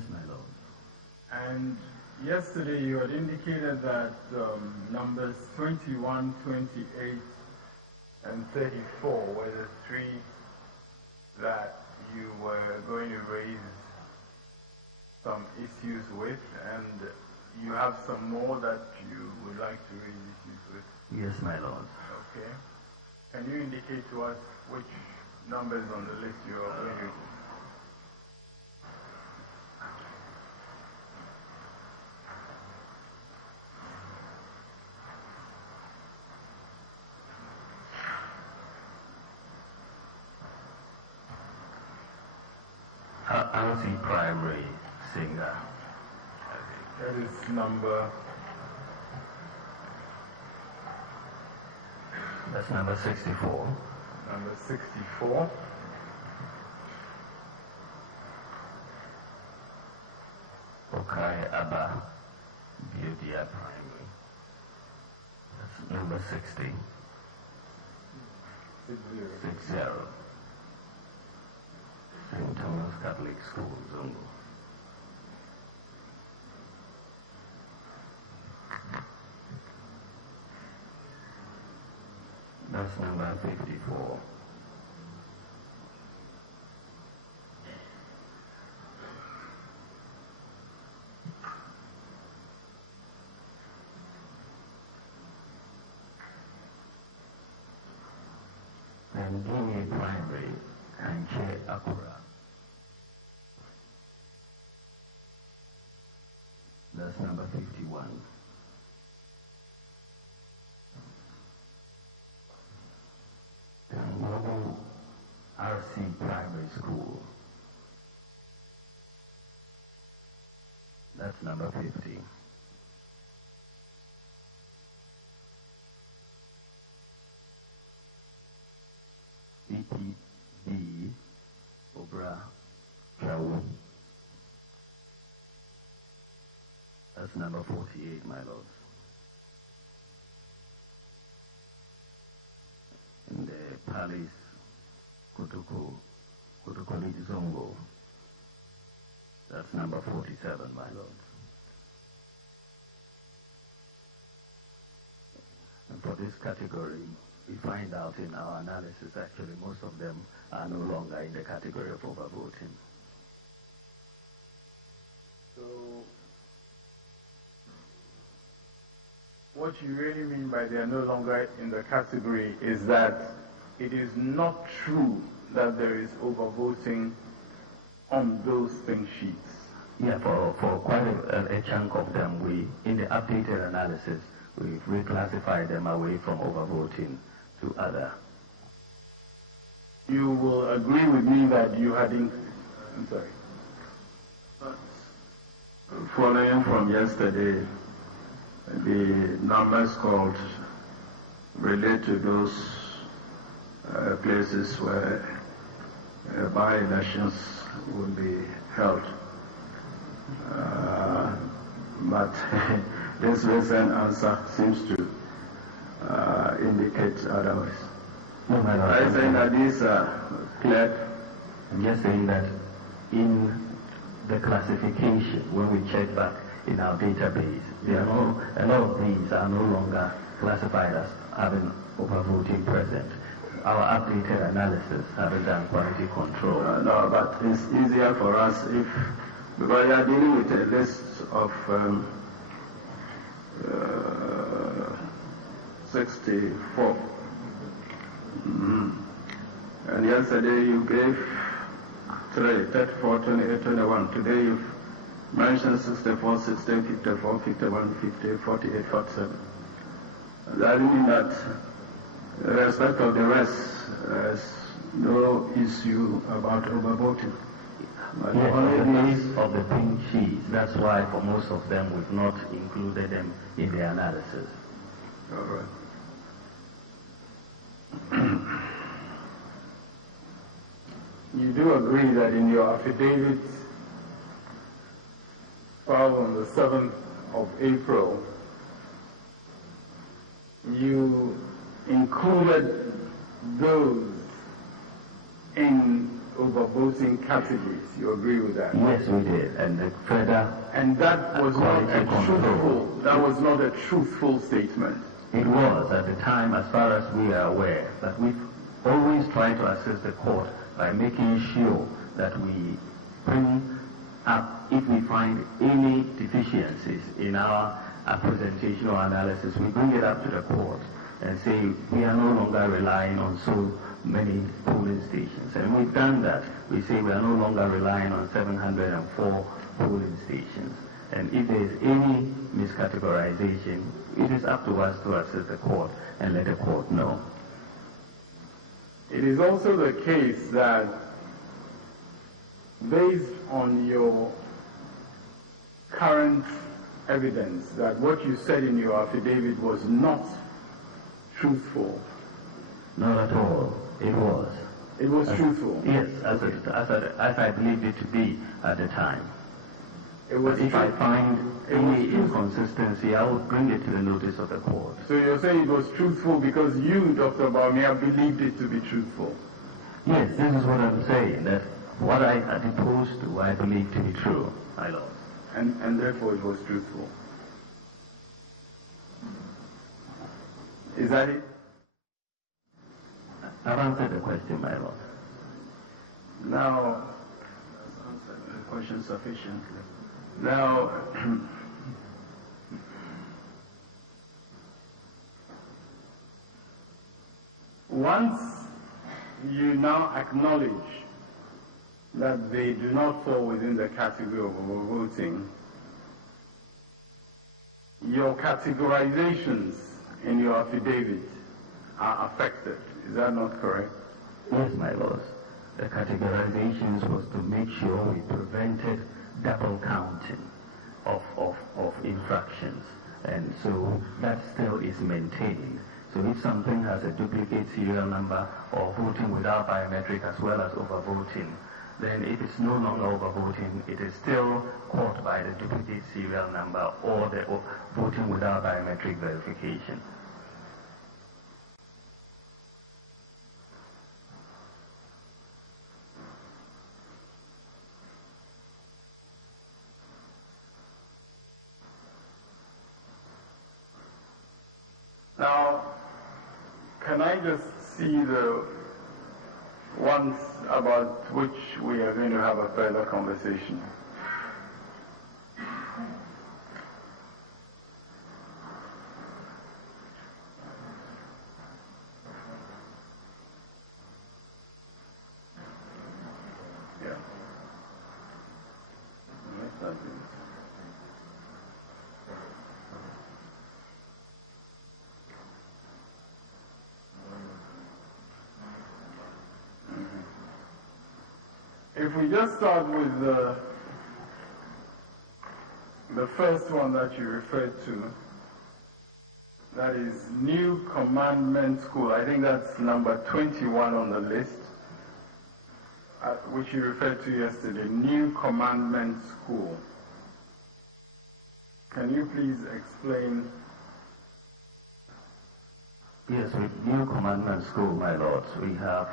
Yes, my lord. And yesterday you had indicated that numbers 21, 28, and 34 were the three that you were going to raise some issues with, and you have some more that you would like to raise issues with. Yes, my lord. Okay. Can you indicate to us which numbers on the list you are going to? Primary singer. That is number. That's number 64. Number 64. Okay, Abba, Beauty Primary. That's number 60. 60. St. Thomas Catholic School, Zungu. That's number 54. And Guinea Primary and Che Akura. That's number 51. And Global RC Primary School. That's number 50. BPD Obra Trawu. That's number 48, my lords. In the Palace Kutukoli Zongo. That's number 47, my lords. And for this category, we find out in our analysis actually most of them are no longer in the category of overvoting. So, what you really mean by they are no longer in the category is that it is not true that there is overvoting on those thing sheets. Yeah, for quite a chunk of them, in the updated analysis, we've reclassified them away from overvoting to other. You will agree with me that you had I'm sorry. Following from yesterday, the numbers called relate to those places where by-elections will be held. But this recent answer seems to indicate otherwise. No, my lord. I think that these are clear. I'm just saying that in the classification, when we check back in our database, a lot of these are no longer classified as having overvoting present. Our updated analysis having done quality control. No, but it's easier for us because we are dealing with a list of 64. And yesterday you gave 3, 34, 28, 21. Today you've mentioned 64, 16, 54, 51, 50, 48, 47. That means that in respect of the rest, there's no issue about overvoting. But yes, on the base of the pink sheets, that's why for most of them we've not included them in the analysis. All right. You do agree that in your affidavit filed on the 7th of April, you included those in overvoting categories. You agree with that? Yes, we did. And the further And that was not a truthful. That was not a truthful statement. It was at the time, as far as we are aware, that we've always tried to assist the court by making sure that we bring up, if we find any deficiencies in our presentation or analysis, we bring it up to the court and say we are no longer relying on so many polling stations. And we've done that. We say we are no longer relying on 704 polling stations. And if there is any miscategorization, it is up to us to assist the court and let the court know. It is also the case that based on your current evidence that what you said in your affidavit was not truthful. Not at all. It was. It was truthful. Yes, as I believed it to be at the time. It was But if I find any truthful. inconsistency, I would bring it to the notice of the court. So you're saying it was truthful because you, Dr. Baumia, believed it to be truthful. Yes, this is what I'm saying, that what I had opposed to, I believe to be true, my lord. And therefore it was truthful. Is that it? I've answered the question, my lord. Now, That's answered the question sufficiently. now, once you now acknowledge that they do not fall within the category of overvoting, your categorizations in your affidavit are affected. Is that not correct? Yes, my lord. The categorizations was to make sure we prevented double counting of infractions. And so that still is maintained. So if something has a duplicate serial number or voting without biometric as well as overvoting, then if it's no longer overvoting, it is still caught by the duplicate serial number or the voting without biometric verification. Now, can I just see the ones about which we are going to have a further conversation? Yeah. Let's start with this. If we just start with the first one that you referred to, that is New Commandment School. I think that's number 21 on the list, which you referred to yesterday, New Commandment School. Can you please explain? Yes, with New Commandment School, my lords, we have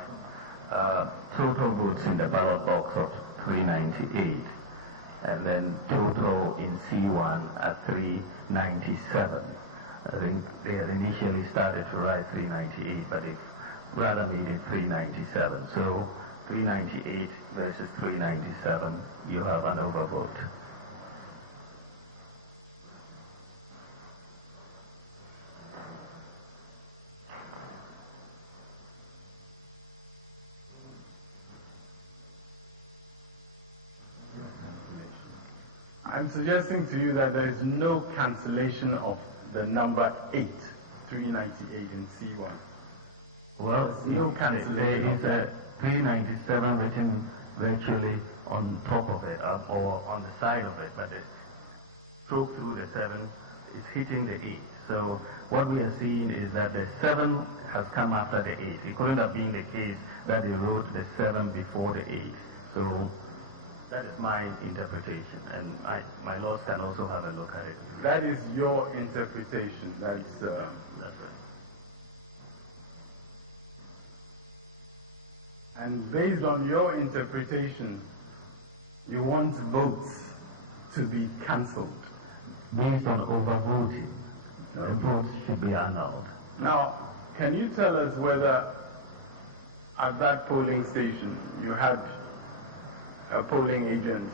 total votes in the ballot box of 398, and then total in C1 at 397. I think they had initially started to write 398, but they've rather made it 397. So 398 versus 397, you have an overvote. I'm suggesting to you that there is no cancellation of the number 8, 398 in C1. Well, no cancellation. There is a 397 written virtually on top of it or on the side of it, but the stroke through the 7 is hitting the 8. So what we are seeing is that the 7 has come after the 8. It couldn't have been the case that they wrote the 7 before the 8. So that is my interpretation, and my lords can also have a look at it. That is your interpretation. That's right. And based on your interpretation, you want votes to be cancelled. Based on overvoting, the votes should be annulled. Now, can you tell us whether at that polling station you had a polling agent?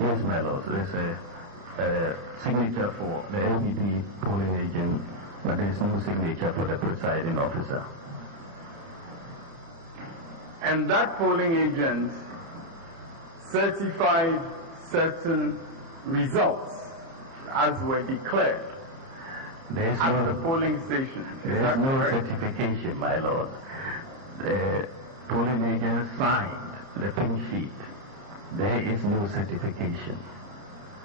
Yes, my lord. There's a signature for the LBD polling agent, but there's no signature for the presiding officer. And that polling agent certified certain results as were declared at the polling station. There is no certification, my lord. The polling agent signed the pink sheet. There is no certification.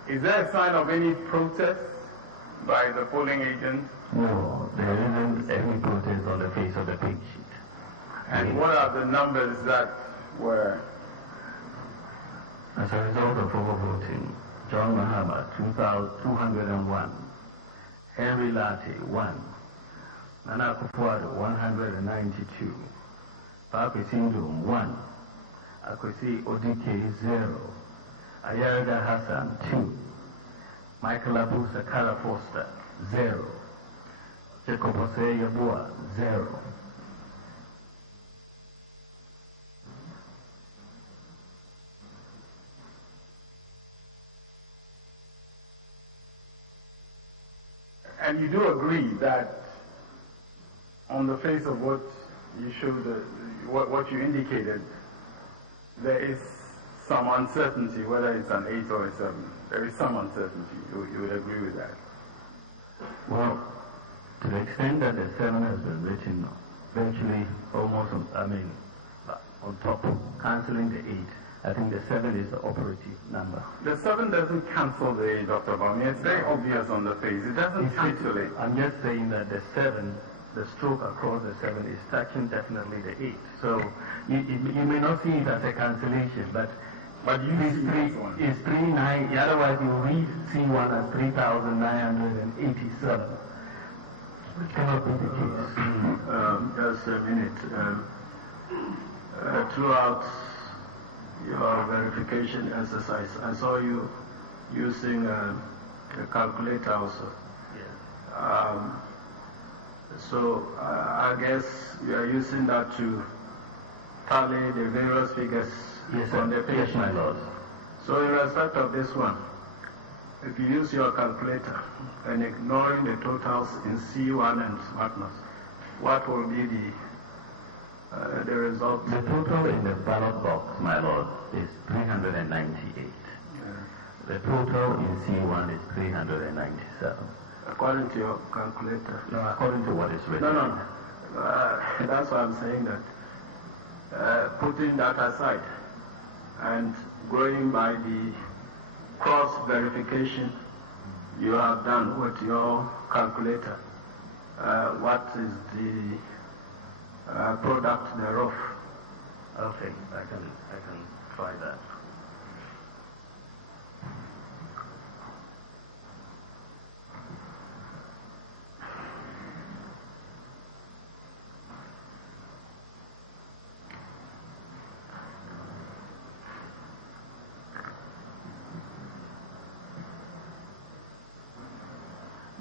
Is there a sign of any protest by the polling agent? No, there isn't any protest on the face of the pink sheet. And what are the numbers that were? As a result of overvoting, John Mahama 201, Henry Latte 1, Nana Akufo-Addo 192, Pape Sindom 1, Akwesi Odike 0, Ayarga Hassan 2, Michael Abu Sakara Foster 0, Jacob Osei Yabua 0. And you do agree that on the face of what you showed, what you indicated, there is some uncertainty whether it's an 8 or a 7. There is some uncertainty. You would agree with that? Well, to the extent that the 7 has been written virtually almost on top, cancelling the 8, I think the 7 is the operative number. The 7 doesn't cancel the 8, Dr. Bami. It's very obvious on the face. It doesn't cancel it. I'm just saying that the 7, the stroke across the 7 is touching definitely the 8. So you may not see it as a cancellation, but you see it's 39. Otherwise, you read C1 as 3,987. It cannot be the case. Just a minute. Throughout your verification exercise, I saw you using a calculator also. Yes. So I guess you are using that to tally the various figures on the page. Yes, my lord. So in respect of this one, if you use your calculator and ignoring the totals in C1 and whatnot, what will be the result? The total in the ballot box, my lord, is 398. The total in C1 is 397. According to your calculator? No, according to what is written. No. That's why I'm saying that. Putting that aside and going by the cross verification you have done with your calculator, what is the product thereof? Okay, I can try that.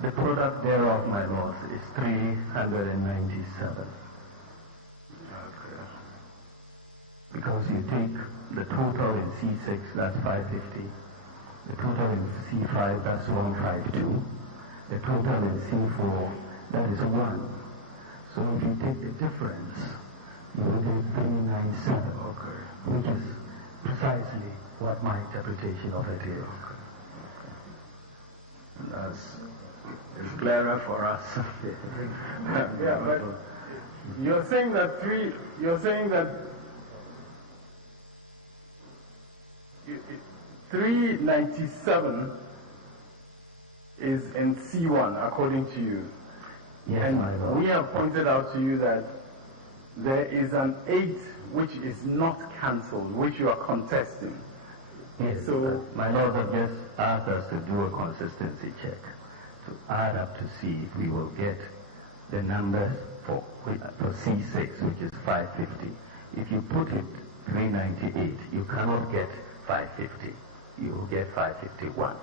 The product thereof, my lord, is 397. Because you take the total in C6, that's 550. The total in C5, that's 152. The total in C4, that is 1. So if you take the difference, you will get 397, which is precisely what my interpretation of it is. It's clearer for us. Yeah, but you're saying that 397 is in C1 according to you. Yes, and my lord. we have pointed out to you that there is an 8 which is not cancelled, which you are contesting. Yes, so my lord have just asked us to do a consistency check, to add up to see if we will get the numbers for for C6, which is 550. If you put it 398, you cannot get 550. You will get 551.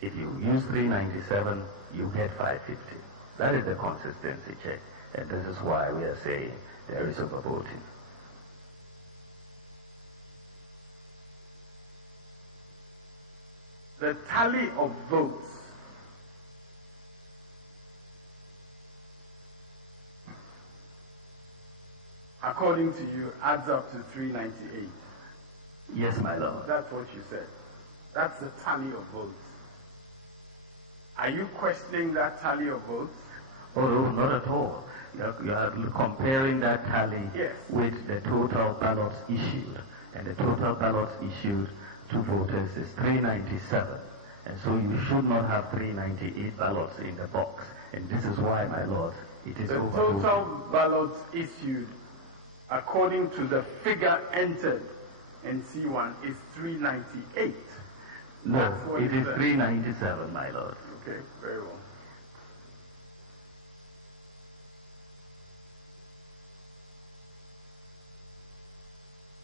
If you use 397, you get 550. That is the consistency check. And this is why we are saying there is overvoting. The tally of votes according to you adds up to 398. Yes, my lord. That's what you said. That's the tally of votes. Are you questioning that tally of votes? Oh, no, not at all. You are comparing that tally with the total ballots issued. And the total ballots issued to voters is 397. And so you should not have 398 ballots in the box. And this is why, my lord, it is overvoted. The total ballots issued according to the figure entered in C1 is 398. No, it is 397, my lord. Okay, very well.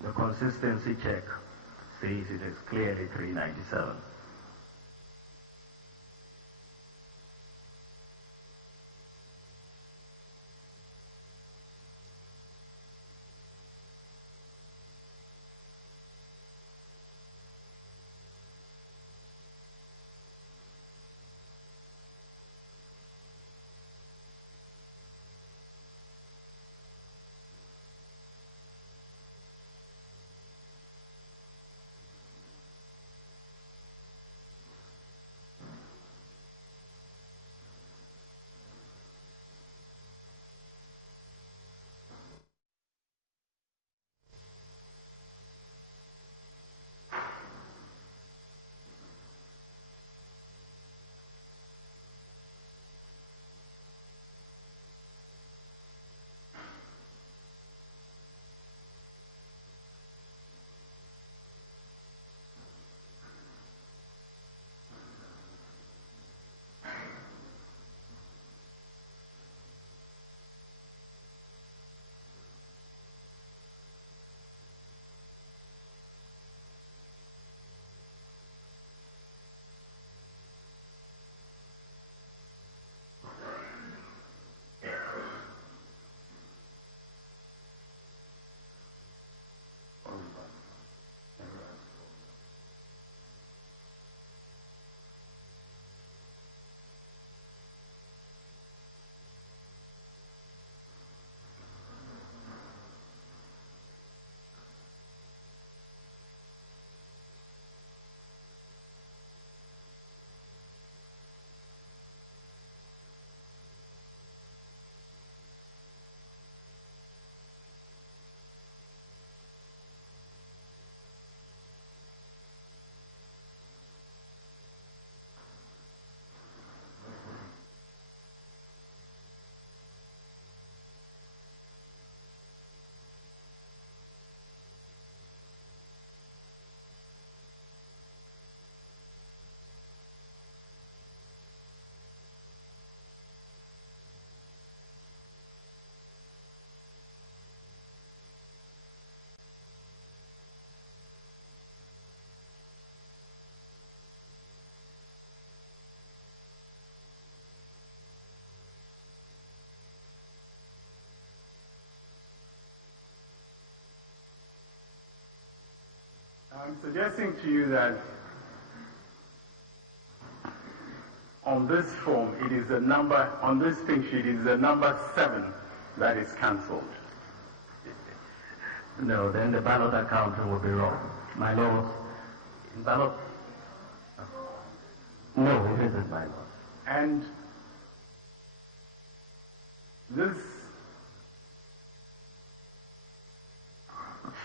The consistency check says it is clearly 397. I'm suggesting to you that on this form, it is the number, on this pink sheet, it is the number 7 that is cancelled. No, then the ballot accountant will be wrong. My lord, ballot... No, it isn't, my lord. And this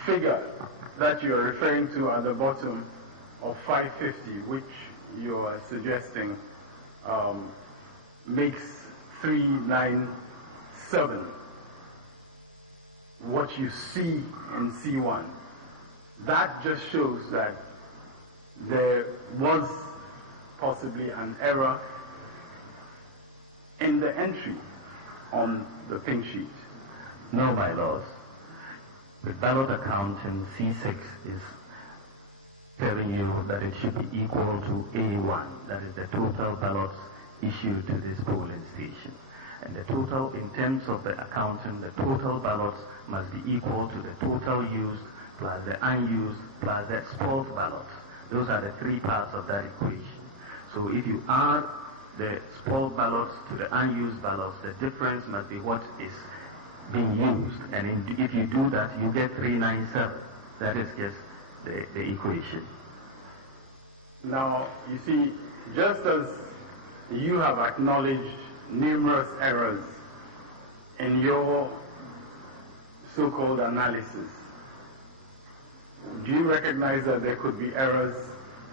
figure that you're referring to at the bottom of 550, which you are suggesting makes 397 what you see in C1. That just shows that there was possibly an error in the entry on the pink sheet? No, my lords. With ballot accounting, C6 is telling you that it should be equal to A1, that is the total ballots issued to this polling station. And the total, in terms of the accounting, the total ballots must be equal to the total used plus the unused plus the spoiled ballots. Those are the three parts of that equation. So if you add the spoiled ballots to the unused ballots, the difference must be what is being used. And if you do that, you get 397. That is just the equation. Now, you see, just as you have acknowledged numerous errors in your so-called analysis, do you recognize that there could be errors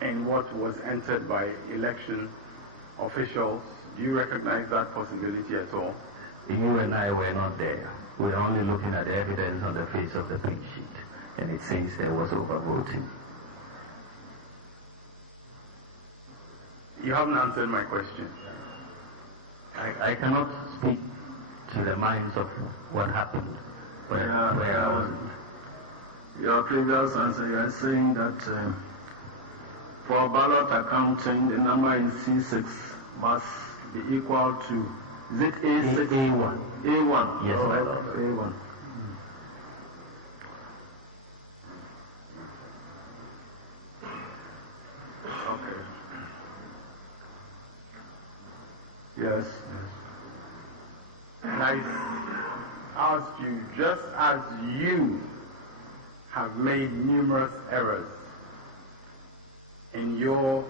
in what was entered by election officials? Do you recognize that possibility at all? You and I were not there. We were only looking at the evidence on the face of the pink sheet, and it says there was overvoting. You haven't answered my question. I cannot speak to the minds of what happened where I wasn't. Your previous answer, you are saying that for ballot accounting, the number in C6 must be equal to, is it A6? A1. A1. Yes, my lord. A1. Okay. Yes. And I asked you, just as you have made numerous errors in your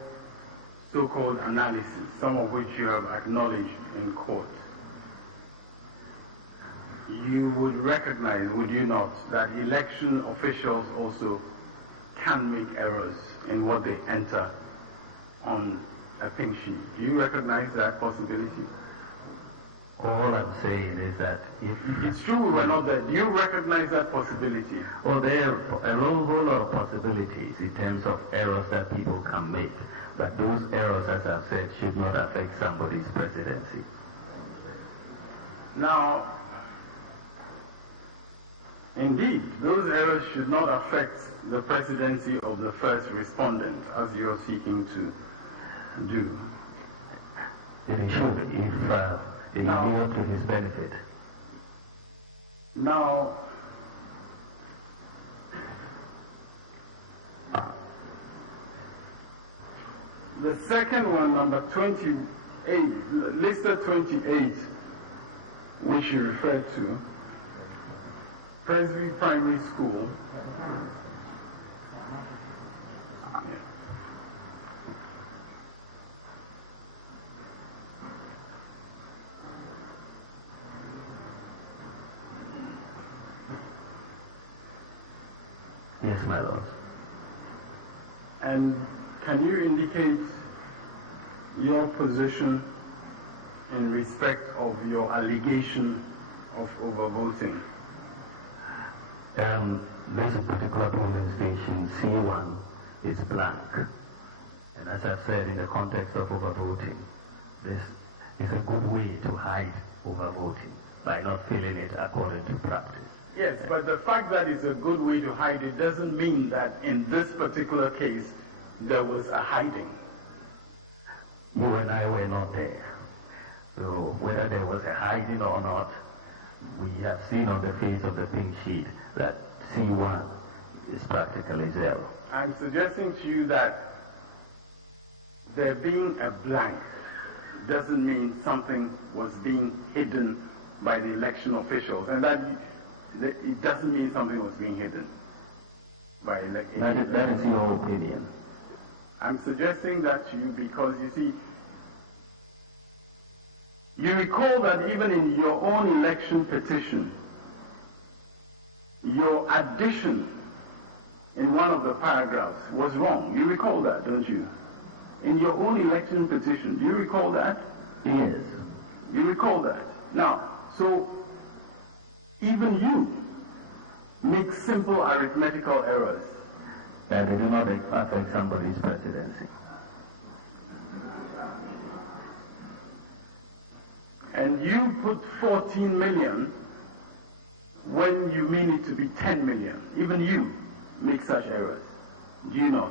so-called analysis, some of which you have acknowledged in court, you would recognize, would you not, that election officials also can make errors in what they enter on a pink sheet. Do you recognize that possibility? All I'm saying is that if... It's true we were not there. Do you recognize that possibility? Well, there are a whole lot of possibilities in terms of errors that people can make. But those errors, as I've said, should not affect somebody's presidency. Now, indeed, those errors should not affect the presidency of the first respondent, as you're seeking to do. It should, if it will be to his benefit. Now, the second one, number 28, listed 28, which you referred to, Presby Primary School. Yes, my lord. And can you indicate your position in respect of your allegation of overvoting? This particular polling station, C1, is blank. And as I've said, in the context of overvoting, this is a good way to hide overvoting by not filling it according to practice. Yes, but the fact that it's a good way to hide it doesn't mean that in this particular case there was a hiding. You and I were not there. So whether there was a hiding or not, we have seen on the face of the pink sheet that C1 is practically zero. I'm suggesting to you that there being a blank doesn't mean something was being hidden by the election officials, and that it doesn't mean something was being hidden by election. That is your opinion. I'm suggesting that to you because, you see, you recall that even in your own election petition, your addition in one of the paragraphs was wrong. You recall that, don't you? In your own election petition, do you recall that? Yes. You recall that. Now, so even you make simple arithmetical errors. That they do not affect somebody's presidency. And and you put 14 million when you mean it to be 10 million. Even you make such errors. Do you not?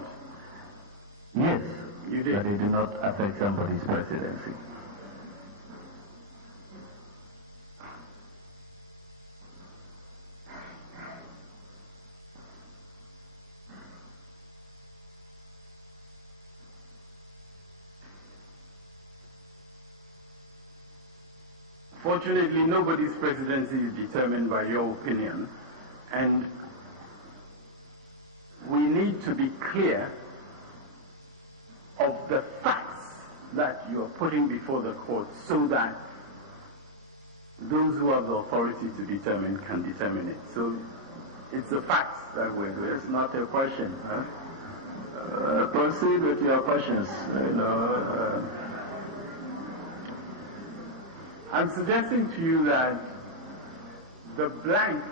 Yes, you did. But it did not affect somebody's presidency. Fortunately, nobody's presidency is determined by your opinion, and we need to be clear of the facts that you are putting before the court so that those who have the authority to determine can determine it. So it's the facts that we're doing. It's not a question. Huh? Proceed with your questions. I'm suggesting to you that the blank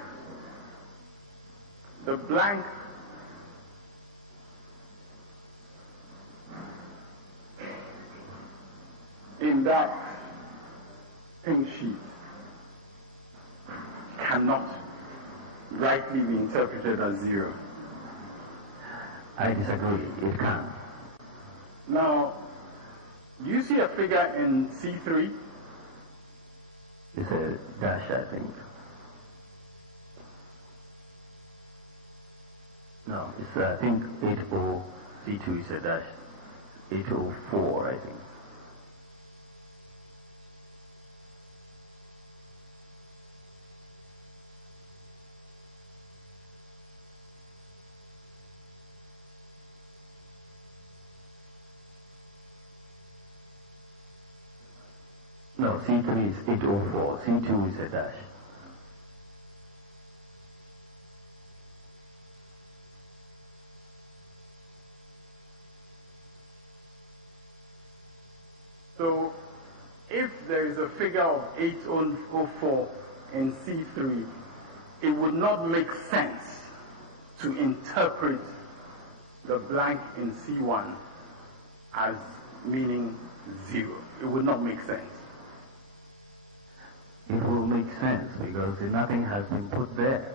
in that pink sheet cannot rightly be interpreted as 0. I disagree. It can. Now, do you see a figure in C3? It's a dash, I think. No, it's I think 80 C2 is a dash. 804, I think. No, C3 is 804. C2 is a dash. So, if there is a figure of 804 in C3, it would not make sense to interpret the blank in C1 as meaning 0. It would not make sense. It will make sense because nothing has been put there.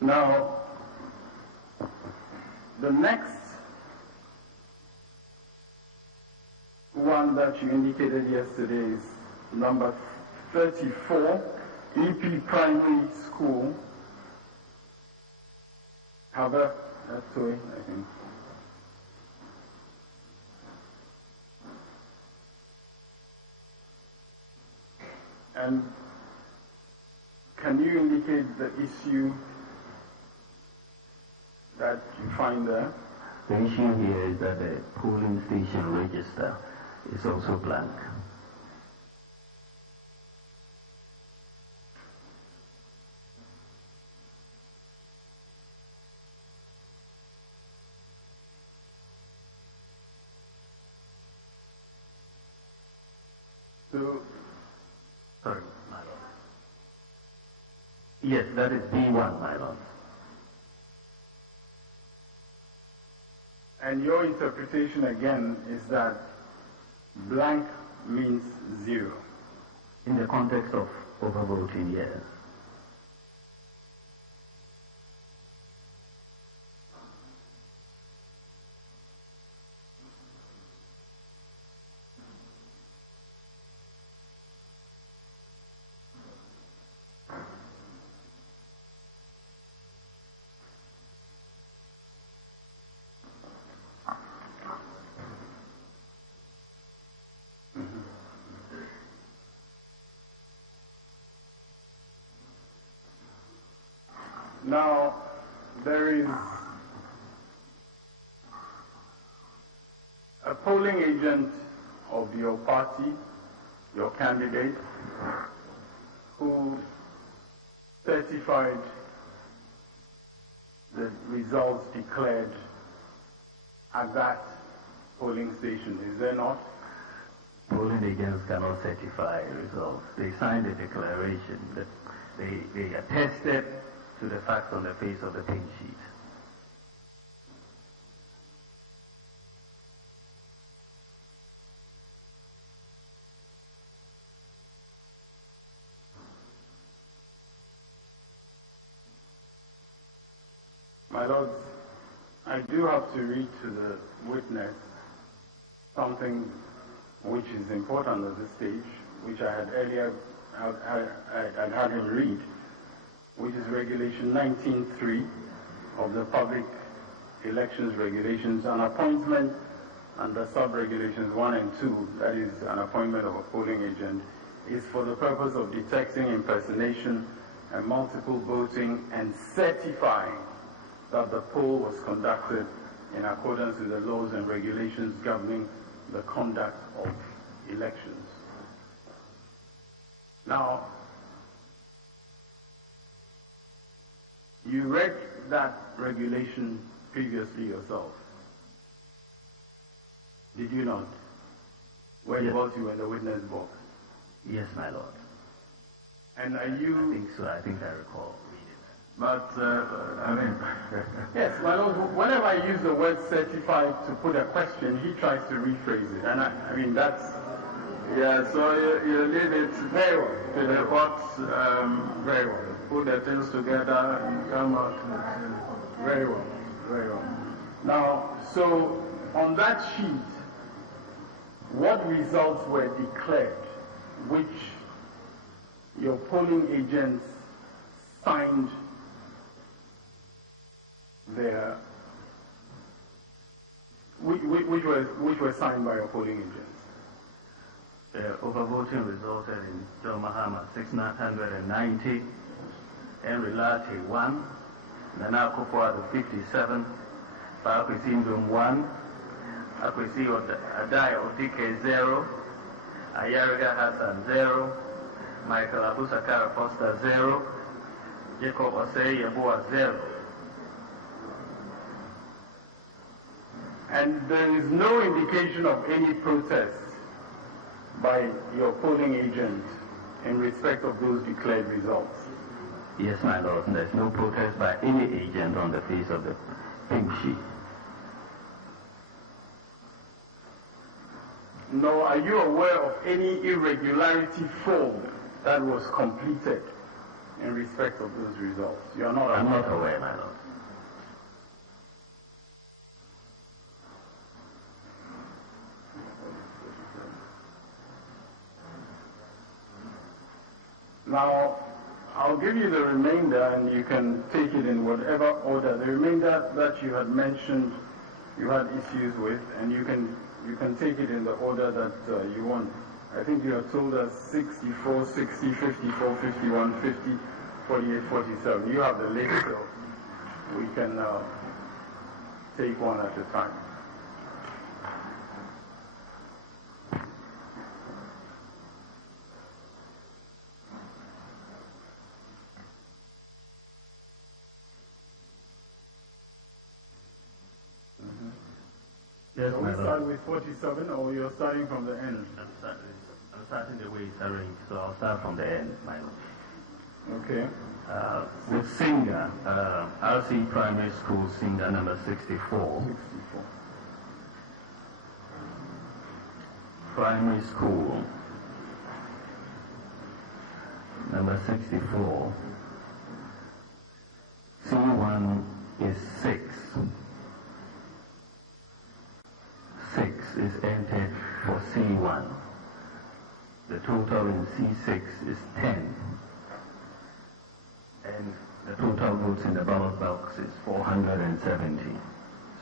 Now, the next one that you indicated yesterday is number 34, EP Primary School. However, that's the way, I think. And can you indicate the issue that you find there? The issue here is that the polling station register is also blank. So, sorry, my lord. Yes, that is B1, my lord. And your interpretation again is that blank means 0. In the context of overvoting, yes. Now, there is a polling agent of your party, your candidate, who certified the results declared at that polling station, is there not? Polling agents cannot certify results. They signed a declaration that they attested to the facts on the face of the pink sheet. My Lords, I do have to read to the witness something which is important at this stage, which I had earlier had him read, which is Regulation 19.3 of the Public Elections Regulations, an appointment under sub-regulations 1 and 2, that is an appointment of a polling agent, is for the purpose of detecting impersonation and multiple voting and certifying that the poll was conducted in accordance with the laws and regulations governing the conduct of elections. Now, you read that regulation previously yourself, did you not? When Yes. both you were in the witness box. Yes, my Lord. And are I you... think so. I think I recall reading that. But, I mean, Yes, my Lord, whenever I use the word certified to put a question, he tries to rephrase it. And I mean, that's... yeah, so you leave it Very well. to the court, Very well. put the things together and come out with, Very well. Very well. Now, so on that sheet, what results were declared, which your polling agents signed their, which were signed by your polling agents? Overvoting resulted in John Mahama 690, Henry Lati 1, Nana Akufo-Addo 57, Pakwesi Ndom 1, Akwesi Adai Odike 0, Ayariga Hassan 0, Michael Abusakara Foster 0, Jacob Osei Yeboah 0. And there is no indication of any protest by your polling agent in respect of those declared results. Yes, my Lord, there's no protest by any agent on the face of the pink sheet. Nor are you aware of any irregularity form that was completed in respect of those results. You are not aware. I'm not aware, my Lord. Now, I'll give you the remainder and you can take it in whatever order. The remainder that you had mentioned you had issues with, and you can take it in the order that you want. I think you have told us 64, 60, 54, 51, 50, 48, 47. You have the list, so we can take one at a time. Yes, So my we Lord. start with 47, or you're starting from the end? I'm starting the way it's arranged, so I'll start from the end, my Lord. Okay. With Singer, RC Primary School, Singer number 64. 64. Primary School, number 64. C1 is 6. 6 is entered for C1. The total in C6 is 10. And the total votes in the ballot box is 470.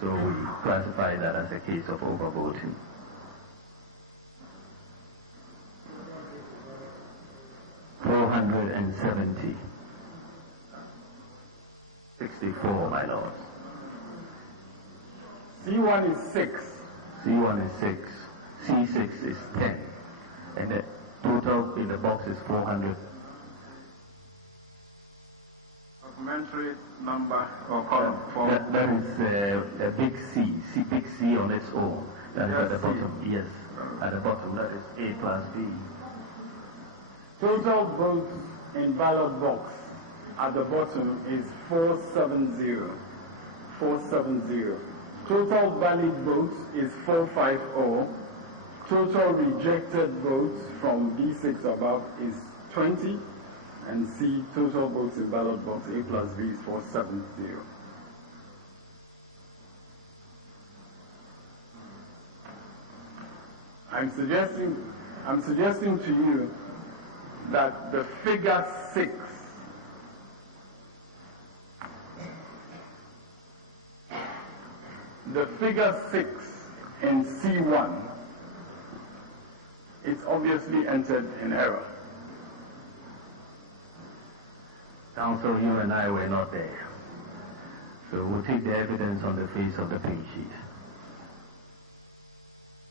So we classify that as a case of overvoting. $470. 64, my lord. C1 is 6. C1 is 6. C6 is 10. And the total in the box is 400. Supplementary number or column for That is a big C, big C on its own. That is Yes, at the C. bottom. Yes, at the bottom. That is A plus B. Total votes in ballot box at the bottom is 470. 470. Total valid votes is 450. Total rejected votes from B6 above is 20. And C, total votes in ballot box A plus B is 470. I'm suggesting to you that the figure 6 in C1 is obviously entered in error. Counsel, you and I were not there. So we'll take the evidence on the face of the pink sheet.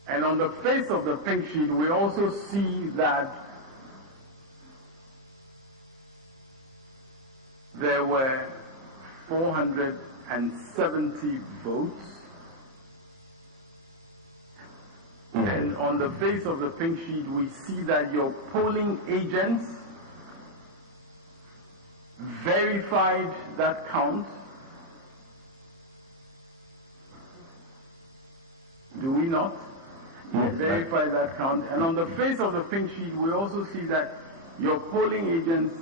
And on the face of the pink sheet, we also see that there were 470 votes. Yes. And on the face of the pink sheet, we see that your polling agents verified that count. Do we not? Yes, verify that count. And on the face of the pink sheet, we also see that your polling agents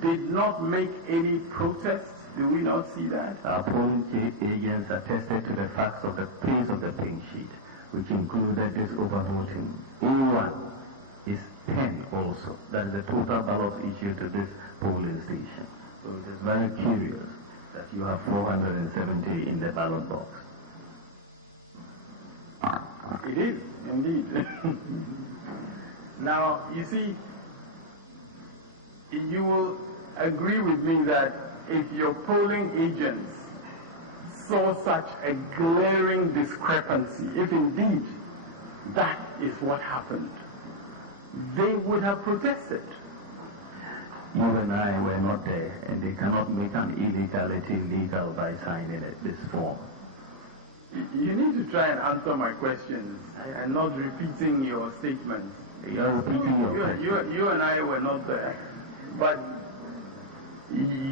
did not make any protests. Do we not see that? Our polling agents attested to the facts of the face of the pink sheet, which included this overvoting. A1 is 10 also. That is the total ballots issued to this polling station. So it is very curious that you have 470 in the ballot box. It is, indeed. Now, you see, you will agree with me that if your polling agents saw such a glaring discrepancy, if indeed that is what happened, they would have protested. You and I were not there, and they cannot make an illegality legal by signing this form. You need to try and answer my questions and not repeating your statements. You're repeating your questions. You and I were not there, but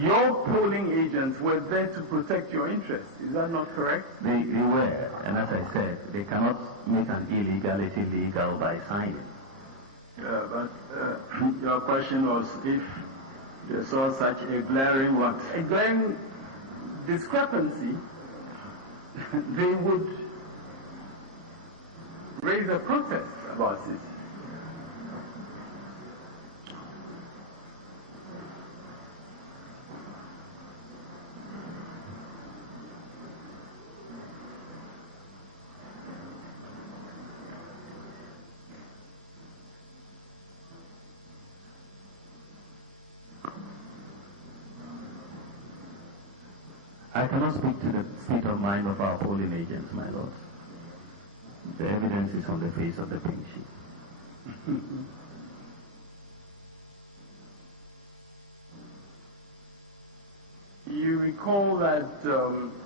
your polling agents were there to protect your interests. Is that not correct? They were, and as I said, they cannot make an illegality legal by signing. But your question was if they saw such a glaring what? A glaring discrepancy, they would raise a protest about it. I cannot speak to the state of mind of our polling agents, my lord. The evidence is on the face of the pink sheet. You recall that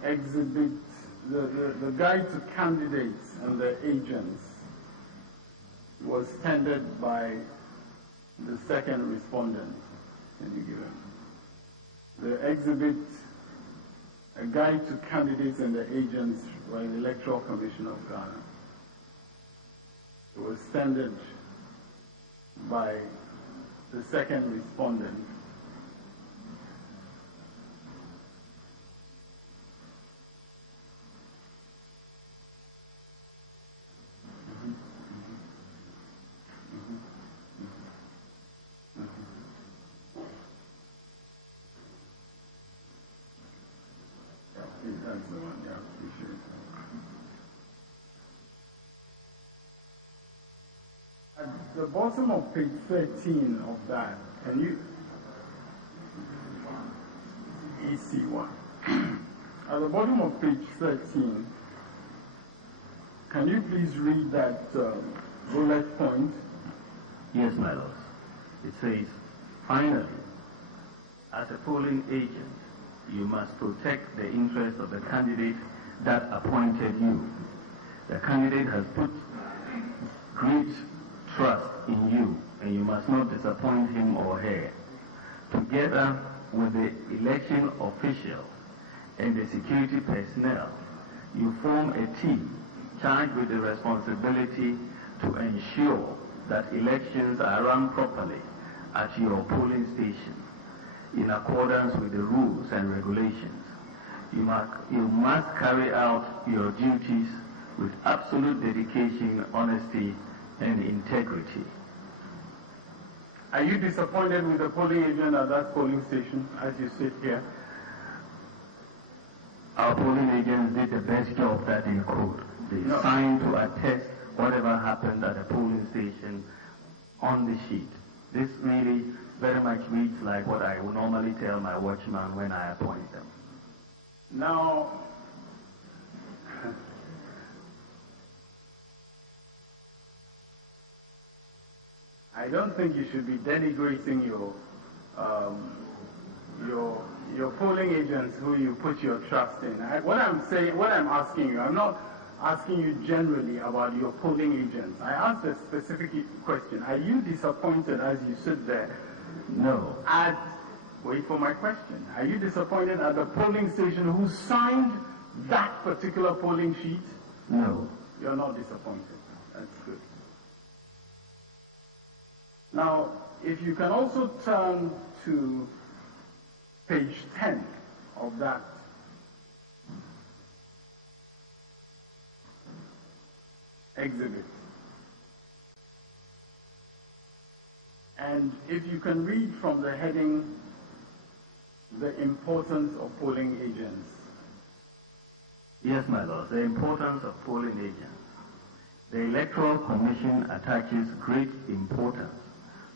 exhibit, the guide to candidates and the agents was tendered by the second respondent. Can you give him? The exhibit, a guide to candidates and the agents by the Electoral Commission of Ghana. It was tendered by the second respondent. That's the one, yeah, you should. At the bottom of page 13 of that, can you, EC1, at the bottom of page 13, can you please read that bullet point? Yes, my lord. It says, finally, as a polling agent, you must protect the interest of the candidate that appointed you. The candidate has put great trust in you, and you must not disappoint him or her. Together with the election official and the security personnel, you form a team charged with the responsibility to ensure that elections are run properly at your polling station in accordance with the rules and regulations. You must carry out your duties with absolute dedication, honesty, and integrity. Are you disappointed with the polling agent at that polling station as you sit here? Our polling agents did the best job that they could. They signed to attest whatever happened at the polling station on the sheet. This really very much reads like what I would normally tell my watchman when I appoint them. Now, I don't think you should be denigrating your polling agents who you put your trust in. What I'm asking you, I'm not asking you generally about your polling agents. I asked a specific question. Are you disappointed as you sit there? No. Wait for my question. Are you disappointed at the polling station who signed that particular polling sheet? No. You're not disappointed. That's good. Now, if you can also turn to page 10 of that exhibit. And if you can read from the heading, the importance of polling agents. Yes, my lord, the importance of polling agents. The Electoral Commission attaches great importance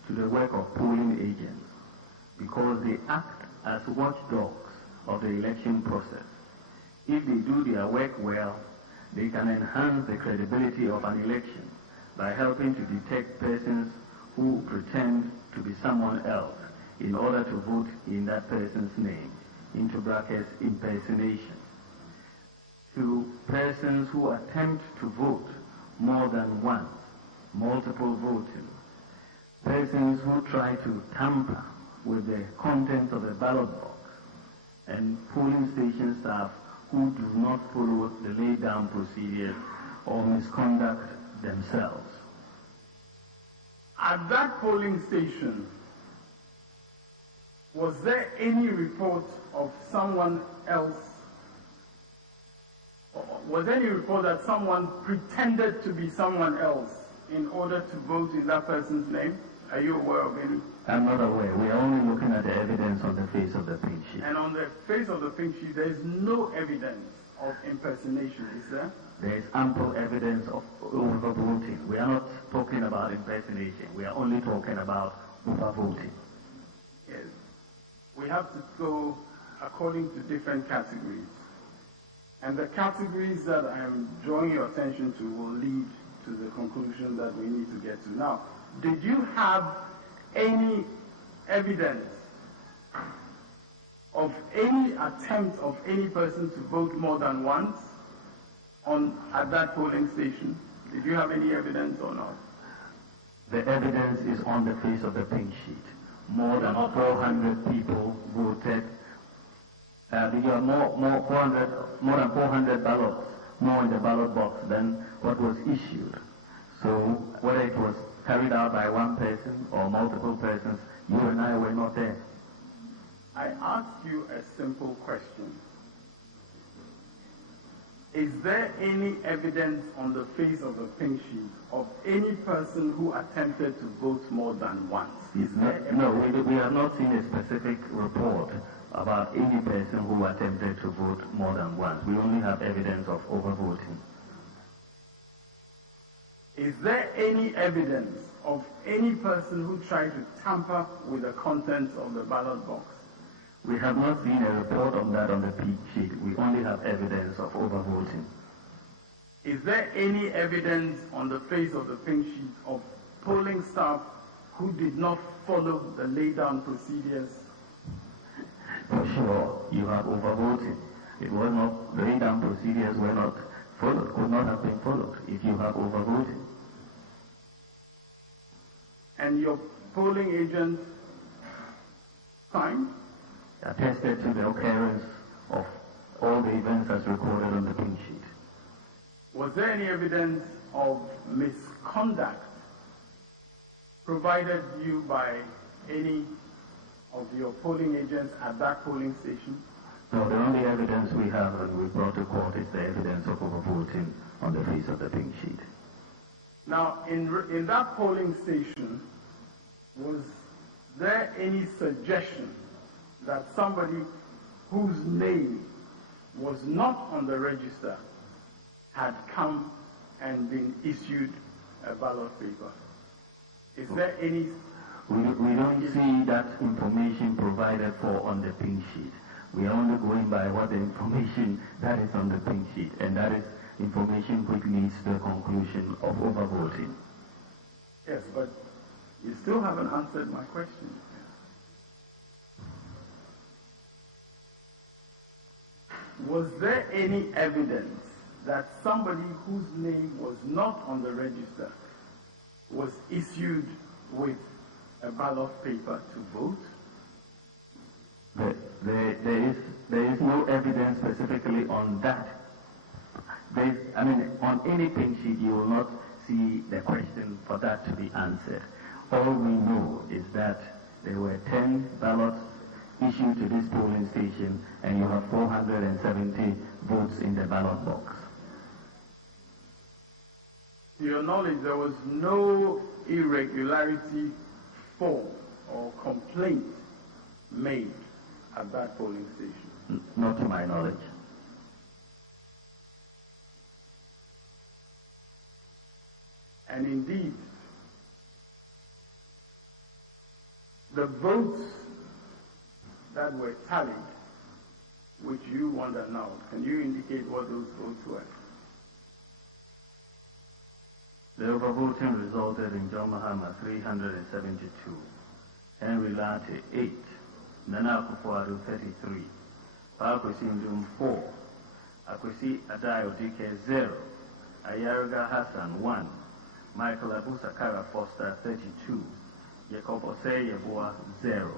to the work of polling agents because they act as watchdogs of the election process. If they do their work well, they can enhance the credibility of an election by helping to detect persons who pretend to be someone else in order to vote in that person's name, into brackets, impersonation. To persons who attempt to vote more than once, multiple voting. Persons who try to tamper with the contents of the ballot box, and polling station staff who do not follow the laid down procedures or misconduct themselves. At that polling station, was there any report of someone else? Was there any report that someone pretended to be someone else in order to vote in that person's name? Are you aware of any? I'm not aware. We are only looking at the evidence on the face of the pink sheet. And on the face of the pink sheet, there is no evidence of impersonation, is there? There is ample evidence of overvoting. We are not talking about impersonation. We are only talking about overvoting. Yes. We have to go according to different categories. And the categories that I'm drawing your attention to will lead to the conclusion that we need to get to. Now, did you have any evidence of any attempt of any person to vote more than once at that polling station? Did you have any evidence or not? The evidence is on the face of the pink sheet. More than 400 people voted. There are more than 400 ballots, more in the ballot box than what was issued. So whether it was carried out by one person or multiple persons, you and I were not there. I asked you a simple question. Is there any evidence on the face of the pink sheet of any person who attempted to vote more than once? No, we have not seen a specific report about any person who attempted to vote more than once. We only have evidence of overvoting. Is there any evidence of any person who tried to tamper with the contents of the ballot box? We have not seen a report on that on the pink sheet. We only have evidence of overvoting. Is there any evidence on the face of the pink sheet of polling staff who did not follow the laid down procedures? For sure, you have overvoting. It was not, the laid down procedures were not followed, could not have been followed if you have overvoting. And your polling agent signed? Attested to the occurrence of all the events as recorded on the pink sheet. Was there any evidence of misconduct provided you by any of your polling agents at that polling station? No, the only evidence we have and we brought to court is the evidence of overvoting on the face of the pink sheet. Now, in that polling station, was there any suggestion that somebody whose name was not on the register had come and been issued a ballot paper? Is there any... We don't see that information provided for on the pink sheet. We are only going by what the information that is on the pink sheet, and that is information which leads to the conclusion of overvoting. Yes, but you still haven't answered my question. Was there any evidence that somebody whose name was not on the register was issued with a ballot paper to vote? There is no evidence specifically on that. On any pink sheet you will not see the question for that to be answered. All we know is that there were 10 ballots issued to this polling station and you have 470 votes in the ballot box. To your knowledge, there was no irregularity form or complaint made at that polling station? Not to my knowledge. And indeed, the votes that were tallied, which you wonder now, can you indicate what those votes were? The overvoting resulted in John Mahama 372, Henry Latte 8, Nana Akufo-Addo 33, Pakwesi Ndum 4, Akwesi Adayo Dike 0, Ayariga Hassan 1, Michael Abusakara Foster 32, Jacob Osei Yeboah 0.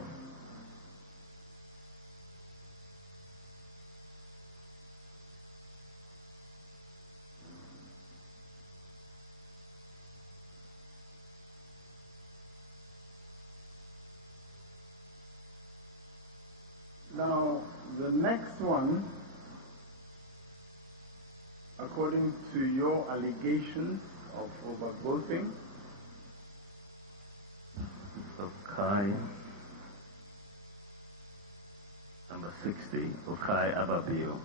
Now, the next one, according to your allegations of overvoting, Okai, number 60, Okai Ababio.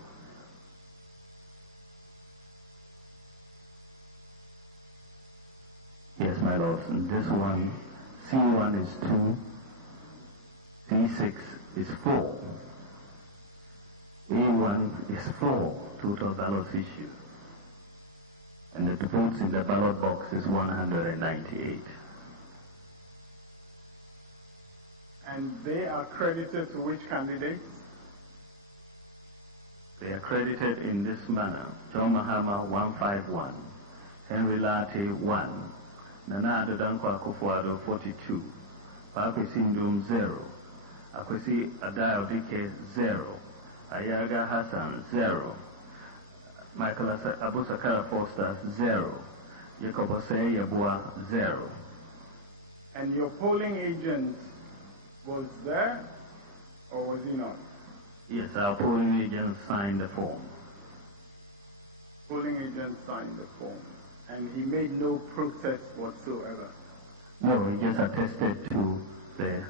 Yes, my lords, and this one, C1 is 2, C6 is 4, A1 is 4 total ballots issued, and the votes in the ballot box is 198. And they are credited to which candidates? They are credited in this manner: John Mahama 151, Henry Latte 1, Nana Addo Akufo-Addo 42, Pakwesi Ndum 0, Akwesi Adayo Dike 0, Ayaga Hassan 0, Michael Abusakara Foster 0, Jacob Osei Yeboah 0. And your polling agent was there, or was he not? Yes, our polling agent signed the form. Polling agent signed the form, and he made no protest whatsoever. No, he just attested to the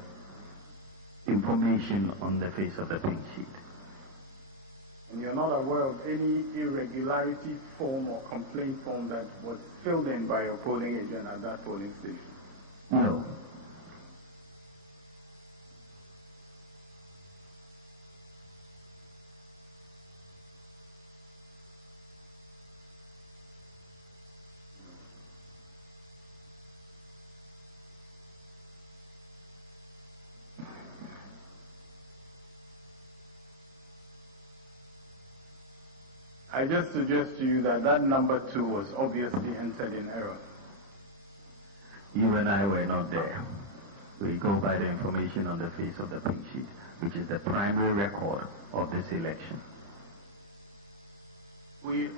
information on the face of the pink sheet. And you're not aware of any irregularity form or complaint form that was filled in by your polling agent at that polling station? No. I just suggest to you that that number 2 was obviously entered in error. You and I were not there. We go by the information on the face of the pink sheet, which is the primary record of this election. We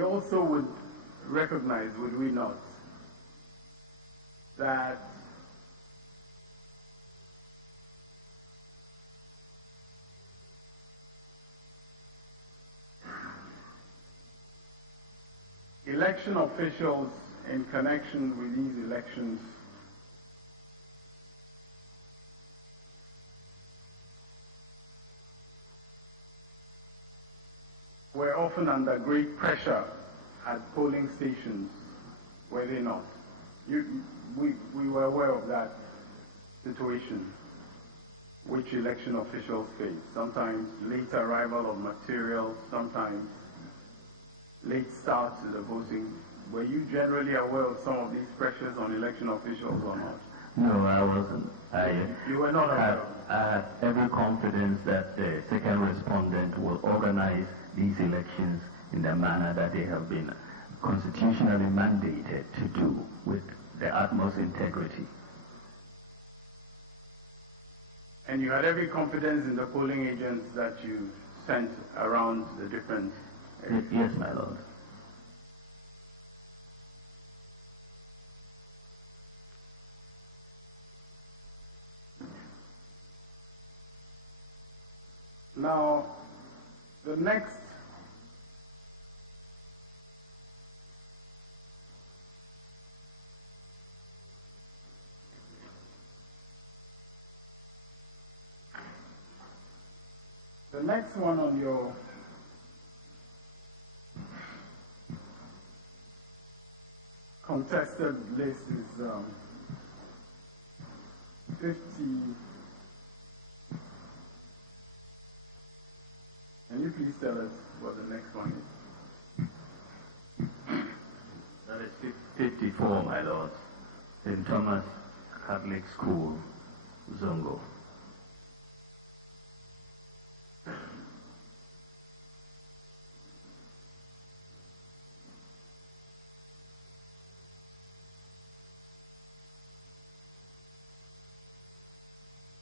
also would recognize, would we not, that election officials in connection with these elections were often under great pressure at polling stations, were they not? We were aware of that situation which election officials face. Sometimes late arrival of materials, sometimes late start to the voting. Were you generally aware of some of these pressures on election officials or not? No, I wasn't. You were not aware. I had every confidence that the second respondent will organize these elections in the manner that they have been constitutionally mandated to do, with the utmost integrity. And you had every confidence in the polling agents that you sent around the different... Yes, my lord. Now, the next one on your contested list is 50. Can you please tell us what the next one is? That is 54, my lord. St. Thomas Catholic School, Zongo.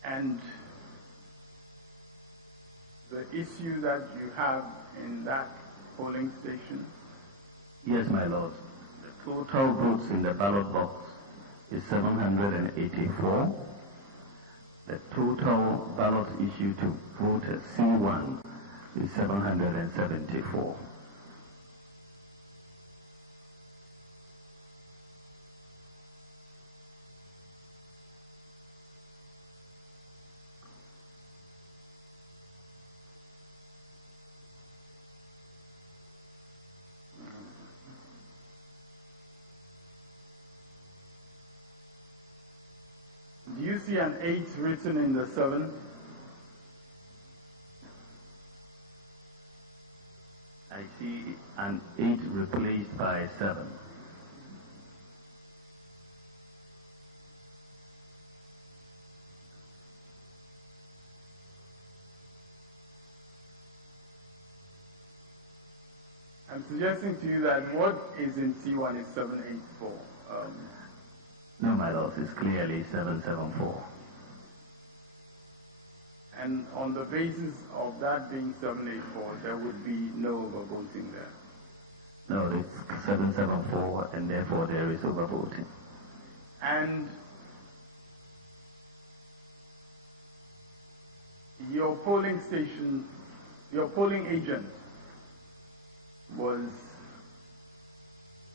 And the issue that you have in that polling station? Yes, my lord. The total votes in the ballot box is 784. The total ballot issued to voters C1 is 774. Do you see an 8 written in the 7? I see an 8 replaced by a 7. I'm suggesting to you that what is in C1 is 784. No, my lord, it's clearly 774. And on the basis of that being 784, there would be no overvoting there. No, it's 774, and therefore there is overvoting. And your polling station, your polling agent was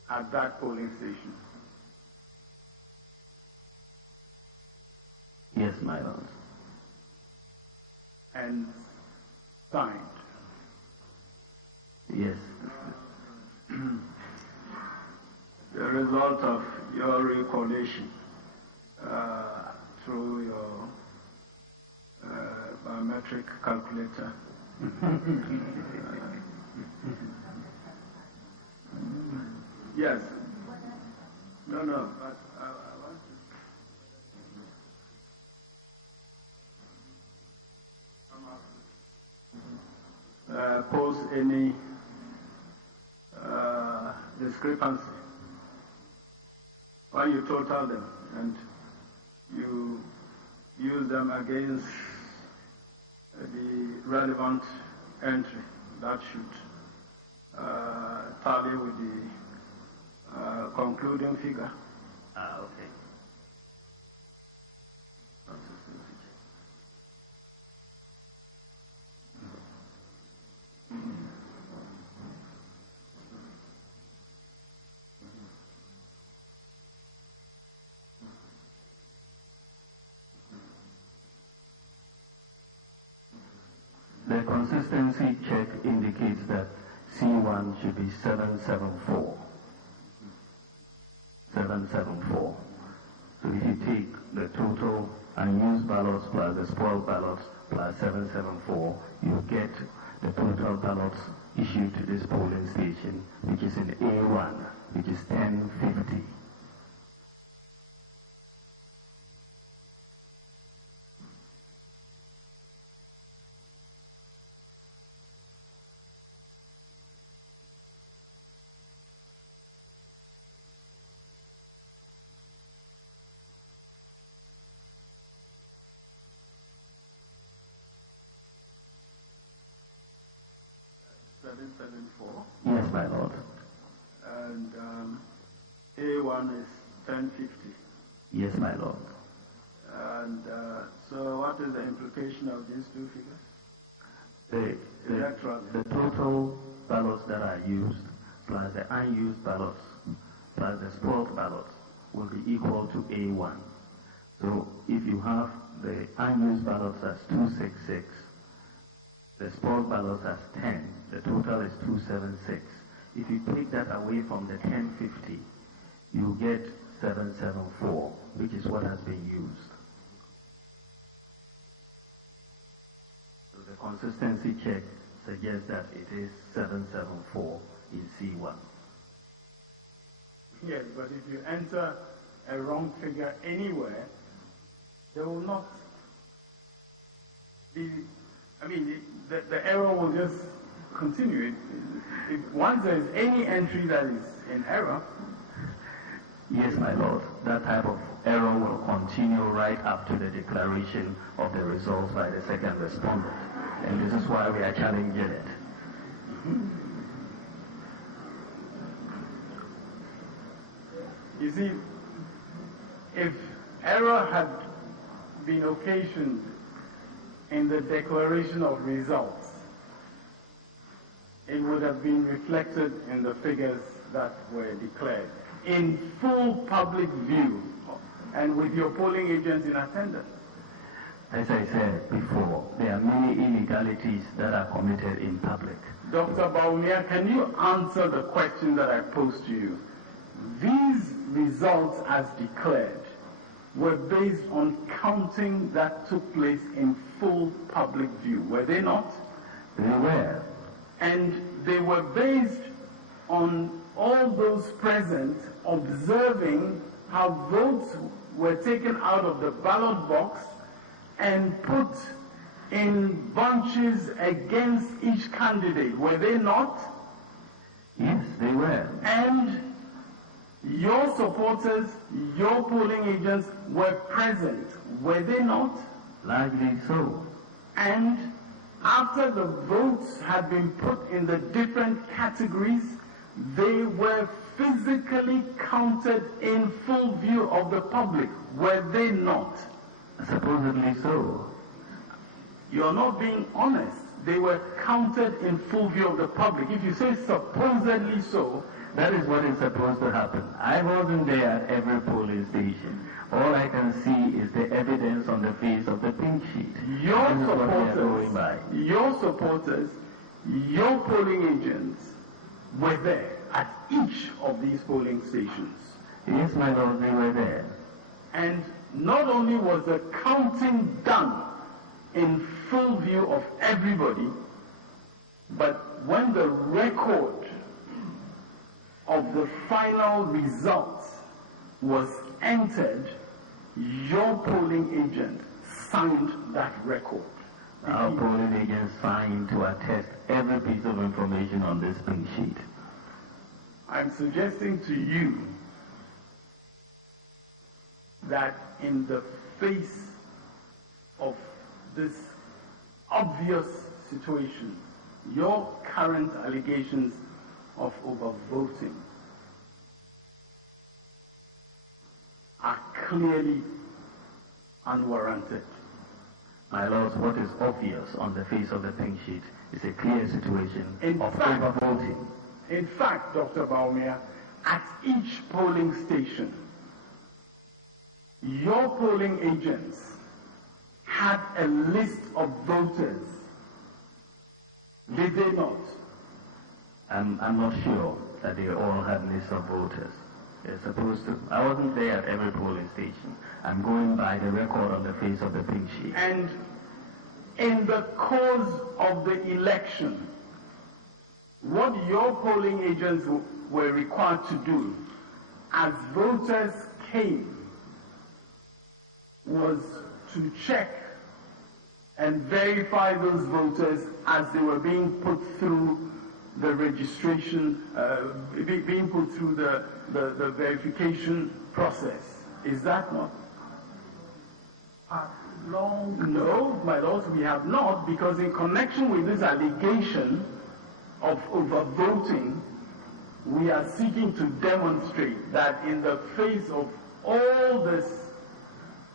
at that polling station. Yes, my lord. And signed. Yes. The result of your recordation through your biometric calculator. Yes. No, but I want to pose any discrepancy when you total them and you use them against the relevant entry that should tally with the concluding figure. Okay. consistency check indicates that C1 should be 774. 774. So if you take the total unused ballots plus the spoiled ballots plus 774, you get the total ballots issued to this polling station, which is in A1, which is 1050. Yes, my lord. And A1 is 1050. Yes, my lord. And so what is the implication of these two figures? The total ballots that are used plus the unused ballots plus the spoiled ballots will be equal to A1. So if you have the unused ballots as 266, the spoiled ballots as 10, the total is 276. If you take that away from the 1050, you get 774, which is what has been used. So the consistency check suggests that it is 774 in C1. Yes, but if you enter a wrong figure anywhere, there will not be, the error will just continue. Once there is any entry that is in error. Yes, my lord. That type of error will continue right up to the declaration of the results by the second respondent. And this is why we are challenging it. You see, if error had been occasioned in the declaration of results, it would have been reflected in the figures that were declared in full public view and with your polling agents in attendance. As I said before, there are many illegalities that are committed in public. Dr. Baumia, can you answer the question that I posed to you? These results as declared were based on counting that took place in full public view, were they not? They were. And they were based on all those present observing how votes were taken out of the ballot box and put in bunches against each candidate, were they not? Yes, they were. And your supporters, your polling agents were present, were they not? Largely so. And after the votes had been put in the different categories, they were physically counted in full view of the public, were they not? Supposedly so. You're not being honest. They were counted in full view of the public. If you say supposedly so, that is what is supposed to happen. I wasn't there at every polling station. All I can see is the evidence on the face of the pink sheet. Your supporters, your polling agents were there at each of these polling stations. Yes, my lord, they were there. And not only was the counting done in full view of everybody, but when the record of the final results was entered, your polling agent signed that record. Our polling agent signed to attest every piece of information on this pink sheet. I'm suggesting to you that in the face of this obvious situation, your current allegations of overvoting are clearly unwarranted. My lords, what is obvious on the face of the pink sheet is a clear situation of overvoting. In fact, Dr. Baumia, at each polling station, your polling agents had a list of voters Did they not? I'm not sure that they all had lists of voters. They're supposed to. I wasn't there at every polling station. I'm going by the record on the face of the pink sheet. And in the course of the election, what your polling agents were required to do as voters came was to check and verify those voters as they were being put through the registration, being put through the verification process. Is that not? No, my lord, we have not, because in connection with this allegation of overvoting, we are seeking to demonstrate that in the face of all this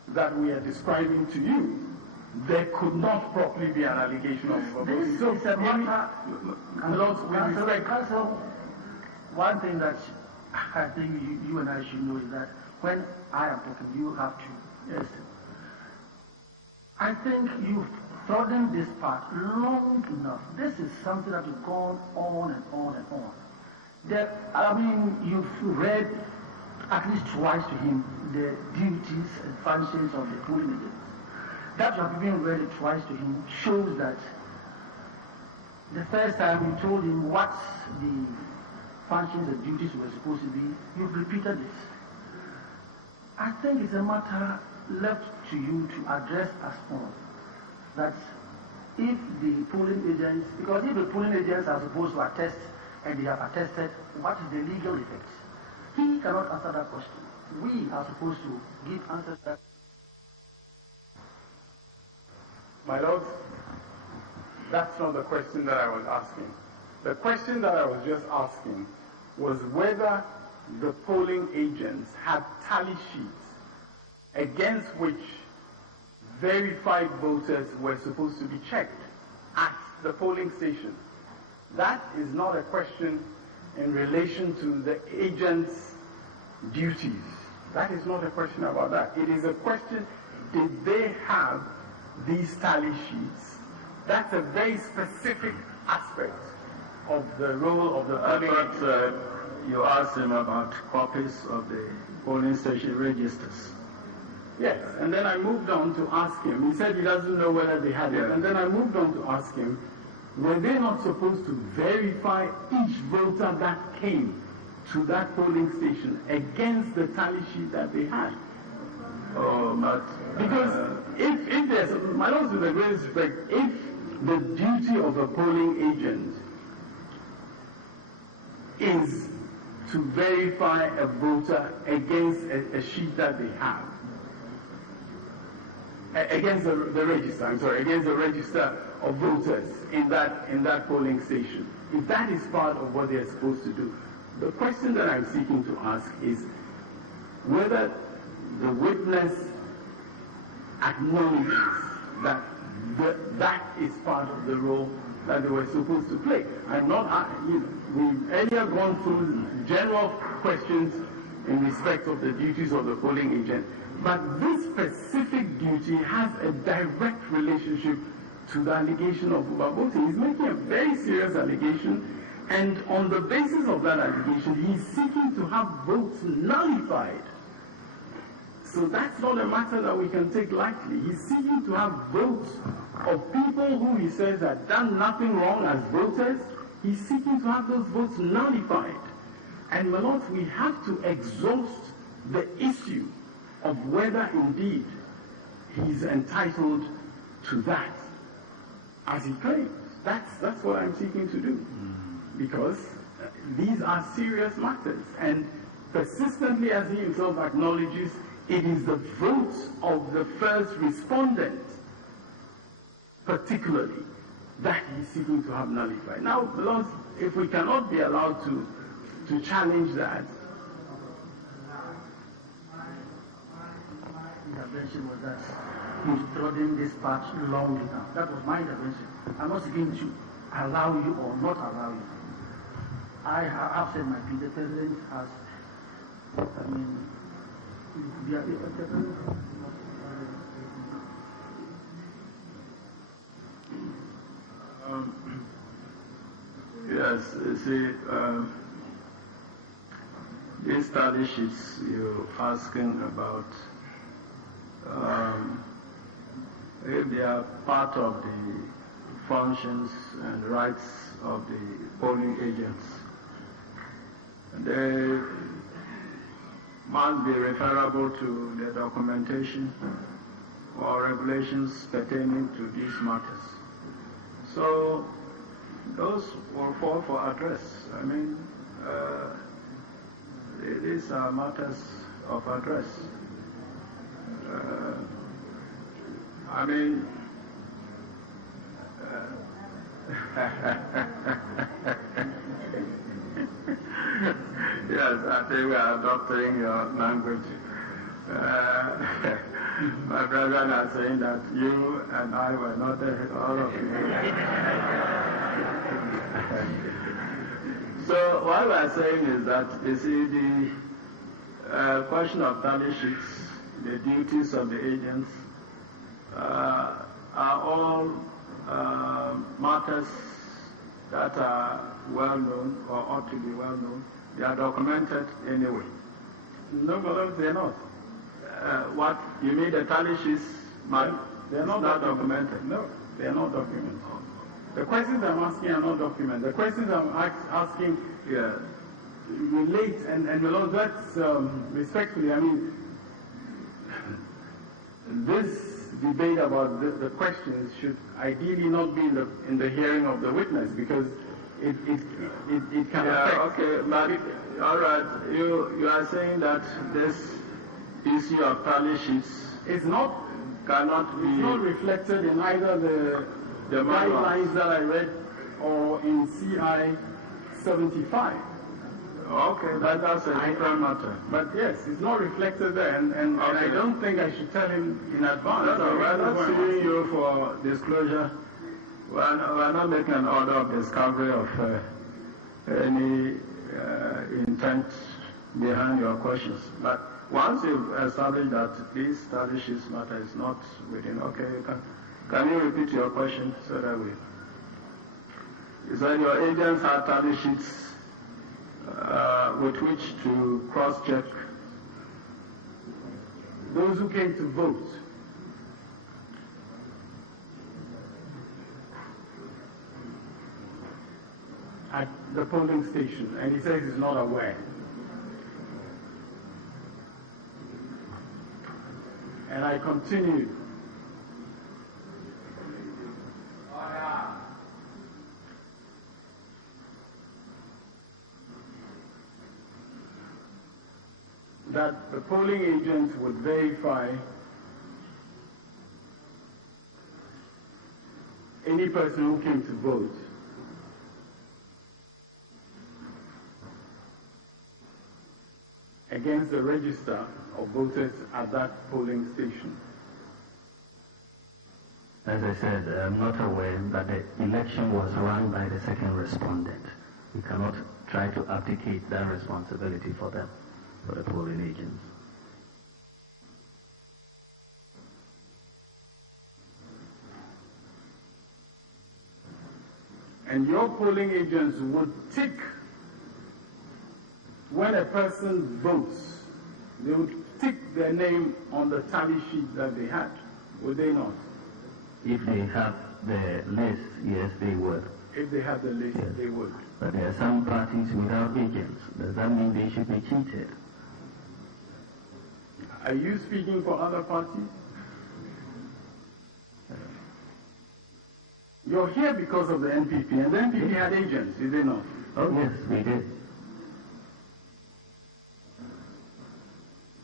that we are describing to you, there could not properly be an allegation of overvoting. This is a matter, Counsel, one thing that I think you and I should know is that when I am talking, you have to listen. I think you've trodden this part long enough. This is something that has gone on and on and on. You've read at least twice to him the duties and functions of the polling agents. That you have even read it twice to him shows that the first time you told him what the functions and duties were supposed to be, you've repeated it. I think it's a matter left to you to address as follows. That if the polling agents, because if the polling agents are supposed to attest and they have attested, what is the legal effect? He cannot answer that question. We are supposed to give answers to that. my lord, that's not the question that I was asking. The question that I was just asking was whether the polling agents had tally sheets against which verified voters were supposed to be checked at the polling station. That is not a question in relation to the agent's duties. That is not a question about that. It is a question, did they have these tally sheets? That's a very specific aspect of the role of the polling agent. You asked him about copies of the polling station registers. Yes, and then I moved on to ask him. He said he doesn't know whether they had it. And then I moved on to ask him, were they not supposed to verify each voter that came to that polling station against the tally sheet that they had? Oh, but... Because if there's, my lord, with the greatest respect, if the duty of a polling agent is to verify a voter against a sheet that they have, against the register, against the register of voters in that polling station, if that is part of what they're supposed to do, the question that I'm seeking to ask is whether the witness acknowledges that that is part of the role that they were supposed to play. I'm not, we've earlier gone through general questions in respect of the duties of the polling agent, but this specific duty has a direct relationship to the allegation of overvoting. He's making a very serious allegation, and on the basis of that allegation, he's seeking to have votes nullified. So that's not a matter that we can take lightly. He's seeking to have votes of people who he says had done nothing wrong as voters. He's seeking to have those votes nullified. And my lord, we have to exhaust the issue of whether indeed he's entitled to that, as he claims. That's what I'm seeking to do. Because these are serious matters. And persistently, as he himself acknowledges, it is the votes of the first respondent, particularly, that he's seeking to have nullified. Now, Lord, if we cannot be allowed to challenge that. Intervention was that you've trodden this part long enough. That was my intervention. I'm not seeking to allow you or not allow you. I have said my piece. The president has, Yes, you see, these study sheets you're asking about, if they are part of the functions and rights of the polling agents, they must be referable to the documentation or regulations pertaining to these matters. So those will fall for address. I mean, these are matters of address. I mean, yes, I think we are adopting your language. My brethren are saying that you and I were not there, all of you. So what we are saying is that, you see, the question of tally sheets, the duties of the agents, are all matters that are well known or ought to be well known. They are documented anyway. No, but they're not. What you mean, the tally sheets? They're not documented. No, they're not documented. The questions I'm asking are not documented. The questions I'm asking relate, and Lord, that's respectfully, I mean, this debate about the questions should ideally not be in the hearing of the witness, because it can affect. Okay, but all right, you are saying that this issue of tally sheets cannot be reflected in either the guidelines that I read or in CI 75. Okay, that's a different matter. But yes, it's not reflected there, and I don't think I should tell him in advance. No, we're not suing you for disclosure. We're not making an order of discovery of any intent behind your questions. But once you've established that this tally sheets matter is not within, okay, can you repeat your question so that we... You said your agents have tally sheets with which to cross-check those who came to vote. At the polling station, and he says he's not aware. And I continue. That the polling agents would verify any person who came to vote against the register of voters at that polling station. As I said, I'm not aware that the election was run by the second respondent. We cannot try to abdicate that responsibility for them, for the polling agents. And your polling agents would tick when a person votes, they would tick their name on the tally sheet that they had, would they not? If they have the list, yes, they would. If they have the list, yes, they would. But there are some parties without agents. Does that mean they should be cheated? Are you speaking for other parties? You're here because of the NPP, and the NPP had agents, did they not? Oh, yes, we did.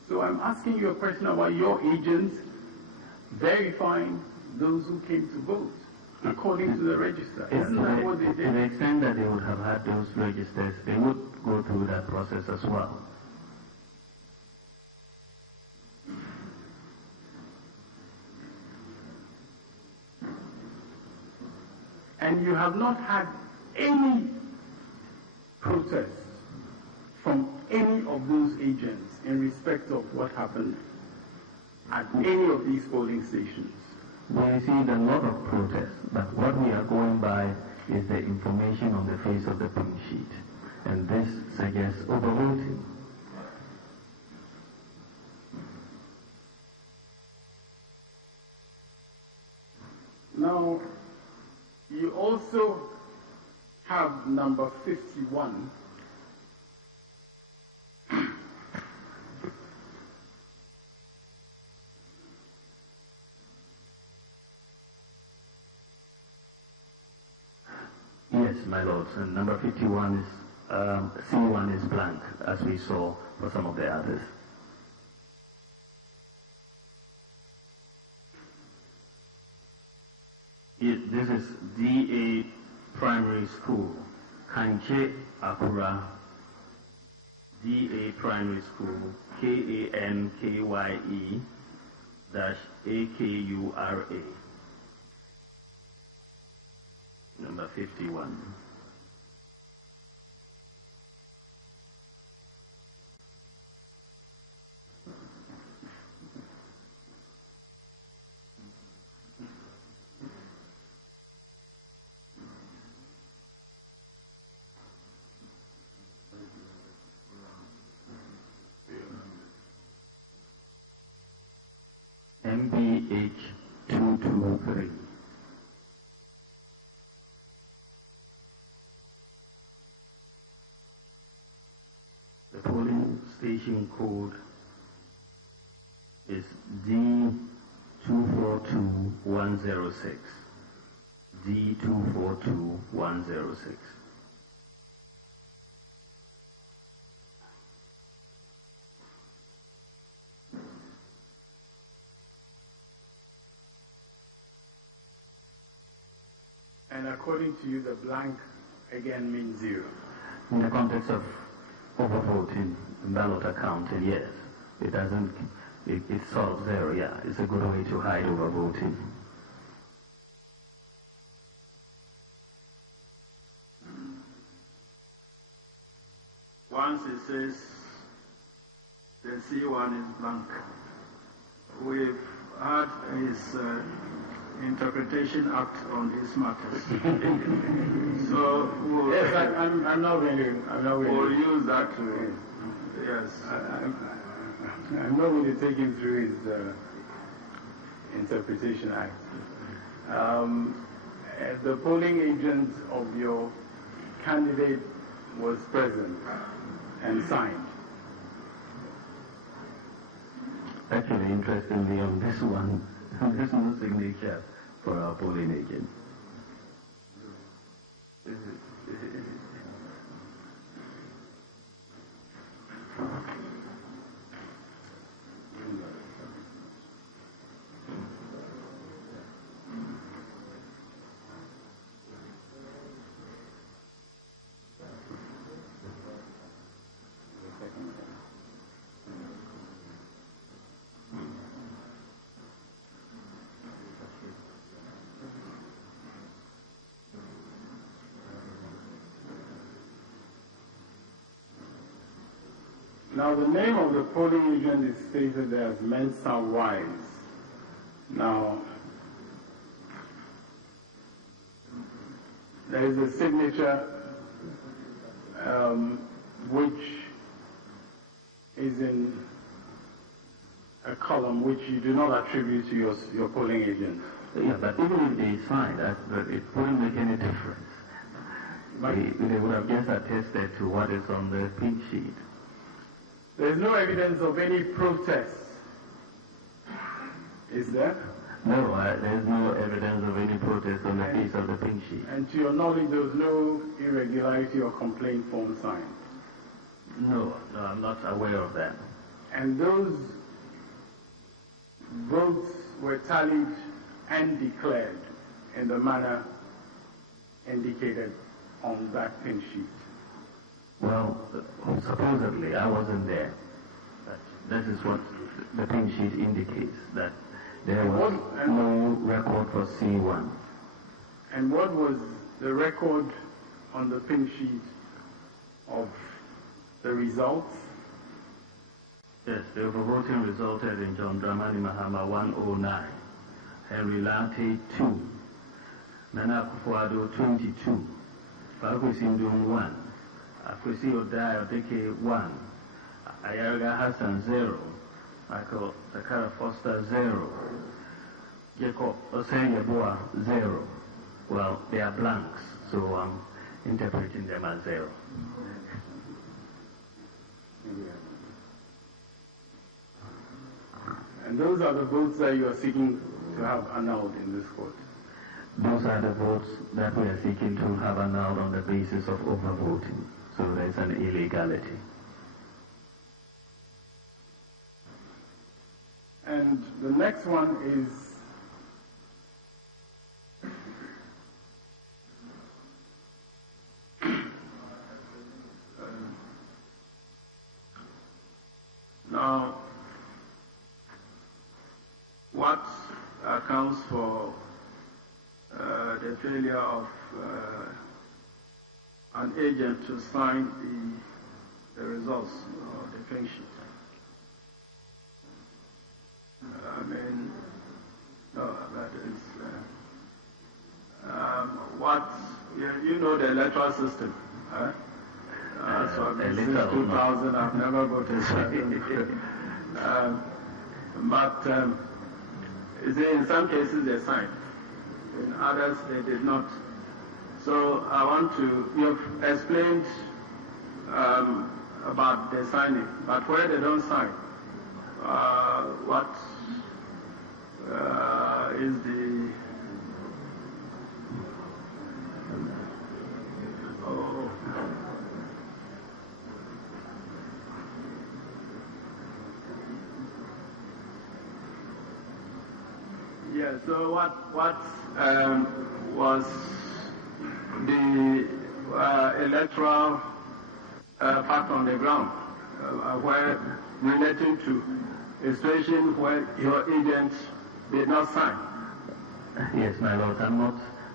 So I'm asking you a question about your agents verifying those who came to vote according to the register. Isn't that what they did? To the extent that they would have had those registers, they would go through that process as well. And you have not had any protest from any of those agents in respect of what happened at any of these polling stations. We received a lot of protests, but what we are going by is the information on the face of the pink sheet, and this suggests overvoting. Now, you also have number 51. Yes, my lords, and number 51 is, C1 is blank, as we saw for some of the others. This is DA Primary School, Kanche Akura, DA Primary School, KANKYE -AKURA, number 51. MBH 223. The polling station code is D242106. D242106. And according to you, the blank again means 0. In the context of overvoting, ballot accounting, yes. It doesn't, it solves 0, yeah. It's a good way to hide overvoting. Once it says the C1 is blank, we've had his interpretation act on these matters. So we'll, Yes, I'm not going to. we'll use that to. Yes. I'm not going to take him through his interpretation act. The polling agent of your candidate was present and signed. Actually, interestingly, on this one, there's no signature for our polling agent. Now, the name of the polling agent is stated as Mensa Wise. Now, there is a signature which is in a column which you do not attribute to your polling agent. Yeah, but even if they signed, it wouldn't make any difference. They would have just attested to what is on the pink sheet. There is no evidence of any protest. Is there? No, there is no evidence of any protest on the face of the pink sheet. And to your knowledge, there was no irregularity or complaint form signed? No, I'm not aware of that. And those votes were tallied and declared in the manner indicated on that pink sheet. Well, supposedly, I wasn't there. But this is what the pink sheet indicates, that there was no record for C1. And what was the record on the pink sheet of the results? Yes, the overvoting resulted in John Dramani Mahama 109, Henry Latte 2, Nana Akufo-Addo 22, Fakwesi Ndum 1, Akwesi Odayo Dike 1, Ayarga Hassan 0, Michael Takara Foster 0, Jacob Osei-Yeboah 0. Well, they are blanks, so I'm interpreting them as 0. And those are the votes that you are seeking to have annulled in this court? Those are the votes that we are seeking to have annulled on the basis of overvoting. So there's an illegality. And the next one is now what accounts for the failure of an agent to sign the results of the pay sheet? I mean, no, that is what you know the electoral system. So since 2000, I've never voted. But in some cases they signed, in others they did not. So I want to, you've explained about the signing, but where they don't sign, what is the... Oh. Yeah, so what was the electoral fact on the ground where relating to a situation where your agent did not sign? Yes, my lord,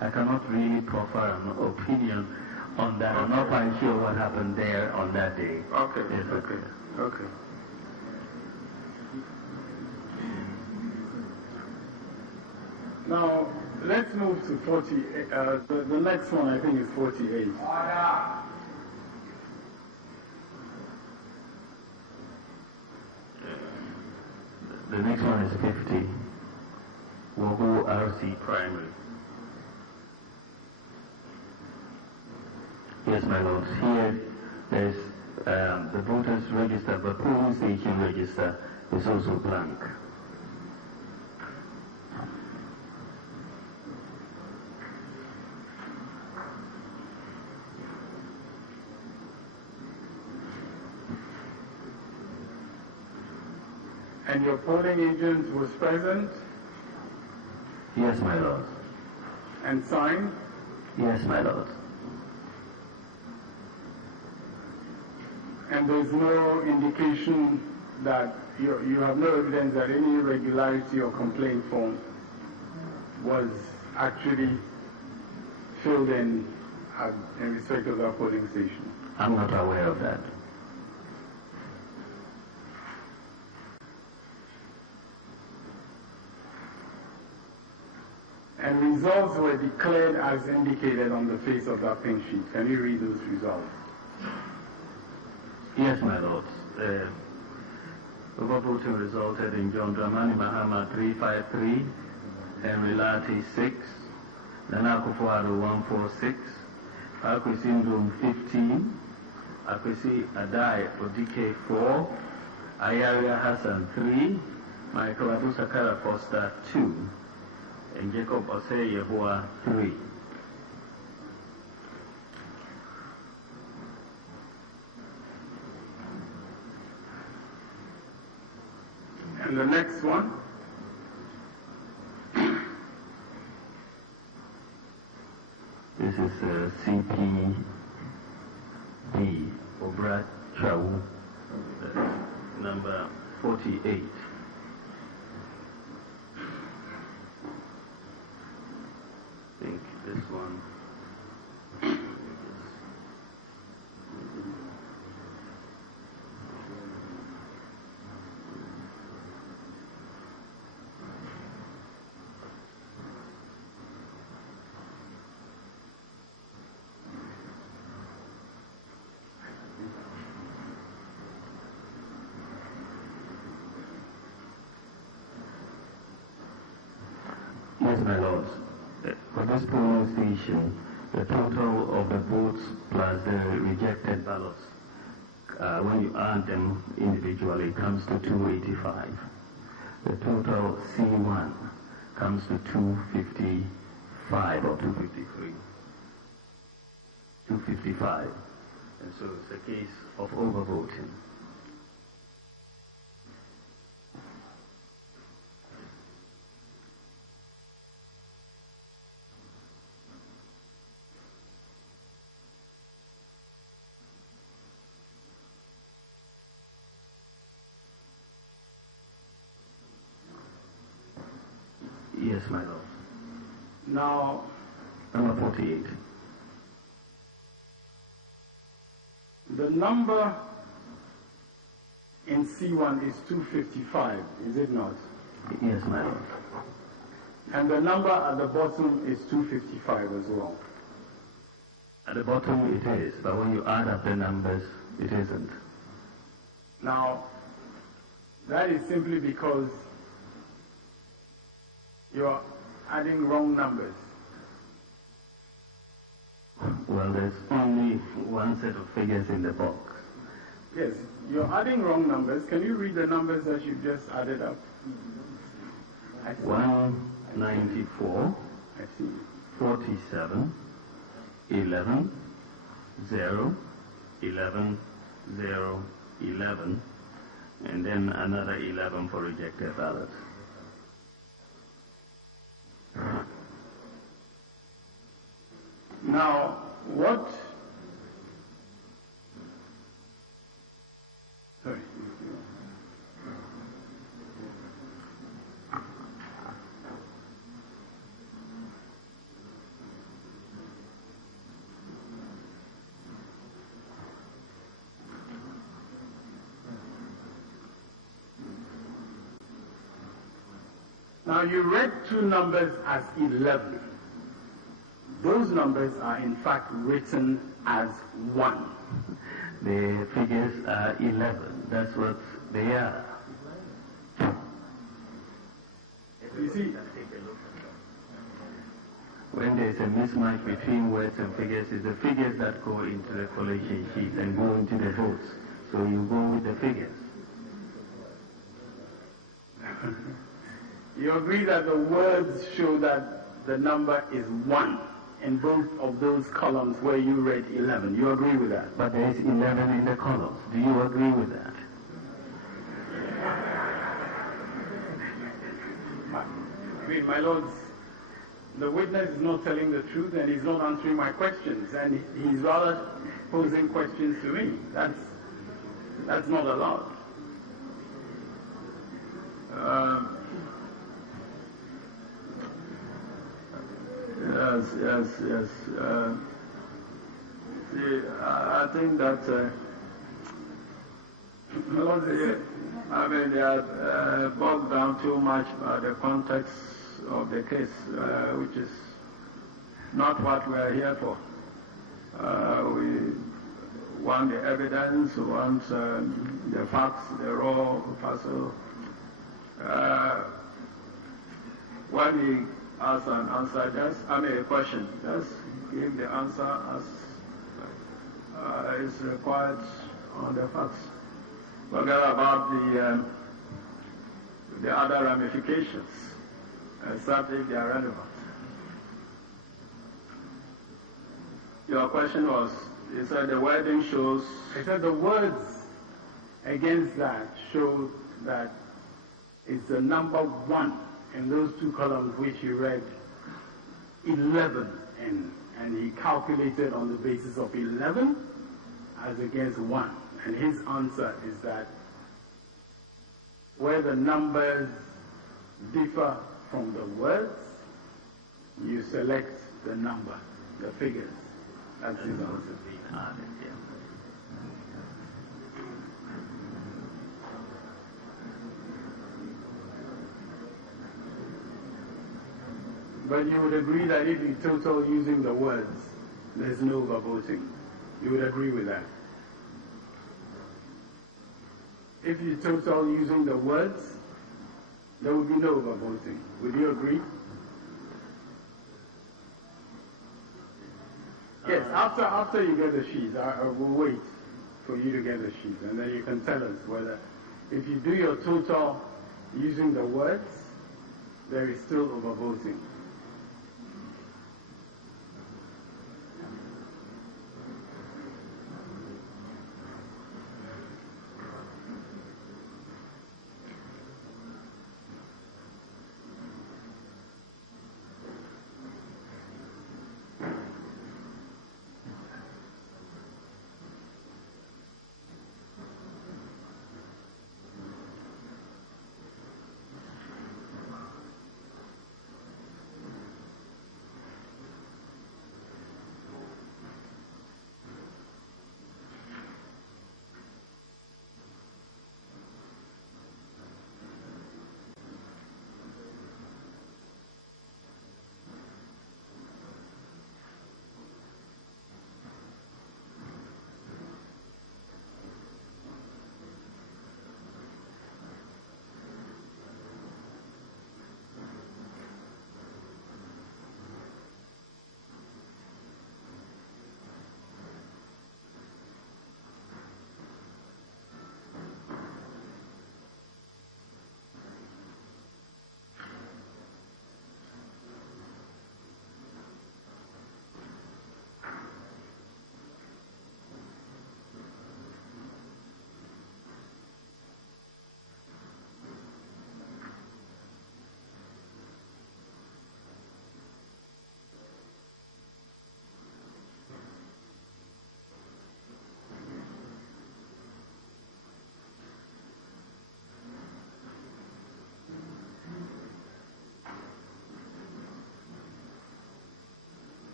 I cannot really proffer an opinion on that. Okay. I'm not quite sure what happened there on that day. Okay, yes, okay. Now, let's move to 48. The next one, I think, is 48. The next one is 50. Wogo RC Primary. Yes, my lord. Here, there's the voters register, but polling station register is also blank. And your polling agent was present? Yes, my lord. And signed? Yes, my lord. And there's no indication that you have no evidence that any irregularity or complaint form was actually filled in respect of that polling station? I'm not aware of that. And results were declared as indicated on the face of that pink sheet. Can you read those results? Yes, my lord. Overvoting resulted in John Dramani Mahama 353, Henry Lati 6, Nana Akufo-Addo 146, Akwesi Ndum 15, Akwesi Adai Odike 4, Ayaria Hassan 3, Michael Adu Sakara Foster 2, and Jacob Osei-Yeboah 3. And the next one? This is CPB, Obra Chau, number 48. I think this one. Yes, my lords. For this polling station, the total of the votes plus the rejected ballots, when you add them individually, comes to 285. The total C1 comes to 255 or 253. 255. And so it's a case of overvoting. Yes, my lord. Now, Number 48. the number in C1 is 255, is it not? Yes, my lord. And the number at the bottom is 255 as well. At the bottom it is, but when you add up the numbers, it isn't. Now, that is simply because you're adding wrong numbers. Well, there's only one set of figures in the box. Yes, you're adding wrong numbers. Can you read the numbers that you just added up? 194, I see. 47, 11, 0, 11, 0, 11, and then another 11 for rejected ballots. Now, what? Sorry. Now, you read two numbers as 11. Those numbers are in fact written as 1. The figures are 11. That's what they are. You see, When there's a mismatch between words and figures, it's the figures that go into the collation sheet and go into the votes. So you go with the figures. you agree that the words show that the number is 1 in both of those columns where you read 11. You agree with that? But there is 11 in the columns. Do you agree with that? My lords, the witness is not telling the truth and he's not answering my questions, and he's rather posing questions to me. That's not allowed. Yes. See, I think that I mean, they are bogged down too much by the context of the case, which is not what we are here for. We want the evidence, we want the facts, the raw puzzle. When we ask an answer, a question, just give the answer as is required on the facts. Forget about the other ramifications, except if they are relevant. Your question was, you said the wording shows... I said the words against that show that it's the number 1 in those two columns which you read 11 in, and he calculated on the basis of 11 as against 1. And his answer is that where the numbers differ from the words, you select the number, the figures. That's his answer. But you would agree that if you total using the words, there's no overvoting. You would agree with that? If you total using the words, there would be no overvoting. Would you agree? after you get the sheet, I will wait for you to get the sheet, and then you can tell us whether, if you do your total using the words, there is still overvoting.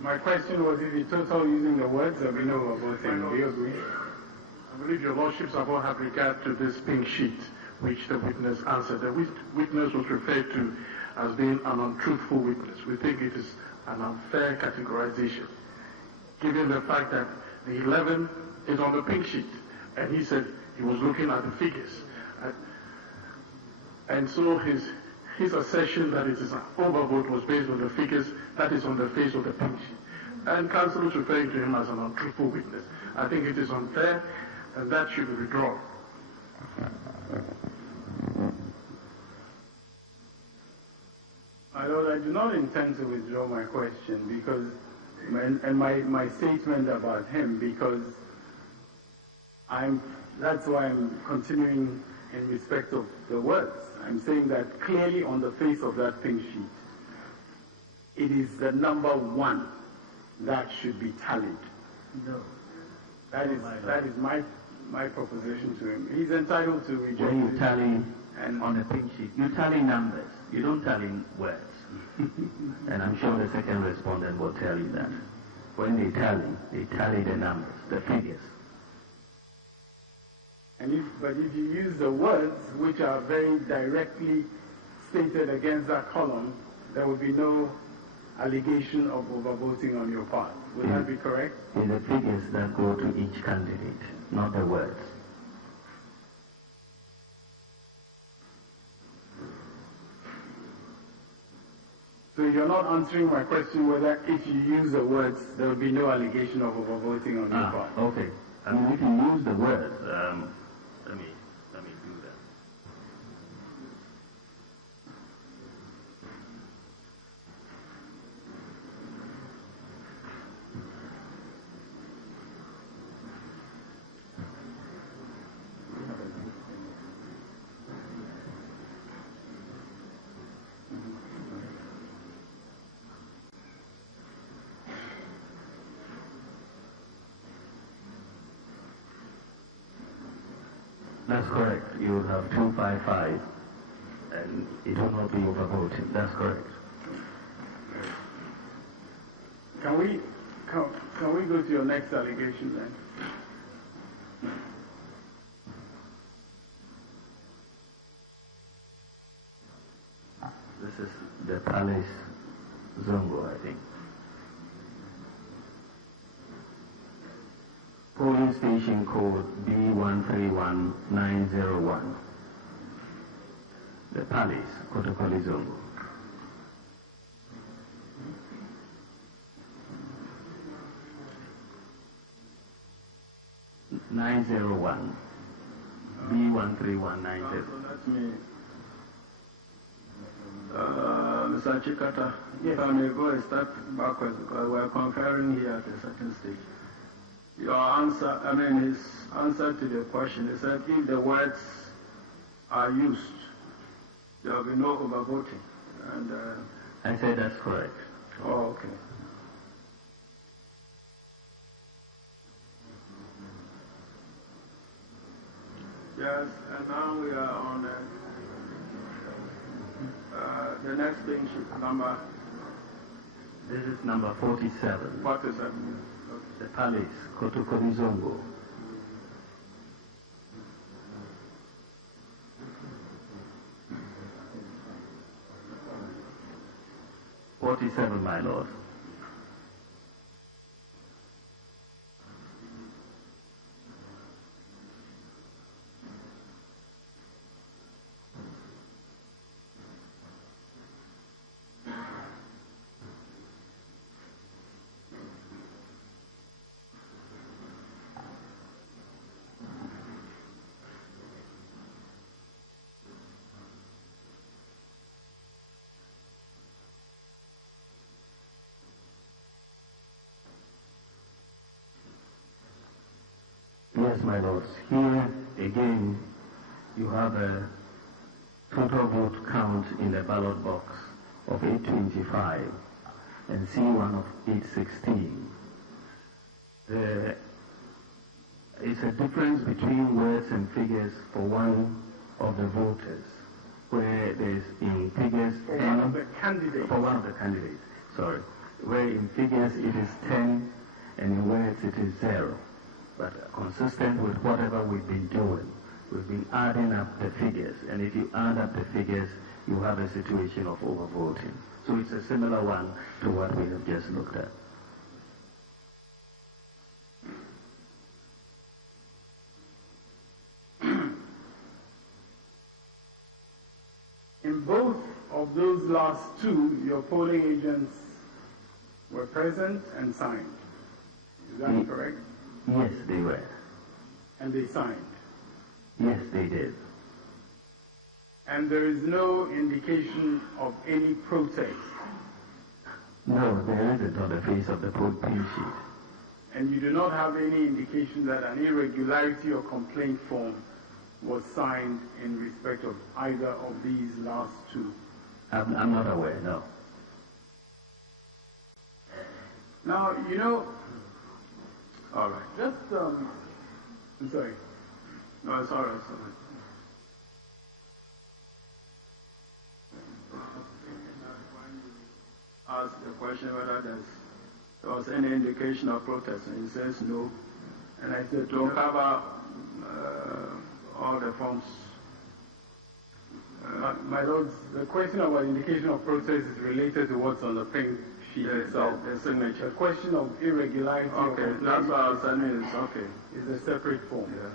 My question was, if you total using the words, there will be no overvoting. Do you agree? I believe your lordships have all had regard to this pink sheet, which the witness answered. The witness was referred to as being an untruthful witness. We think it is an unfair categorization, given the fact that the 11 is on the pink sheet, and he said he was looking at the figures. And so his assertion that it is an overvote was based on the figures that is on the face of the pink sheet. And counsel is referring to him as an untruthful witness. I think it is unfair, and that should be withdrawn. My Lord, I do not intend to withdraw my question because, and my statement about him, because that's why I'm continuing in respect of the words. I'm saying that clearly on the face of that pink sheet, it is the number 1 that should be tallied. No. That is my proposition to him. He's entitled to reject when you it. tally on the pink sheet, you tally numbers. You don't tally words. And I'm sure the second respondent will tell you that. When they tally the numbers, the figures. But if you use the words, which are very directly stated against that column, there would be no allegation of overvoting on your part. Would that be correct? In the figures that go to each candidate, not the words. So you're not answering my question whether if you use the words, there will be no allegation of overvoting on your part. Okay. I mean, if you use the words, let me do that. That's correct. You will have 255, and it will not be overvoting. That's correct. Can we go to your next allegation then? Polling station code B131901. The Palace, Kotokoli Zone. B131901. So let me, Mr. Chikata, if I may go a step backwards, because we're conferring here at a certain stage. Your answer, his answer to the question, he said if the words are used, there will be no overvoting. And I said that's correct. oh, okay. Yes, and now we are on the next thing, number. This is number 47. 47. The Palace, Kotokoli Zongo. .47, my lord. Yes, my lords. Here again, you have a total vote count in the ballot box of 825 and C1 of 816. It's a difference between words and figures for one of the voters, where there's in figures For 10, one of the candidates. for one of the candidates, sorry, where in figures it is 10 and in words it is 0. But consistent with whatever we've been doing, we've been adding up the figures, and if you add up the figures, you have a situation of overvoting. So it's a similar one to what we have just looked at. In both of those last two, your polling agents were present and signed. Is that correct? Yes, they were. And they signed. Yes, they did. And there is no indication of any protest. No, there isn't on the face of the polling sheet. And you do not have any indication that an irregularity or complaint form was signed in respect of either of these last two. I'm not aware, no. Now, you know, All right. just, I'm sorry. No, it's all right. Ask the question whether there was any indication of protest, and he says no. And I said, To cover all the forms. my lords, the question about indication of protest is related to what's on the pink sheet itself. The signature. The question of irregularity or Okay, complaint that's what I was saying is okay. is a separate form. Yeah.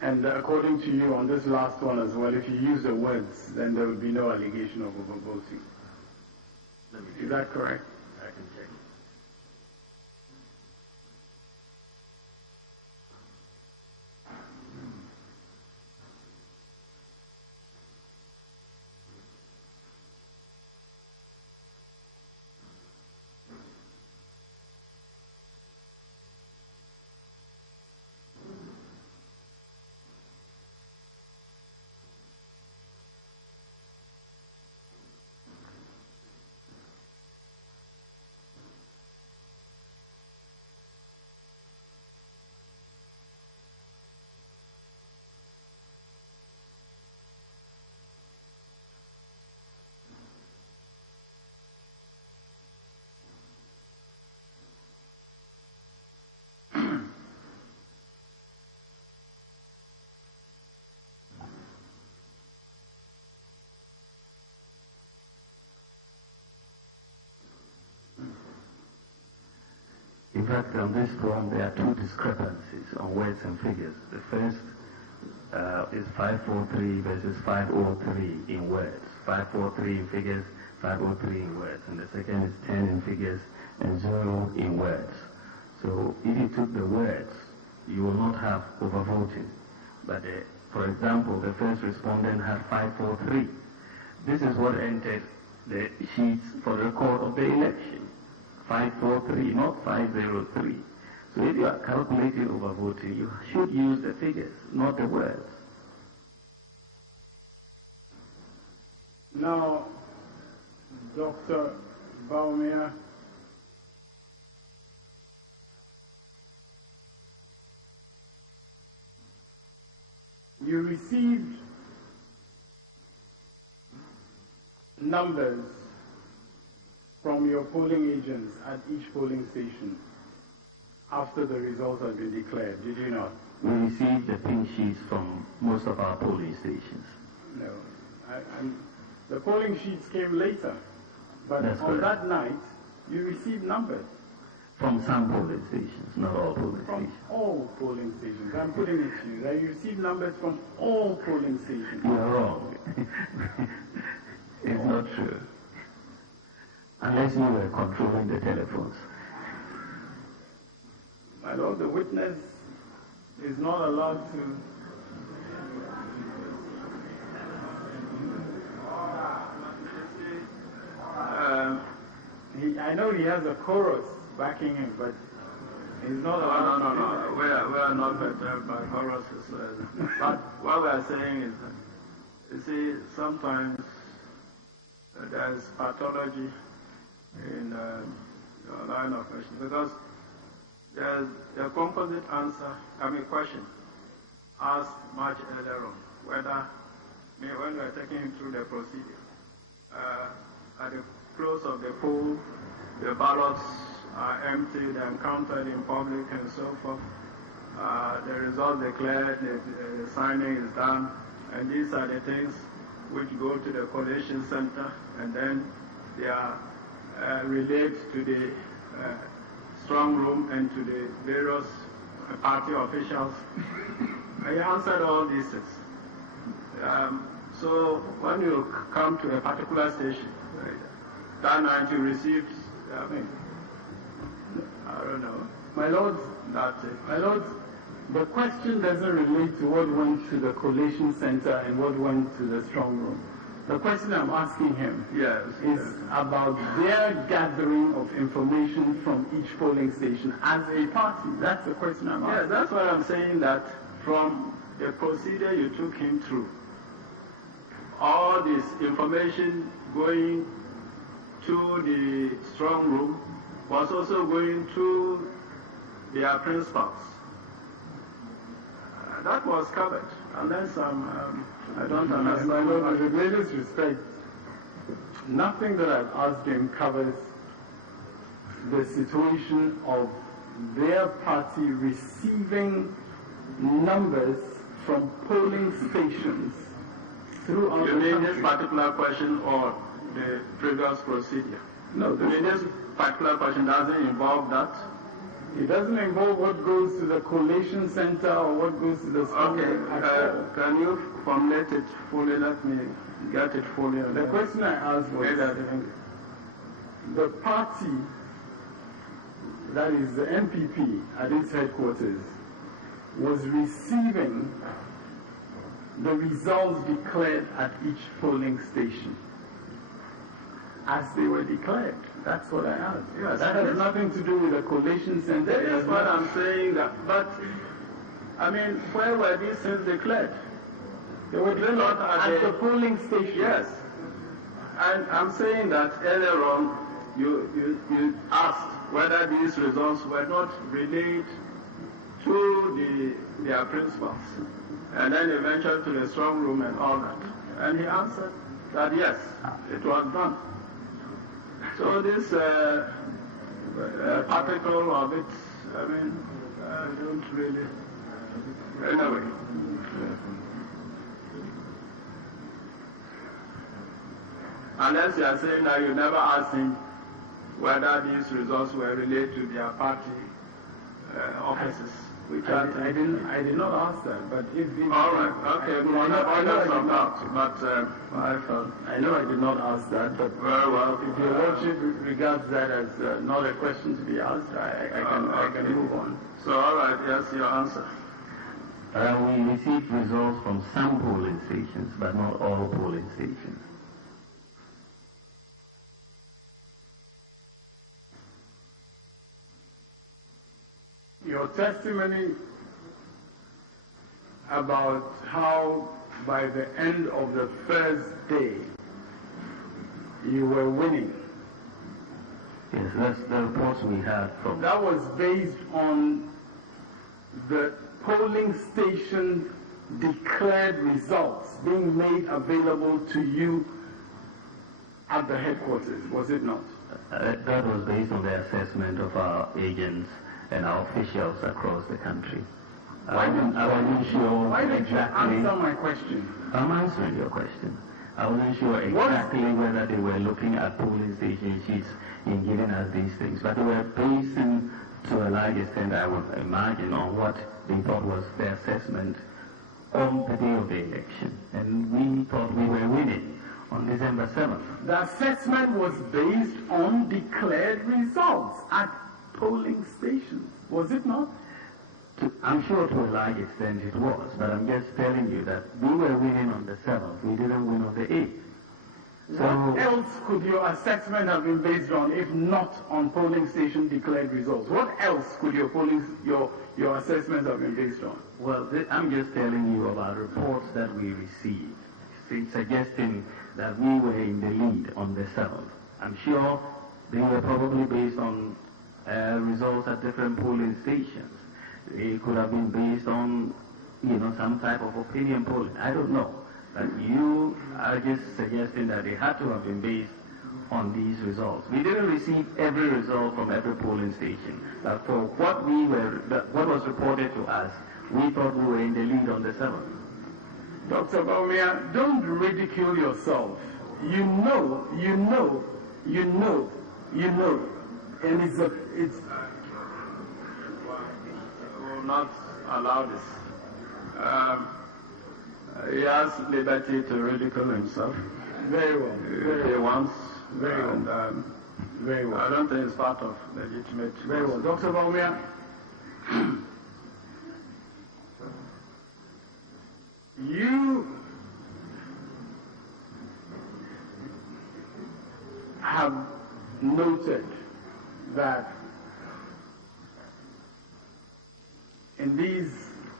And according to you on this last one as well, if you use the words, then there would be no allegation of overvoting. Is that correct? I can check. In fact, on this form, there are two discrepancies on words and figures. The first is 543 versus 503 in words. 543 in figures, 503 in words. And the second is 10 in figures and 0 in words. So if you took the words, you will not have overvoting. But for example, the first respondent had 543. This is what entered the sheets for the record of the election. 543, not 503. So if you are calculating overvoting, you should use the figures, not the words. Now, Dr. Baumia, you received numbers from your polling agents at each polling station after the results had been declared, did you not? We received the pin sheets from most of our polling stations. No. The polling sheets came later, but That's on correct. that night, you received numbers. From some polling stations, not all polling From stations. all polling stations. I'm putting it to you that you received numbers from all polling stations. You are wrong. It's not true. Unless you were controlling the telephones. My Lord, the witness is not allowed to. I know he has a chorus backing him, but he's not allowed to. No. We are not perturbed by choruses. But what we are saying is that, you see, sometimes there's pathology in your line of question, because there's a composite question asked much earlier on, whether when we are taking him through the procedure, at the close of the poll, the ballots are emptied and counted in public and so forth. The result declared, the signing is done, and these are the things which go to the collation center, and then they are relayed to the strong room and to the various party officials. I answered all these things. So when you come to a particular station, that night you received, I don't know. My Lord, That's it. My Lord, the question doesn't relate to what went to the collation center and what went to the strong room. The question I'm asking him is about their gathering of information from each polling station as a party. That's the question I'm asking. Yeah, that's what I'm saying, that from the procedure you took him through, all this information going to the strong room was also going to their principals. That was covered. Unless I don't understand. My Lord, with the greatest respect, nothing that I've asked him covers the situation of their party receiving numbers from polling stations throughout You the mean country. this particular question or the previous procedure? No, This particular question doesn't involve that? it doesn't involve what goes to the collation center or what goes to the strong room at all. Can you formulate it fully? Let me get it fully. The question I asked was that the party, that is the MPP at its headquarters, was receiving the results declared at each polling station as they were declared. That's what I asked. Yes, that has nothing to do with the collation center. That is what I'm saying. But, I mean, where were these things declared? They were declared at the polling station. Yes. And I'm saying that earlier on, you asked whether these results were not relayed to their principals, and then eventually to the strong room and all that. And he answered that yes, it was done. So this particle of it, I mean, I don't really. Anyway. Unless you are saying that you never asked him whether these results were related to their party offices. I did not ask that, but if the... All right, okay, I know some doubt, but I know I did not ask that, but very well. If your lordship regards that as not a question to be asked, I can move on. So, all right, yes, your answer. We received results from some polling stations, but not all polling stations. Your testimony about how by the end of the first day you were winning. Yes, that's the reports we had from... That was based on the polling station declared results being made available to you at the headquarters, was it not? That was based on the assessment of our agents and our officials across the country. Why didn't you answer my question? I'm answering your question. I wasn't sure exactly whether they were looking at polling station sheets in giving us these things, but they were basing to a large extent, I would imagine, on what they thought was the assessment on the day of the election. And we thought we were winning on December 7th. The assessment was based on declared results at polling stations, was it not? I'm sure to a large extent it was, but I'm just telling you that we were winning on the 7th. We didn't win on the 8th. So, what else could your assessment have been based on if not on polling station declared results? What else could your assessment have been based on? Well, I'm just telling you about reports that we received, suggesting that we were in the lead on the 7th. I'm sure they were probably based on results at different polling stations. It could have been based on, some type of opinion polling. I don't know. But you are just suggesting that they had to have been based on these results. We didn't receive every result from every polling station. But for what was reported to us, we thought we were in the lead on the 7th. Dr. Baumia, don't ridicule yourself. You know. And it's will not allow this. He has liberty to ridicule himself. Very well. He wants. Very well. Very well. I don't think it's part of legitimate. Very well. Dr. Baumia, you have noted that in these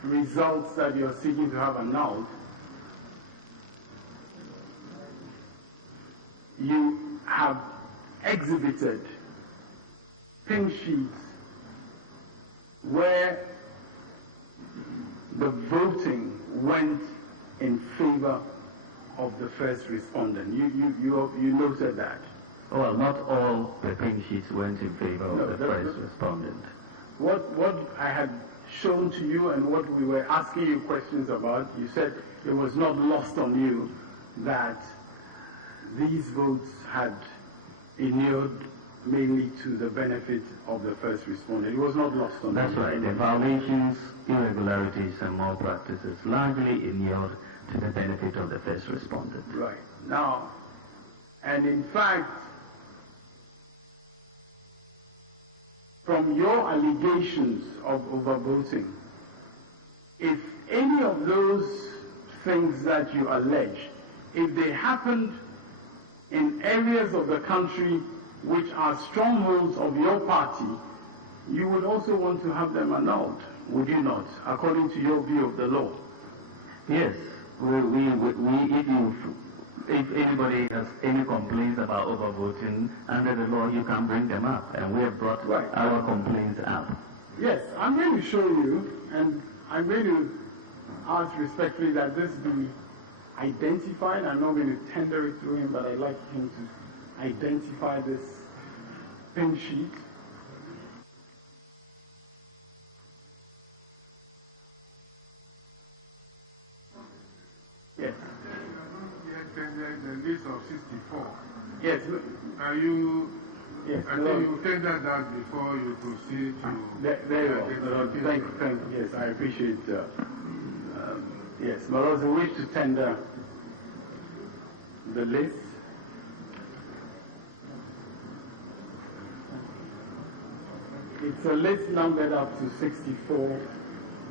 results that you're seeking to have annulled, you have exhibited pink sheets where the voting went in favor of the first respondent. You noted that. Well, not all the pink sheets went in favor of the first respondent. What I had shown to you and what we were asking you questions about, you said it was not lost on you that these votes had inured mainly to the benefit of the first respondent. It was not lost on you. That's right. The violations, irregularities, and malpractices largely inured to the benefit of the first respondent. Right. Now, and in fact, from your allegations of overvoting, if any of those things that you allege, if they happened in areas of the country which are strongholds of your party, you would also want to have them annulled, would you not, according to your view of the law? Yes. If anybody has any complaints about overvoting under the law, you can bring them up, and we have brought our complaints up. Yes, I'm going to show you, and I'm going to ask respectfully that this be identified. I'm not going to tender it to him, but I'd like him to identify this pin sheet. Yes. The list of 64. Yes. Are you Yes, I think you take that out before you proceed to... Very well. Thank you. Yes, I appreciate yes, Maros, we wish to tender the list. It's a list numbered up to 64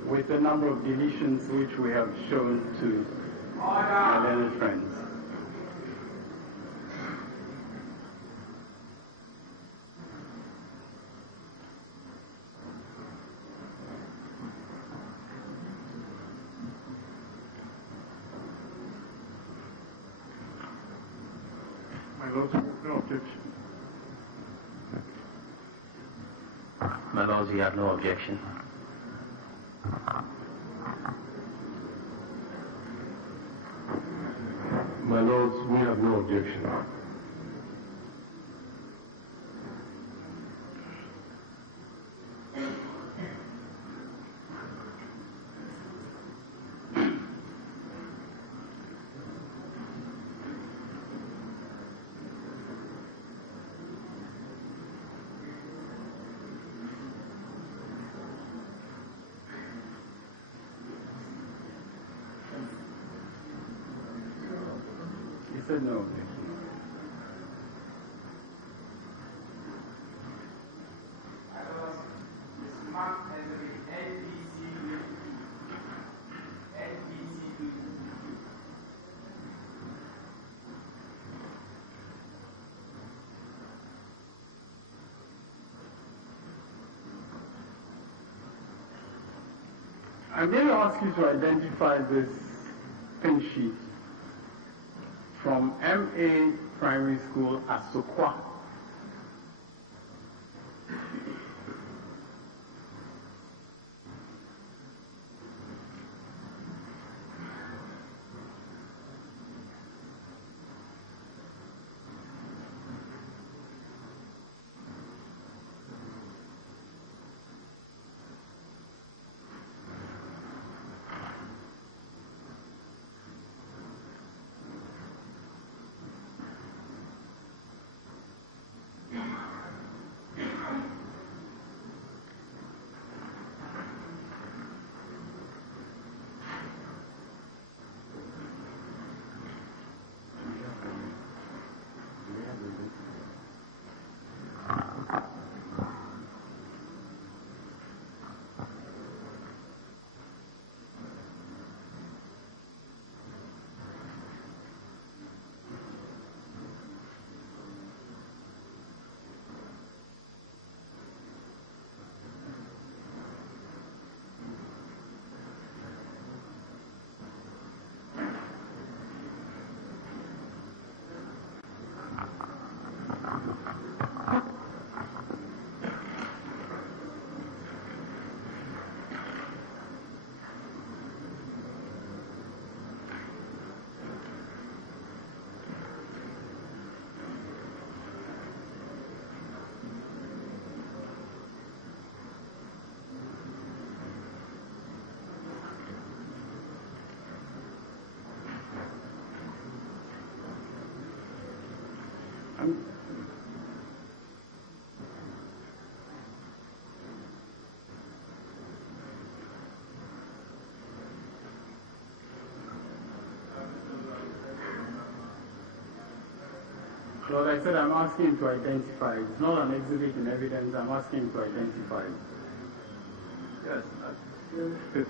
with the number of deletions which we have shown to our learned friends. My Lord, no objection. My Lords, you have no objection. My Lords, we have no objection. He said no. I'm going to ask you to identify this pin sheet from MA Primary School Asokwa. Lord, I said I'm asking him to identify it. It's not an exhibit in evidence. I'm asking him to identify it. Yes.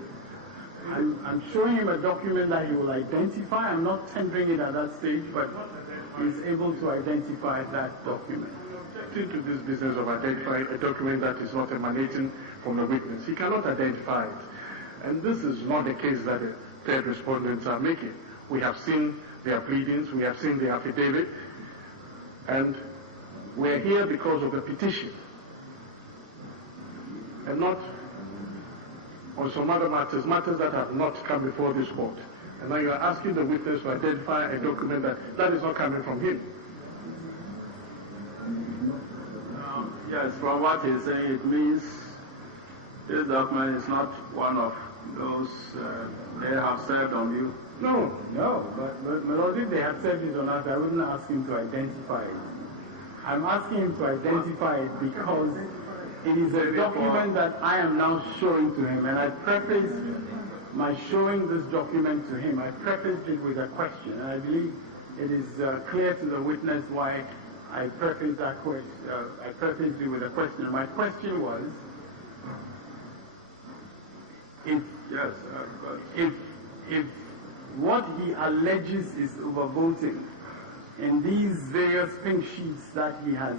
I'm showing him a document that he will identify. I'm not tendering it at that stage, but he's able to identify that document. Objecting to this business of identifying a document that is not emanating from the witness. He cannot identify it. And this is not the case that the third respondents are making. We have seen their pleadings, we have seen the affidavit, and we're here because of the petition, and not on some other matters that have not come before this court. And now you are asking the witness to identify a document that is not coming from him. Yes, from what he's saying, it means this document is not one of those they have served on you. No, but if they had said this on us, I wouldn't ask him to identify it. I'm asking him to identify it because it is a document that I am now showing to him, and I prefaced my showing this document to him. I prefaced it with a question, and I believe it is clear to the witness why I prefaced that question. I prefaced it with a question. My question was, if what he alleges is overvoting in these various pink sheets that he has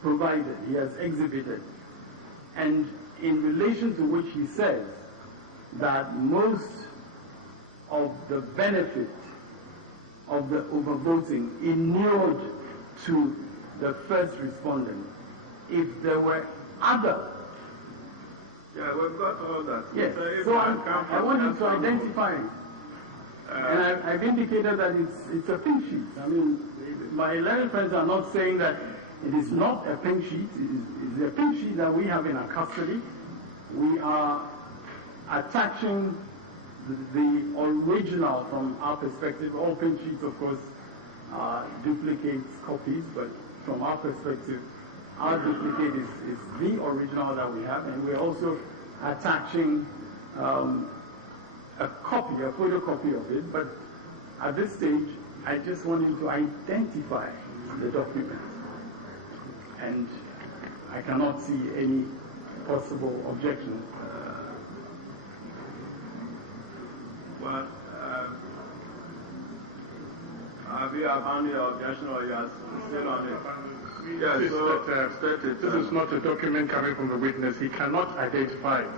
provided, he has exhibited, and in relation to which he says that most of the benefit of the overvoting inured to the first respondent, if there were other. Yeah, we've got all that. Yes, so I want you to identify it. And I've indicated that it's a pink sheet. I mean, my learned friends are not saying that it is not a pink sheet. It is a pink sheet that we have in our custody. We are attaching the original from our perspective. All pink sheets, of course, duplicate copies, but from our perspective, our duplicate is the original that we have, and we're also attaching a copy, a photocopy of it. But at this stage, I just want you to identify the document, and I cannot see any possible objection. Well, have you abandoned your objection, or you are still on it? Yes, this is not a document coming from the witness. He cannot identify it.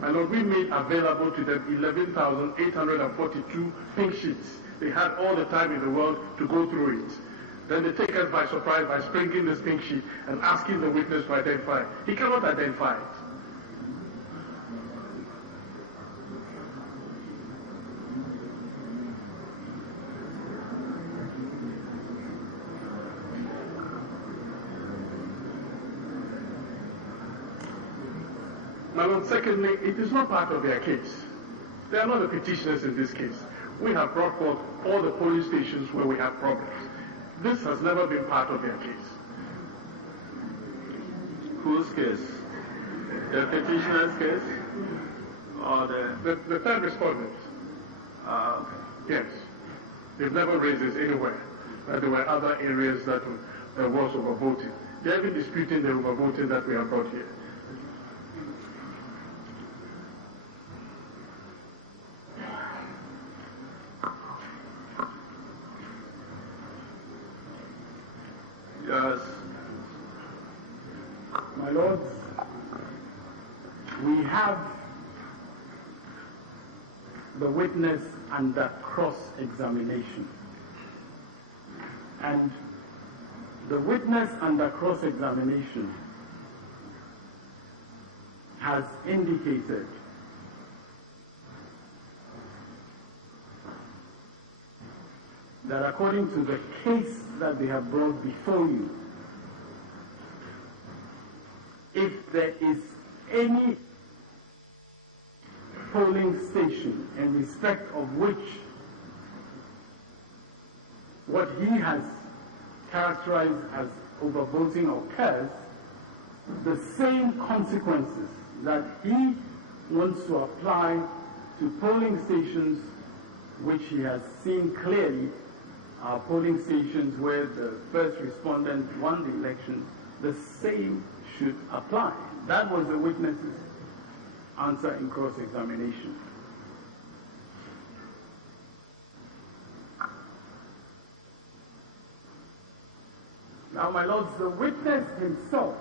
My Lord, we made available to them 11,842 pink sheets. They had all the time in the world to go through it. Then they take us by surprise by sprinkling this pink sheet and asking the witness to identify it. He cannot identify it. My Lord, secondly, it is not part of their case. They are not the petitioners in this case. We have brought forth all the police stations where we have problems. This has never been part of their case. Whose case? The petitioner's case? Or the third respondent? Okay. Yes. They've never raised this anywhere. There were other areas that there was overvoting. They have been disputing the overvoting that we have brought here. Yes. My lords, we have the witness under cross-examination. And the witness under cross-examination has indicated that according to the case that they have brought before you, if there is any polling station in respect of which what he has characterized as overvoting occurs, the same consequences that he wants to apply to polling stations which he has seen clearly are polling stations where the first respondent won the election, the same should apply. That was the witness's answer in cross-examination. Now, my lords, the witness himself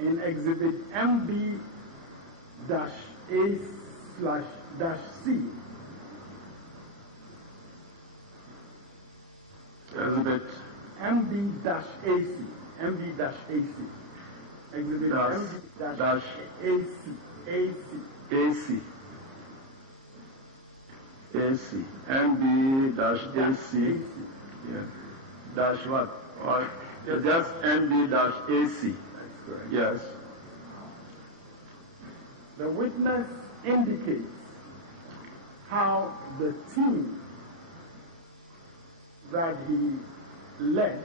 in Exhibit MB-A/C, Exhibit MB-AC, Exhibit MB-AC. Yeah. Dash what? Or just MB-AC. That's correct. Yes. The witness indicates how the team that he led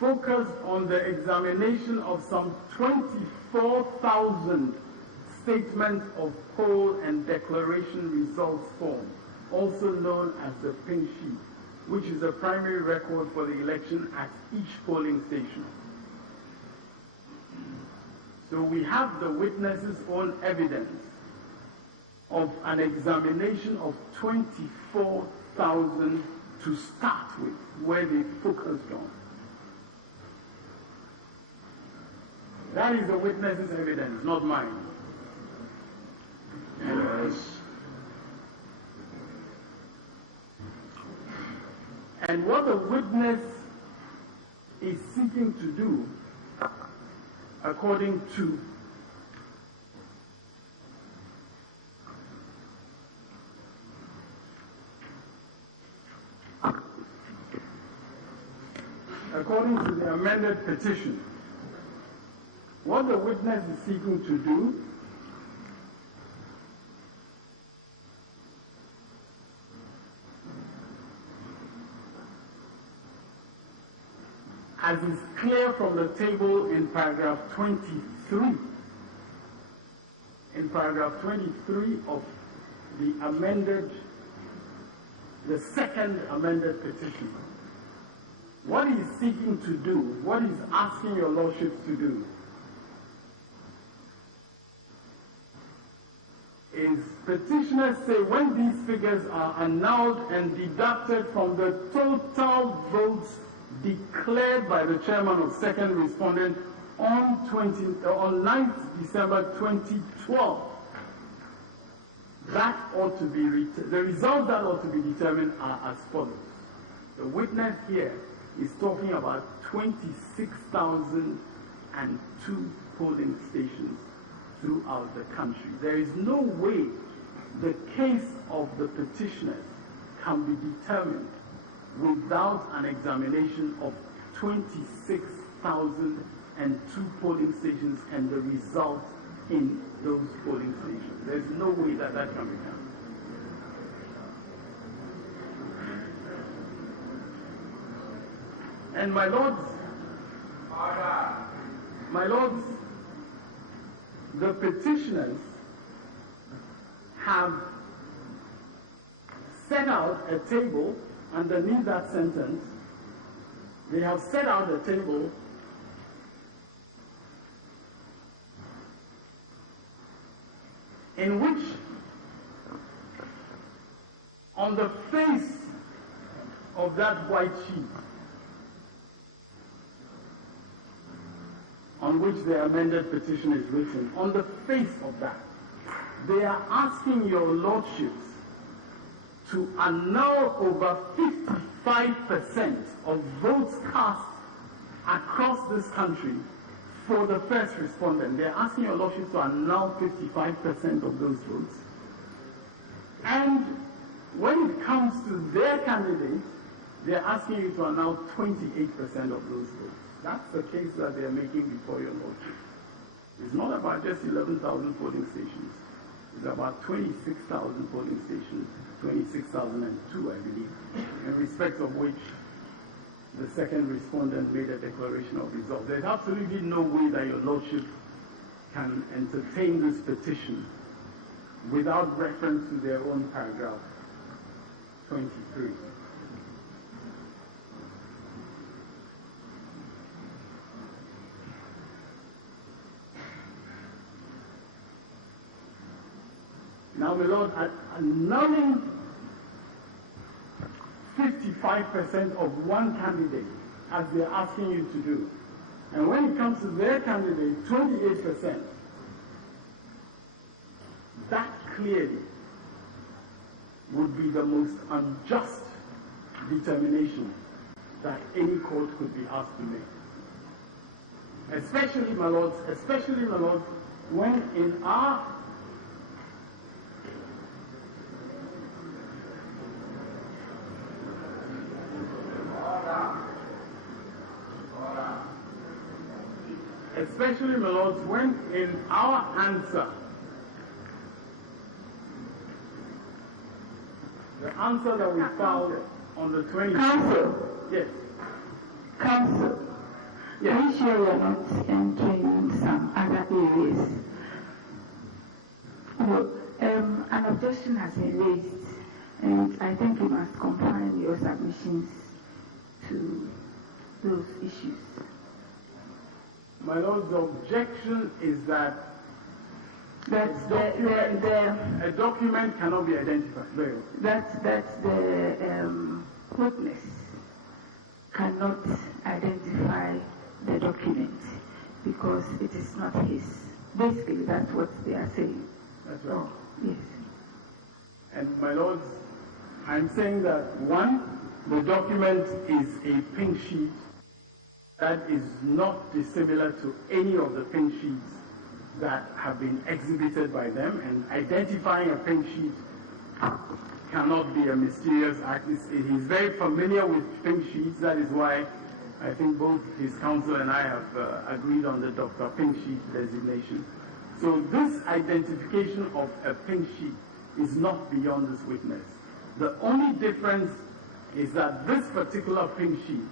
focused on the examination of some 24,000 statements of poll and declaration results form, also known as the pink sheet, which is a primary record for the election at each polling station. So we have the witnesses' own evidence of an examination of 24,000 to start with, where they focused on. That is the witnesses' evidence, not mine. Yes. And what the witness is seeking to do, according to the amended petition, what the witness is seeking to do as is clear from the table in paragraph 23. In paragraph 23 of the second amended petition. What he's seeking to do, what he's asking your lordships to do, is petitioners say when these figures are annulled and deducted from the total votes declared by the chairman of second respondent on 9th December 2012, that ought to be the results that ought to be determined are as follows. The witness here is talking about 26,002 polling stations throughout the country. There is no way the case of the petitioners can be determined without an examination of 26,002 polling stations and the results in those polling stations. There's no way that that can be done. And my lords, the petitioners have set out a table underneath that sentence. They have set out a table in which, on the face of that white sheet on which the amended petition is written, on the face of that, they are asking your lordships to annul over 55% of votes cast across this country for the first respondent. They're asking your lordships to annul 55% of those votes. And when it comes to their candidate, they're asking you to annul 28% of those votes. That's the case that they're making before your lordship. It's not about just 11,000 polling stations. It's about 26,000 polling stations, 26,002, I believe, in respect of which the second respondent made a declaration of results. There's absolutely no way that your lordship can entertain this petition without reference to their own paragraph 23. Now, my lord, annulling 55% of one candidate, as they're asking you to do, and when it comes to their candidate, 28%, that clearly would be the most unjust determination that any court could be asked to make. Especially, my lords, when in our especially, my lords, when in our answer, the answer that we filed on the 20th, yes, Council, are you sure we are not entering some other areas? Well, an objection has been raised, and I think you must confine your submissions to those issues. My Lord, the objection is that a document cannot be identified. That the witness cannot identify the document because it is not his. Basically, that's what they are saying. That's right. Oh, yes. And my lords, I'm saying that one, the document is a pink sheet that is not dissimilar to any of the pink sheets that have been exhibited by them, and identifying a pink sheet cannot be a mysterious act. He's very familiar with pink sheets. That is why I think both his counsel and I have agreed on the Dr. Pink Sheet designation. So this identification of a pink sheet is not beyond this witness. The only difference is that this particular pink sheet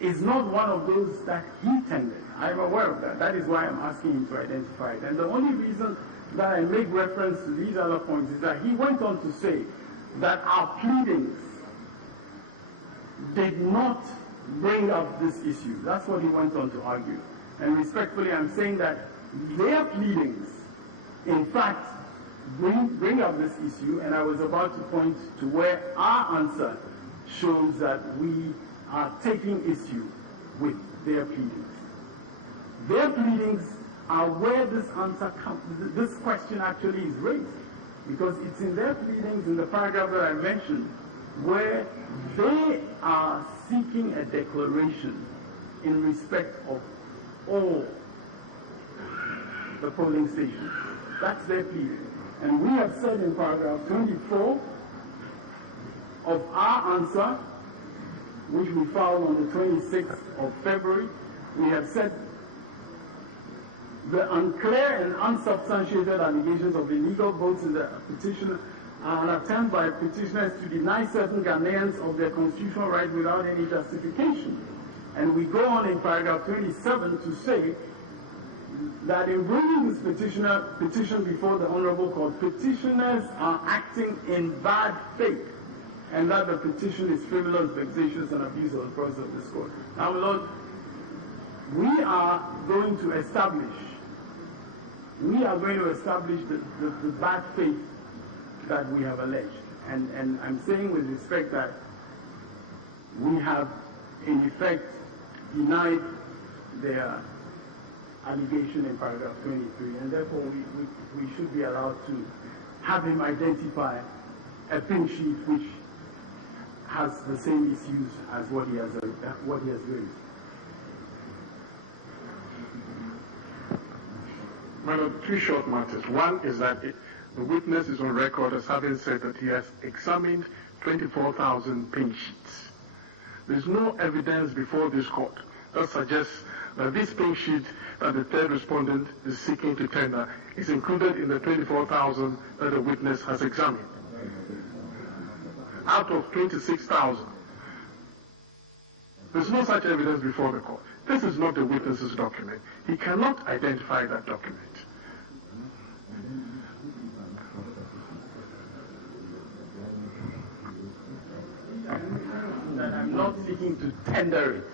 is not one of those that he tendered. I'm aware of that. That is why I'm asking him to identify it. And the only reason that I make reference to these other points is that he went on to say that our pleadings did not bring up this issue. That's what he went on to argue. And respectfully, I'm saying that their pleadings, in fact, bring up this issue, and I was about to point to where our answer shows that we are taking issue with their pleadings. Their pleadings are where this answer comes, this question actually is raised, because it's in their pleadings, in the paragraph that I mentioned, where they are seeking a declaration in respect of all the polling stations. That's their pleading. And we have said in paragraph 24 of our answer, which we filed on the 26th of February, we have said the unclear and unsubstantiated allegations of illegal votes in the petition are an attempt by petitioners to deny certain Ghanaians of their constitutional right without any justification. And we go on in paragraph 27 to say that in bringing this petition before the Honorable Court, petitioners are acting in bad faith, and that the petition is frivolous, vexatious, and abusive of the process of this court. Now, Lord, we are going to establish the bad faith that we have alleged. And I'm saying with respect that we have, in effect, denied their allegation in paragraph 23, and therefore we should be allowed to have him identify a pink sheet which has the same issues as what he has raised. Well, two short matters. One is that the witness is on record as having said that he has examined 24,000 pink sheets. There's no evidence before this court that suggests that this pink sheet that the third respondent is seeking to tender is included in the 24,000 that the witness has examined. Out of 26,000. There's no such evidence before the court. This is not the witness's document. He cannot identify that document. That I'm not seeking to tender it.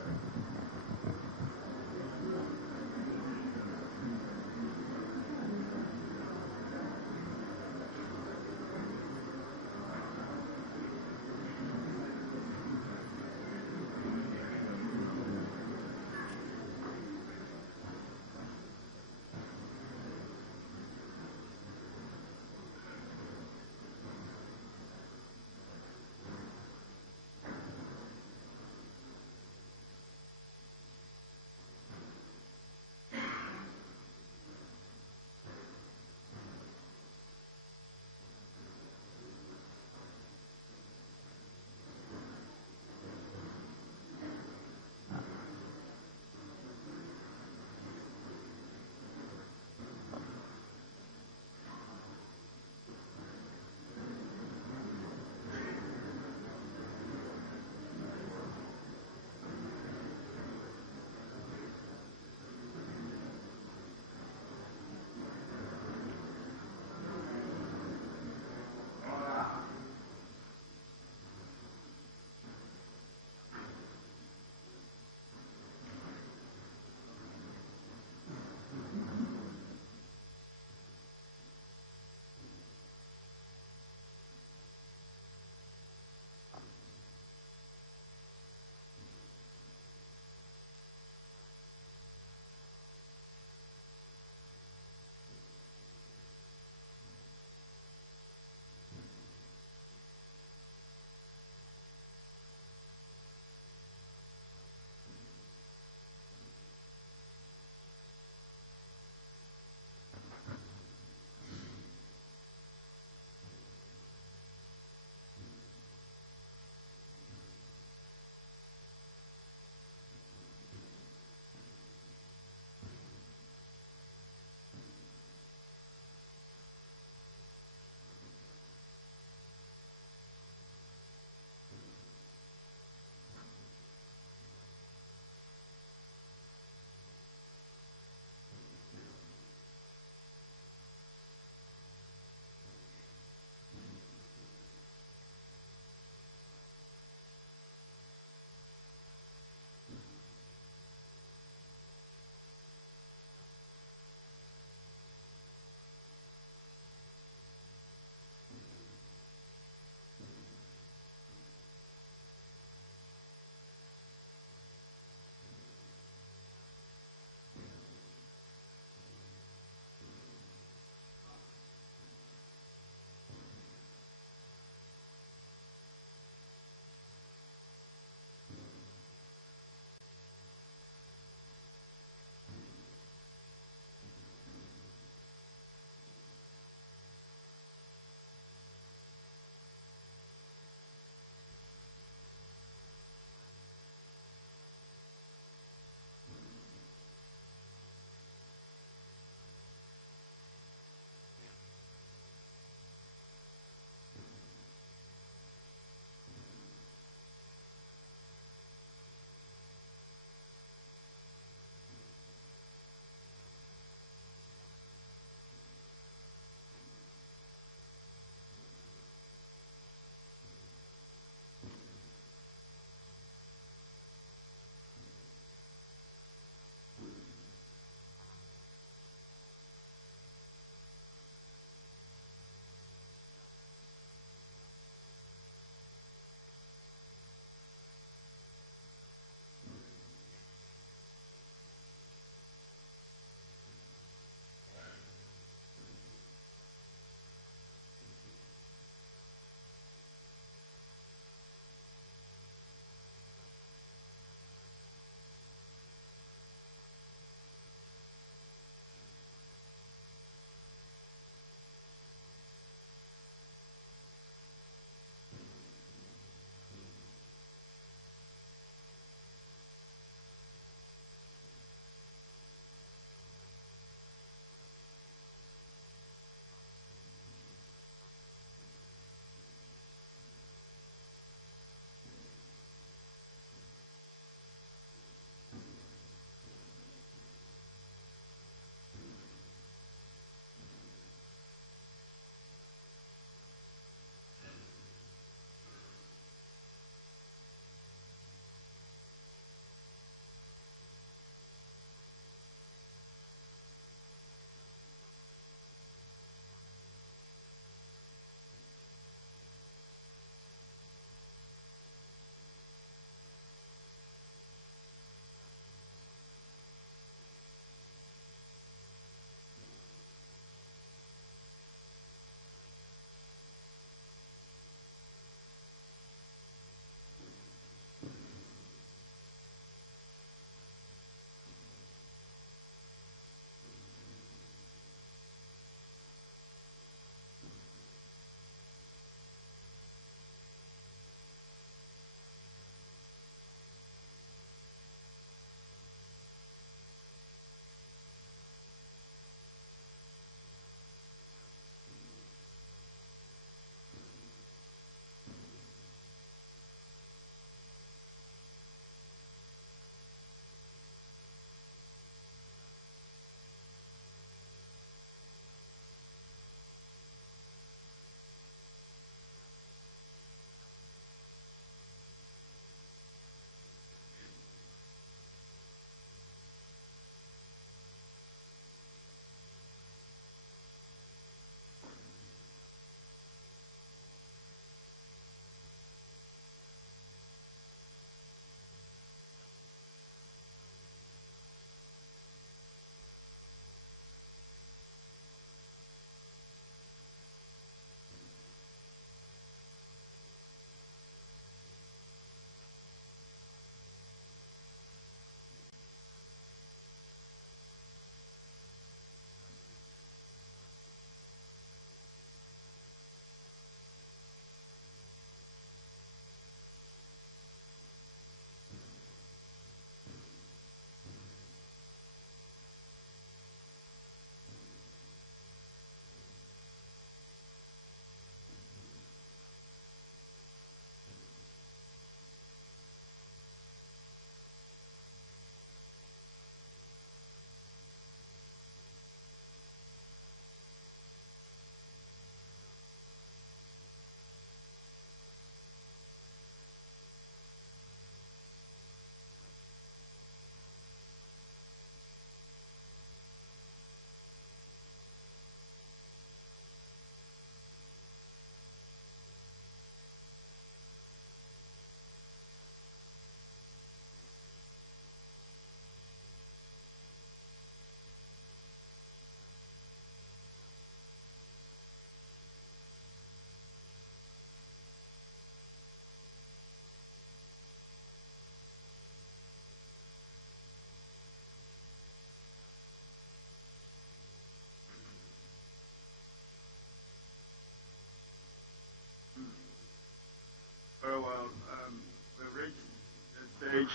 stage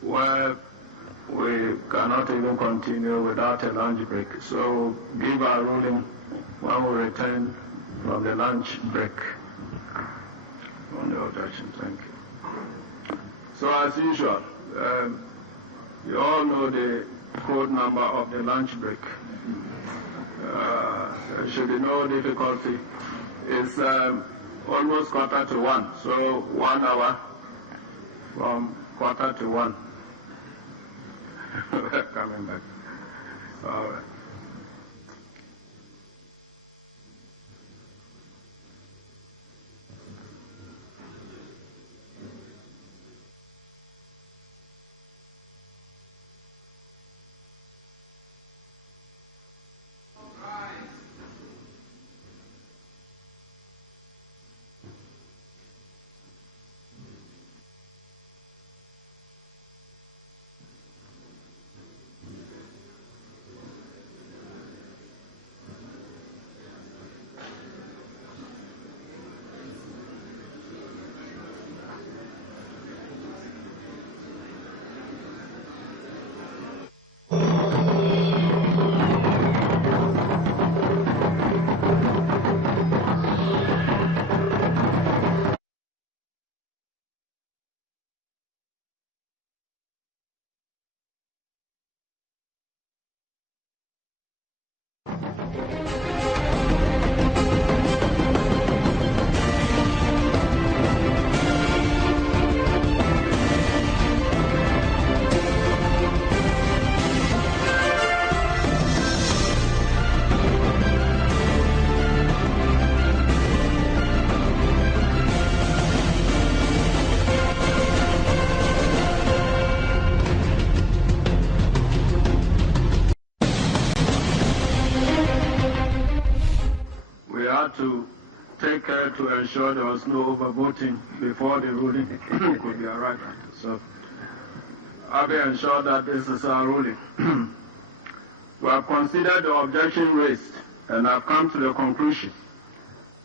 where we cannot even continue without a lunch break. So give our ruling when we return from the lunch break. On the objection, thank you. So as usual, you all know the code number of the lunch break. There should be no difficulty. It's almost 1:45, so 1 hour from 1:45. We're coming back. All right. To take care to ensure there was no overvoting before the ruling could be arrived at. So I will ensure that this is our ruling. We have considered the objection raised and have come to the conclusion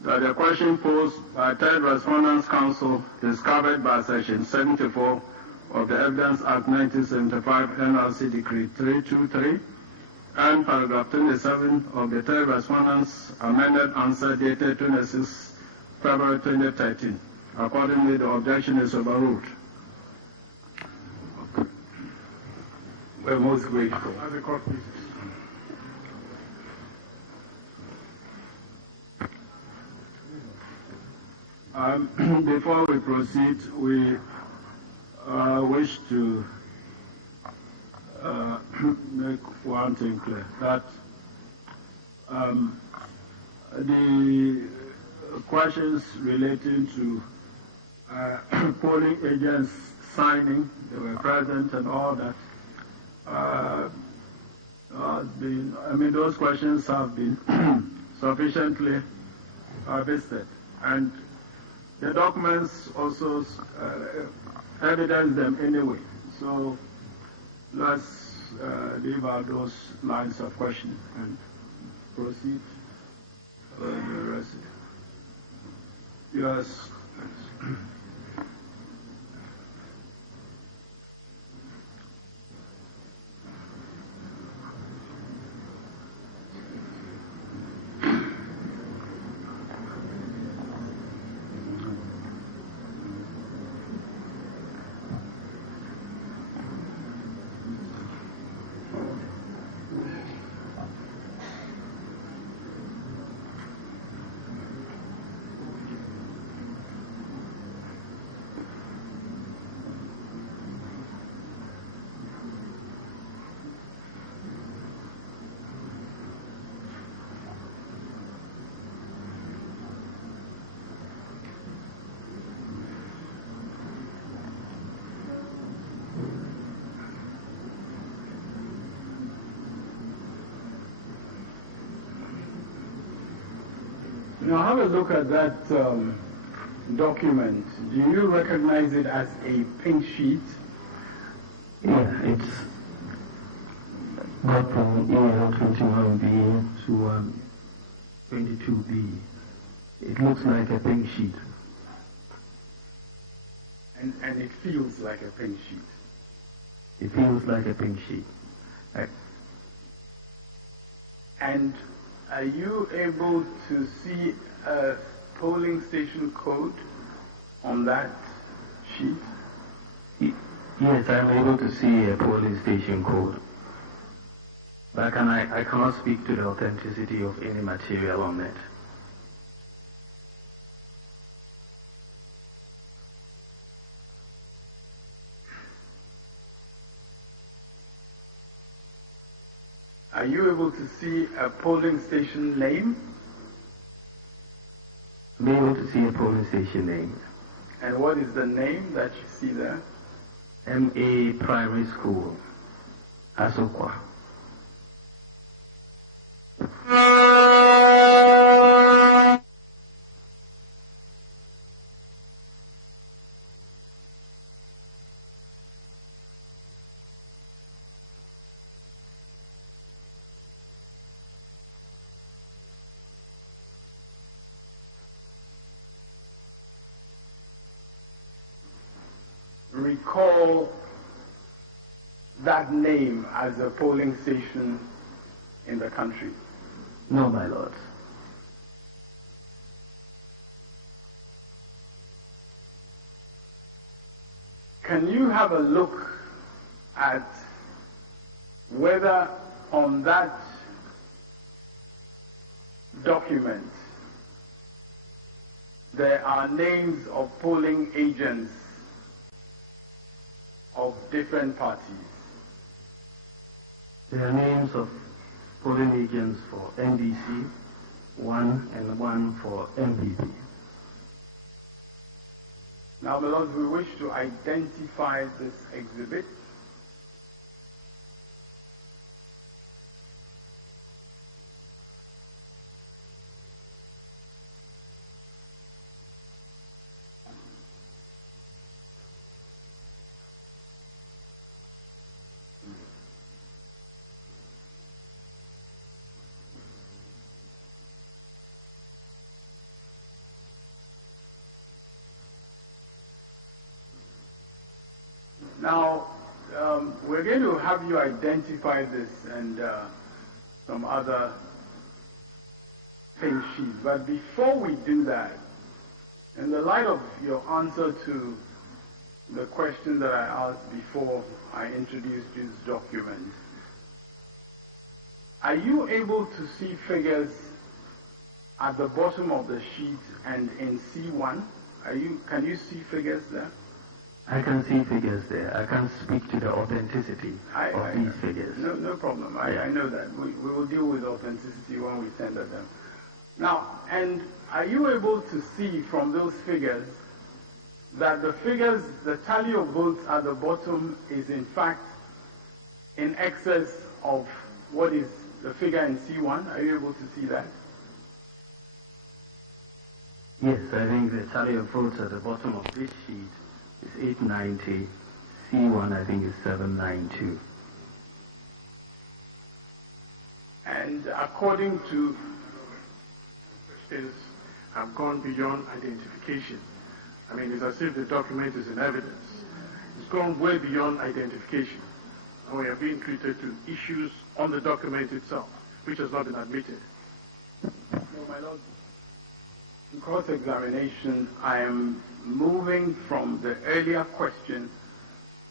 that the question posed by third respondents' counsel is covered by section 74 of the Evidence Act 1975 NRC Decree 323 and paragraph 27 of the third respondent's amended answer dated 26 February 2013. Accordingly, the objection is overruled. Okay. We're most grateful. As a court, please. Before we proceed, we wish to make one thing clear, that the questions relating to polling agents signing, they were present and all that, those questions have been sufficiently visited. And the documents also evidence them anyway. So let's leave out those lines of questioning and proceed with the rest. Yes. Now have a look at that document. Do you recognize it as a pink sheet? Yeah, it's got from EL 21B to 22B. It looks like a pink sheet. And it feels like a pink sheet. It feels like a pink sheet. And are you able to see a polling station code on that sheet? Yes, I'm able to see a polling station code. But I cannot speak to the authenticity of any material on it. Are you able to see a polling station name? I'm able to see a polling station name. And what is the name that you see there? MA Primary School, Asokwa. Recall that name as a polling station in the country. No, my lord. Can you have a look at whether on that document there are names of polling agents of different parties? There are names of polling agents for NDC, one and one for MPP. Now, my lords, we wish to identify this exhibit. Now, we're going to have you identify this and some other pink sheets. But before we do that, in the light of your answer to the question that I asked before I introduced this document, are you able to see figures at the bottom of the sheet and in C1? Can you see figures there? I can see figures there. I can't speak to the authenticity of these figures. No problem. I know that. We will deal with authenticity when we tender them. Now, and are you able to see from those figures that the tally of votes at the bottom is in fact in excess of what is the figure in C1? Are you able to see that? Yes, I think the tally of votes at the bottom of this sheet is 890. C1 I think is 792. And according to questions have gone beyond identification. I mean, it's as if the document is in evidence. It's gone way beyond identification. And we are being treated to issues on the document itself, which has not been admitted. No, my lord. In cross-examination, I am moving from the earlier question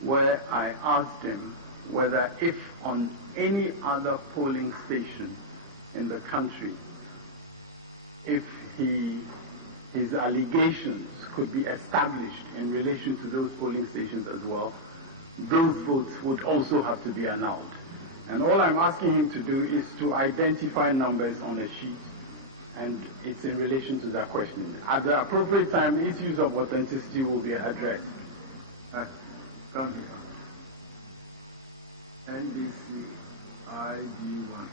where I asked him whether if on any other polling station in the country, if his allegations could be established in relation to those polling stations as well, those votes would also have to be annulled. And all I'm asking him to do is to identify numbers on a sheet, and it's in relation to that question. At the appropriate time, issues of authenticity will be addressed. Come here. NDC ID1.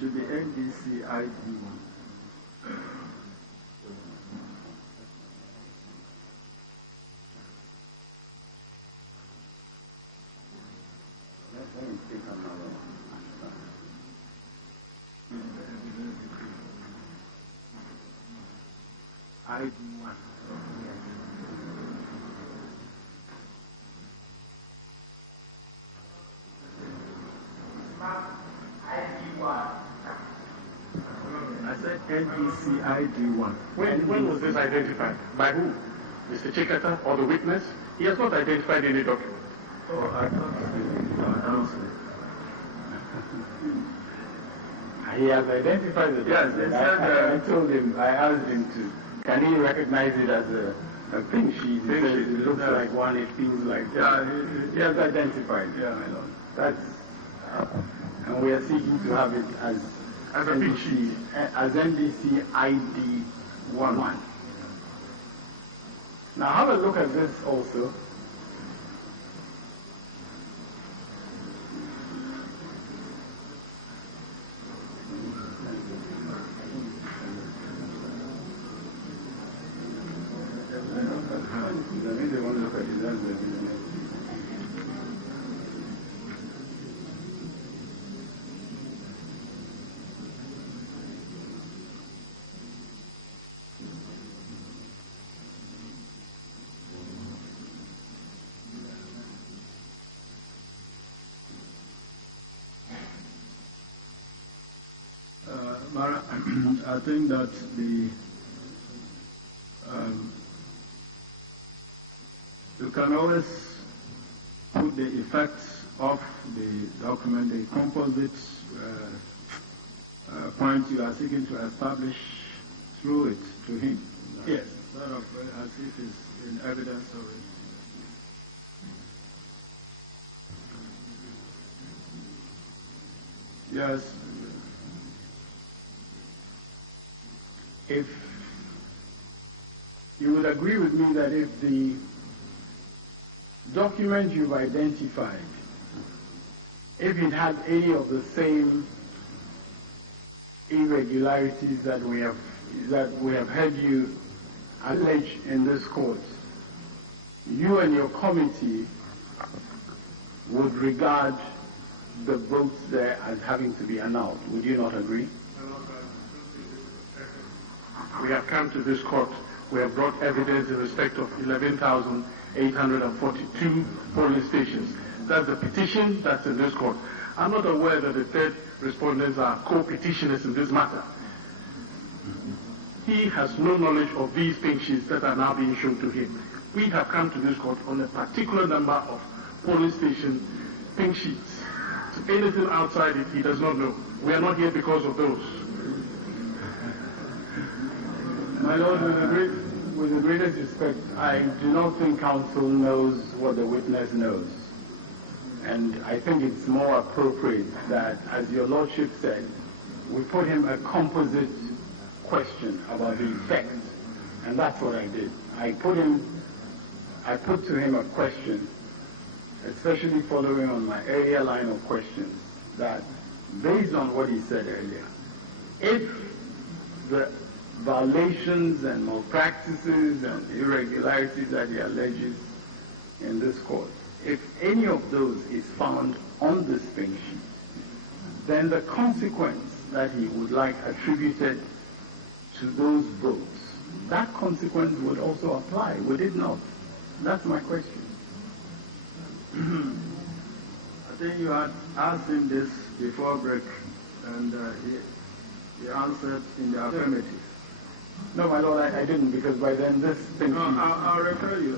Should be NDC ID1. Let me take another one. ID1. I said NEC ID1. When was this identified? By who? Mr. Chikata or the witness? He has not identified any document. Oh, I thought you announced it. He has identified the Yes, they said, I told him, I asked him to, can he recognize it as a pink sheet? He said it looks like one, it feels like Yeah, he has identified it. yeah, my lord. That's, and we are seeking to have it as a pink sheet. as NDC ID 1. Now have a look at this also. I think that you can always put the effects of the document, the composite points you are seeking to establish through it to him. Yes, sort of as if it's in evidence of it. Yes. If you would agree with me that if the document you've identified, if it had any of the same irregularities that we have heard you allege in this court, you and your committee would regard the votes there as having to be annulled. Would you not agree? We have come to this court. We have brought evidence in respect of 11,842 polling stations. That's the petition that's in this court. I'm not aware that the third respondents are co-petitioners in this matter. He has no knowledge of these pink sheets that are now being shown to him. We have come to this court on a particular number of polling station pink sheets. So anything outside it, he does not know. We are not here because of those. My Lord, with the greatest respect, I do not think counsel knows what the witness knows. And I think it's more appropriate that, as your Lordship said, we put him a composite question about the effect. And that's what I did. I put to him a question, especially following on my earlier line of questions, that based on what he said earlier, if the violations and malpractices and irregularities that he alleges in this court, if any of those is found on this pink sheet, then the consequence that he would like attributed to those votes, that consequence would also apply, would it not? That's my question. I think you had asked him this before break, and he answered in the affirmative. No, my Lord, I didn't, because by then this thing... No, I'll refer you.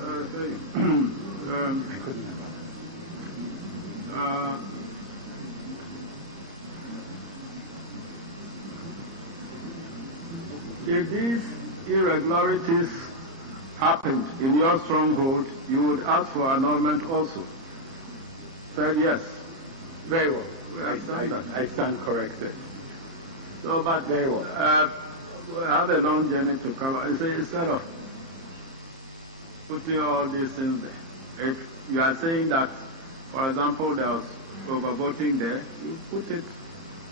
If these irregularities happened in your stronghold, you would ask for annulment also. Said yes. Very well. I stand corrected. So, but Very well. We have a long journey to cover. Instead of putting all these things there, if you are saying that, for example, there was overvoting there, you put it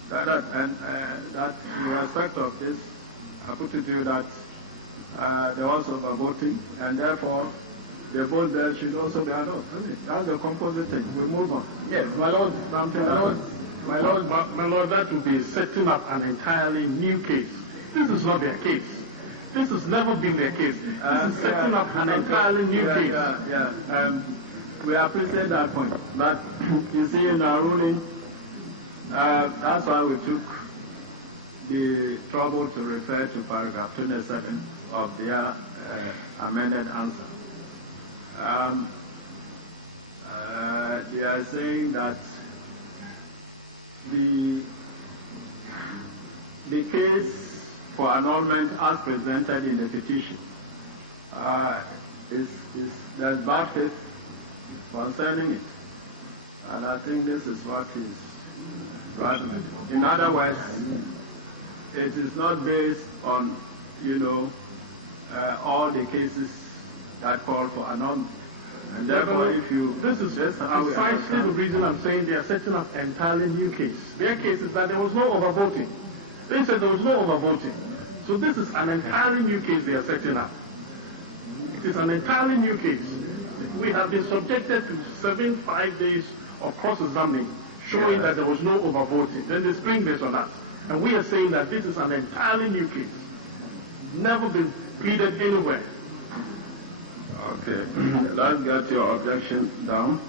that in respect of this, I put it to you that there was overvoting, and therefore the vote there should also be annulled. That's a composite thing. We move on. Yes, my Lord, My Lord, that would be setting up an entirely new case. This is not their case. This is has never been their case. This is setting up an entirely new case. We appreciate that point. But you see, in our ruling, that's why we took the trouble to refer to paragraph 27 of their amended answer. They are saying that the case for annulment as presented in the petition there's bad faith concerning it. And I think this is what is right. In other words, it is not based on, all the cases that call for annulment. And therefore, this is precisely the reason I'm saying they are setting up an entirely new case. Their case is that there was no overvoting. They said there was no overvoting. So this is an entirely new case they are setting up. It is an entirely new case. We have been subjected to 5 days of cross-examining, showing that there was no overvoting. Then they spring this on us. And we are saying that this is an entirely new case. Never been pleaded anywhere. Okay, let's get your objection down.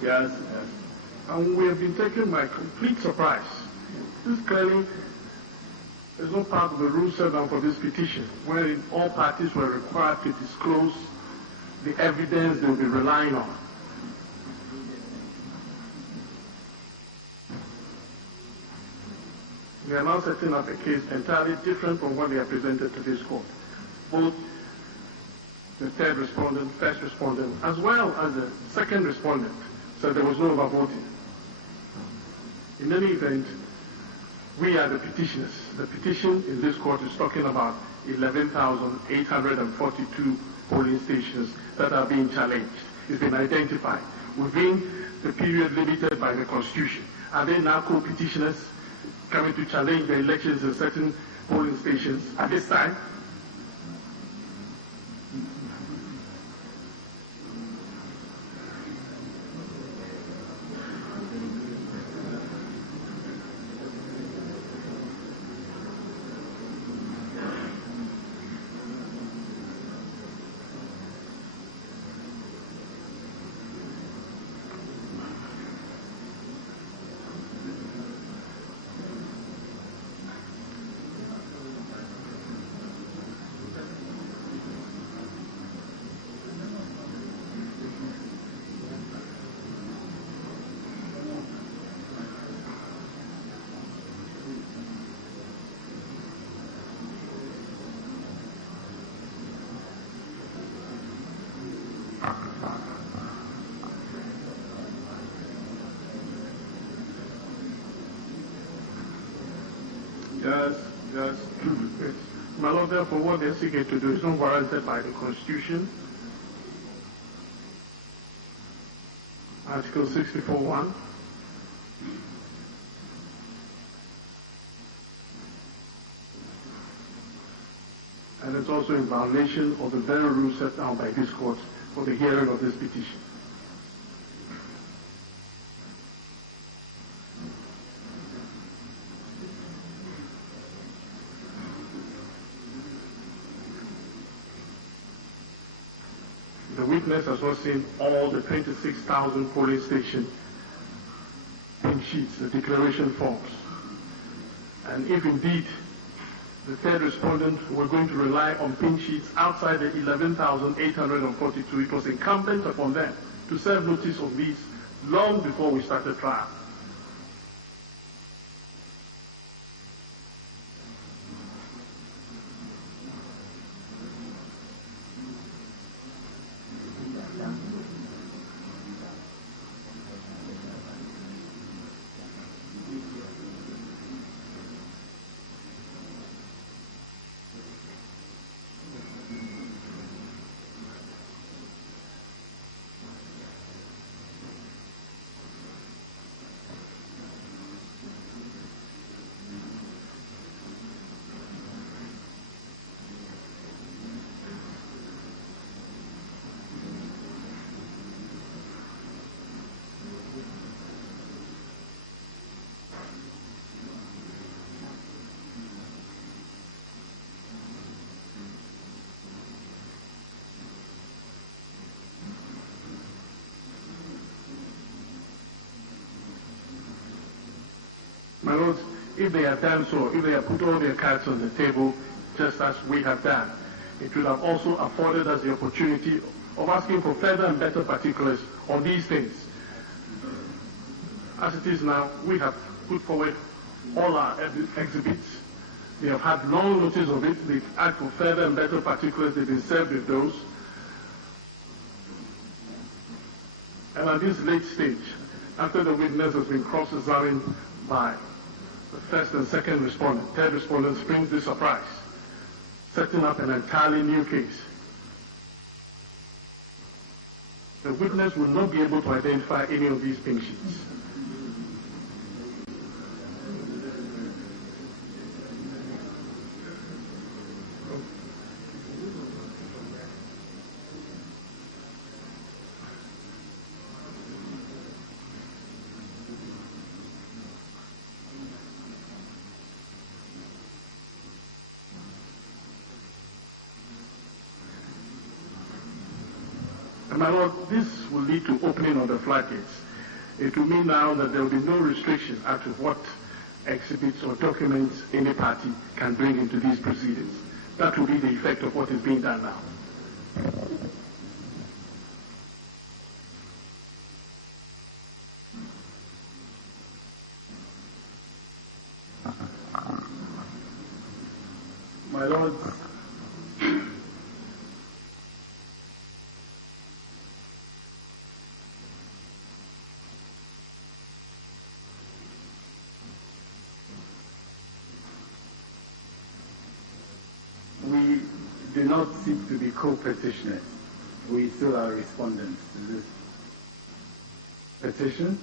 Yes, and we have been taken by complete surprise. This clearly is not part of the rule set down for this petition, wherein all parties were required to disclose the evidence they will be relying on. We are now setting up a case entirely different from what they are presented to this court. Both the third respondent, first respondent, as well as the second respondent, said there was no overvoting. In any event, we are the petitioners. The petition in this court is talking about 11,842 polling stations that are being challenged. It's been identified within the period limited by the Constitution. Are they now co-petitioners coming to challenge the elections in certain polling stations at this time? Yes. My Lord, therefore, what they're seeking to do is not warranted by the Constitution. Article 64(1). And it's also in violation of the very rule set down by this court for the hearing of this petition. The witness has not seen all the 26,000 polling station pink sheets, the declaration forms. And if indeed the third respondent were going to rely on pink sheets outside the 11,842. It was incumbent upon them to serve notice of these long before we started trial. My lords, if they had done so, if they had put all their cards on the table, just as we have done, it would have also afforded us the opportunity of asking for further and better particulars on these things. As it is now, we have put forward all our exhibits. They have had long notice of it. They've asked for further and better particulars. They've been served with those. And at this late stage, after the witness has been cross-examined by the first and second respondent, third respondent brings this surprise, setting up an entirely new case. The witness will not be able to identify any of these pink sheets. My lord, this will lead to opening of the floodgates. It will mean now that there will be no restriction as to what exhibits or documents any party can bring into these proceedings. That will be the effect of what is being done now. My lords, we do not seek to be co-petitioners. We still are respondents to this petition,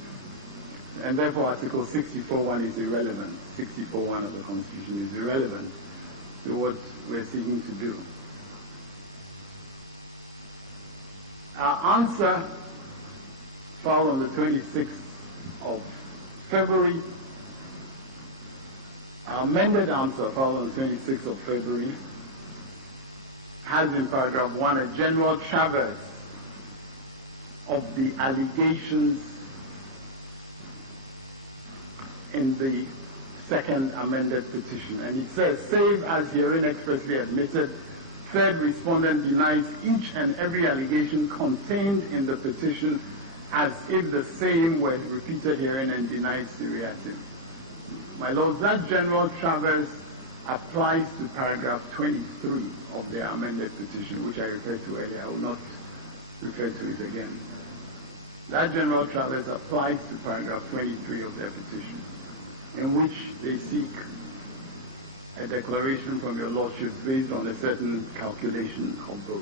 and therefore Article 64.1 is irrelevant. 64.1 of the Constitution is irrelevant to what we're seeking to do. Our answer filed on the 26th of February, our amended answer filed on the 26th of February has in paragraph 1 a general traverse of the allegations in the second amended petition. And it says, save as herein expressly admitted, third respondent denies each and every allegation contained in the petition as if the same were repeated herein and denied seriatim. My lords, that general traverse applies to paragraph 23 of the amended petition, which I referred to earlier. I will not refer to it again. That general traverse applies to paragraph 23 of their petition, in which they seek a declaration from your lordships based on a certain calculation of both.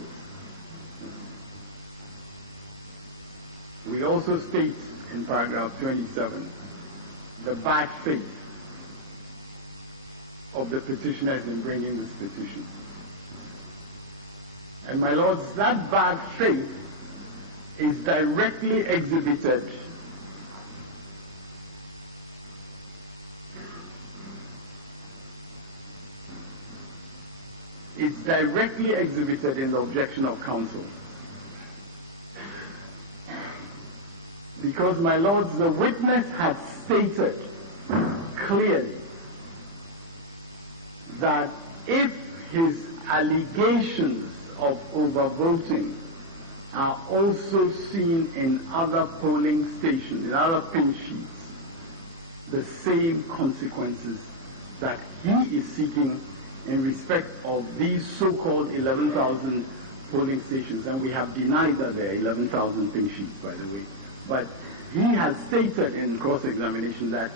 We also state in paragraph 27 the bad faith of the petitioners in bringing this petition. And my lords, that bad faith is directly exhibited in the objection of counsel. Because, my lords, the witness has stated clearly that if his allegations of overvoting are also seen in other polling stations, in other pin sheets, the same consequences that he is seeking in respect of these so-called 11,000 polling stations. And we have denied that there are 11,000 pin sheets, by the way. But he has stated in cross-examination that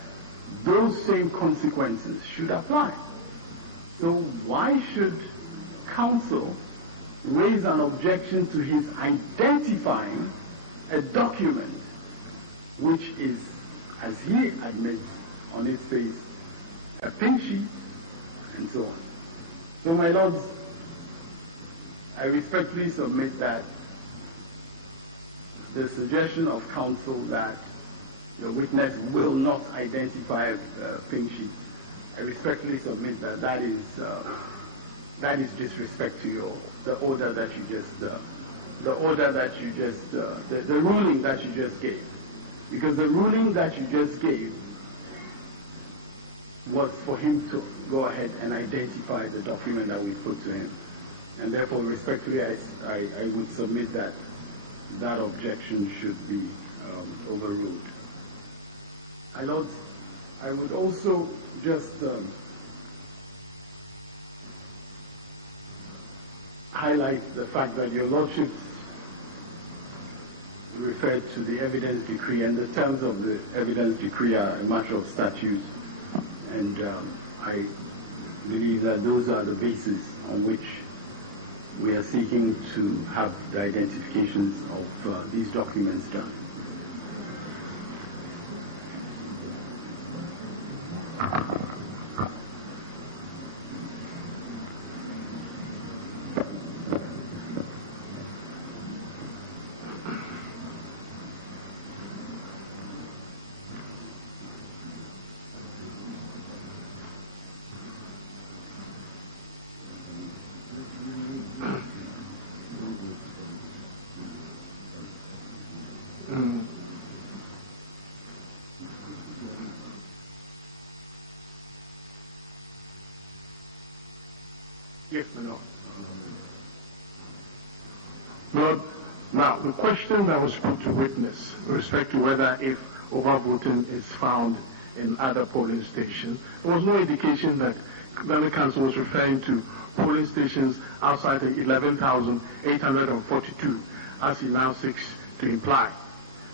those same consequences should apply. So why should counsel raise an objection to his identifying a document which is, as he admits on its face, a pin sheet, and so on? So, my lords, I respectfully submit that the suggestion of counsel that the witness will not identify a pin sheet, I respectfully submit that that is disrespect to the order that you just, the ruling that you just gave. Because the ruling that you just gave was for him to go ahead and identify the document that we put to him. And therefore, respectfully, I would submit that that objection should be overruled. My lords, I would also just highlight the fact that your lordships referred to the evidence decree, and the terms of the evidence decree are a matter of statute, and I believe that those are the basis on which we are seeking to have the identifications of these documents done. Yes, my Lord. Lord, now the question that was put to witness with respect to whether if overvoting is found in other polling stations, there was no indication that the council was referring to polling stations outside the 11,842, as he now seeks to imply.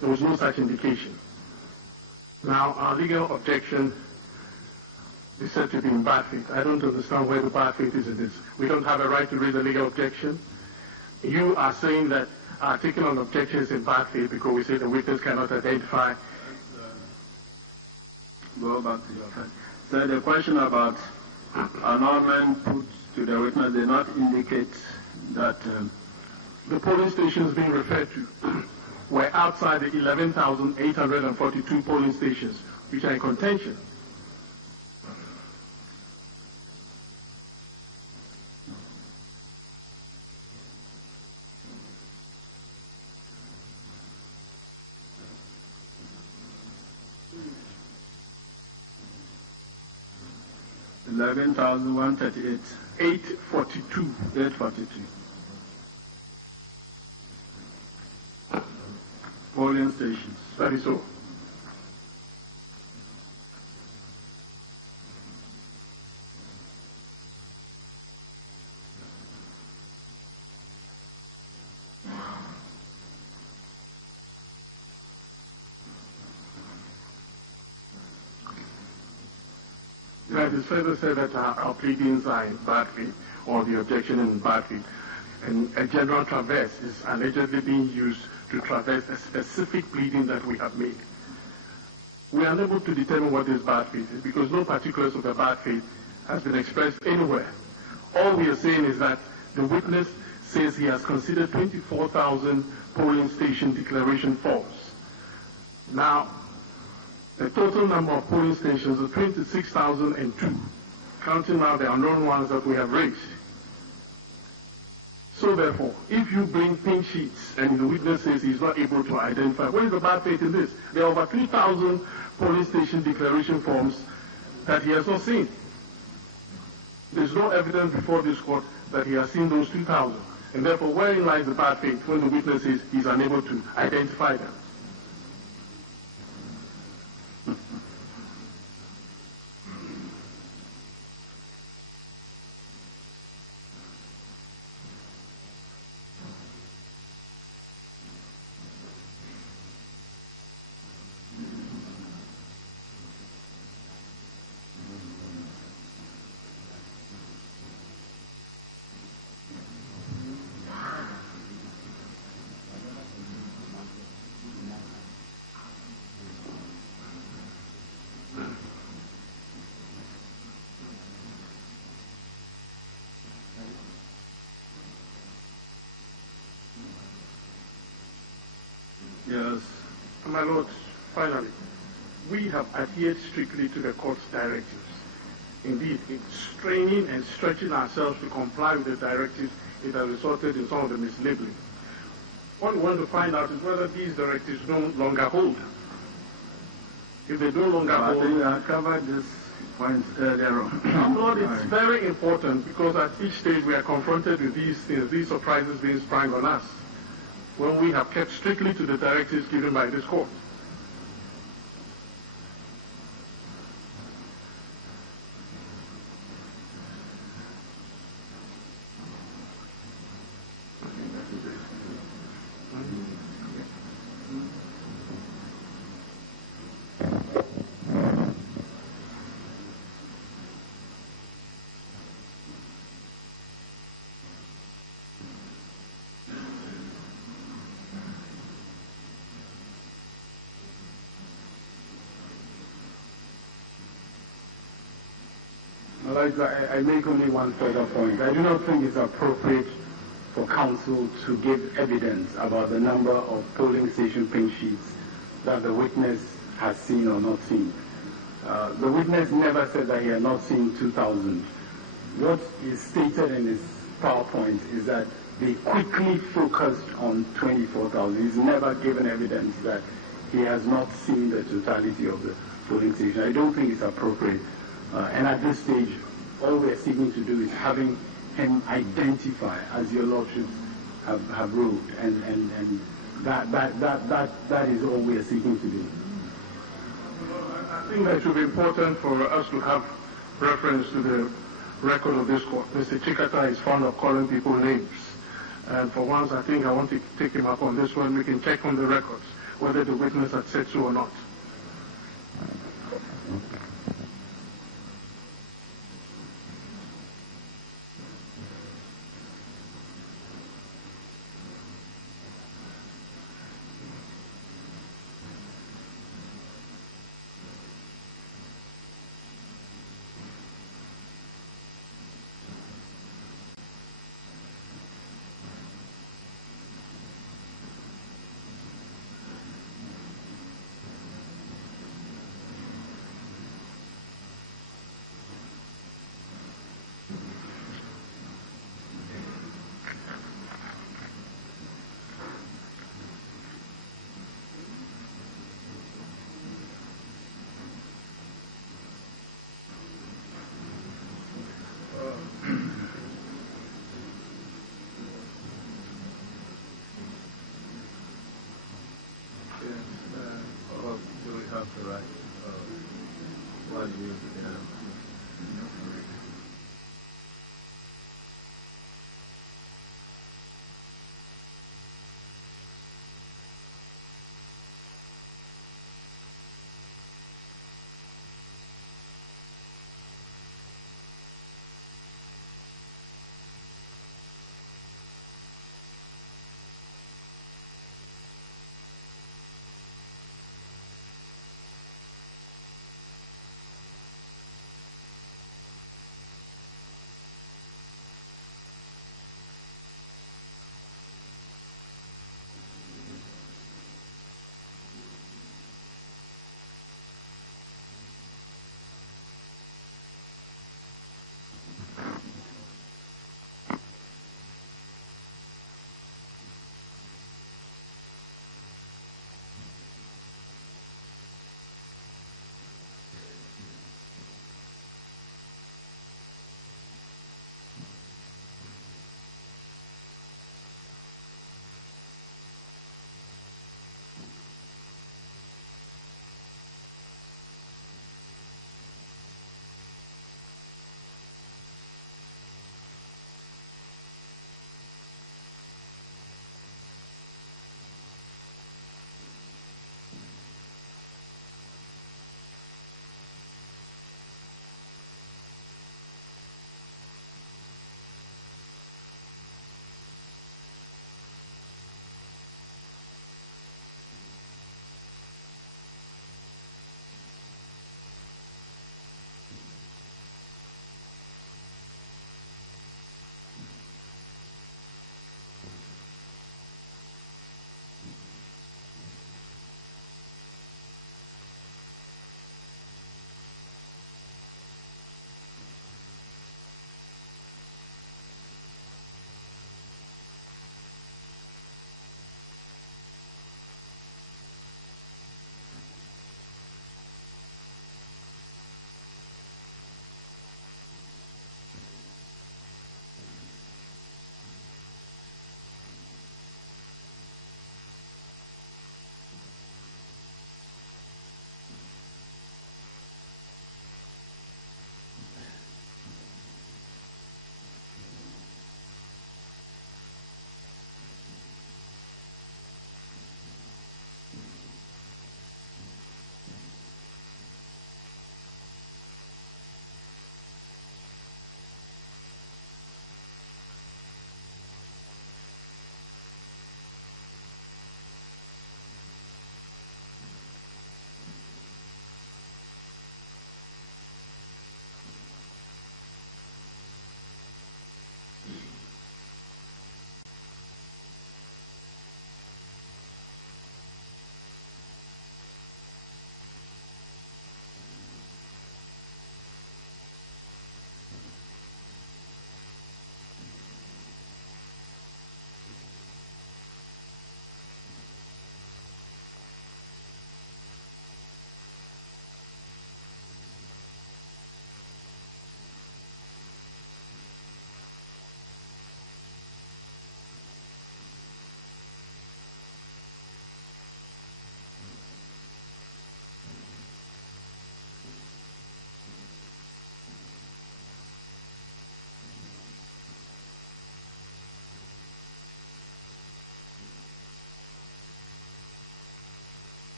There was no such indication. Now, our legal objection is said to be in bad faith. I don't understand where the bad faith is in this. We don't have a right to raise a legal objection. You are saying that our taking on objections in bad faith because we say the witness cannot identify. Go back to your friend. So the question about annulment put to the witness did not indicate that the polling stations being referred to were outside the 11,842 polling stations which are in contention. $11,138. 842. 842. Polling stations. That is so. It is further said that our pleadings are in bad faith, or the objection in bad faith, and a general traverse is allegedly being used to traverse a specific pleading that we have made. We are unable to determine what this bad faith is because no particulars of the bad faith has been expressed anywhere. All we are saying is that the witness says he has considered 24,000 polling station declaration forms. Now, the total number of polling stations is 26,002, counting now the unknown ones that we have raised. So therefore, if you bring pink sheets and the witness says he's not able to identify, where is the bad faith in this? There are over 3,000 polling station declaration forms that he has not seen. There's no evidence before this court that he has seen those 2,000. And therefore, wherein lies the bad faith when the witness is unable to identify them? Yes. My Lord, finally, we have adhered strictly to the court's directives. Indeed, in straining and stretching ourselves to comply with the directives, it has resulted in some of the mislabeling. What we want to find out is whether these directives no longer hold. If they no longer hold... I think I covered this point earlier on. Lord, it's very important because at each stage we are confronted with these things, these surprises being sprung on us, when we have kept strictly to the directives given by this court. I make only one further point. I do not think it's appropriate for counsel to give evidence about the number of polling station pink sheets that the witness has seen or not seen. The witness never said that he had not seen 2,000. What is stated in his PowerPoint is that they quickly focused on 24,000. He's never given evidence that he has not seen the totality of the polling station. I don't think it's appropriate. And at this stage, all we're seeking to do is having him identify, as your lordships have ruled, and that is all we are seeking to do. I think that it should be important for us to have reference to the record of this court. Mr. Chikata is fond of calling people names. And for once, I think I want to take him up on this one. We can check on the records whether the witness had said so or not.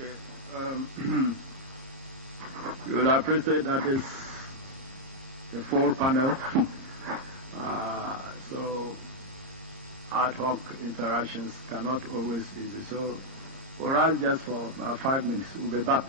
Okay. You will appreciate that is the full panel. So ad hoc interactions cannot always be easy. So for us, just for 5 minutes, we'll be back.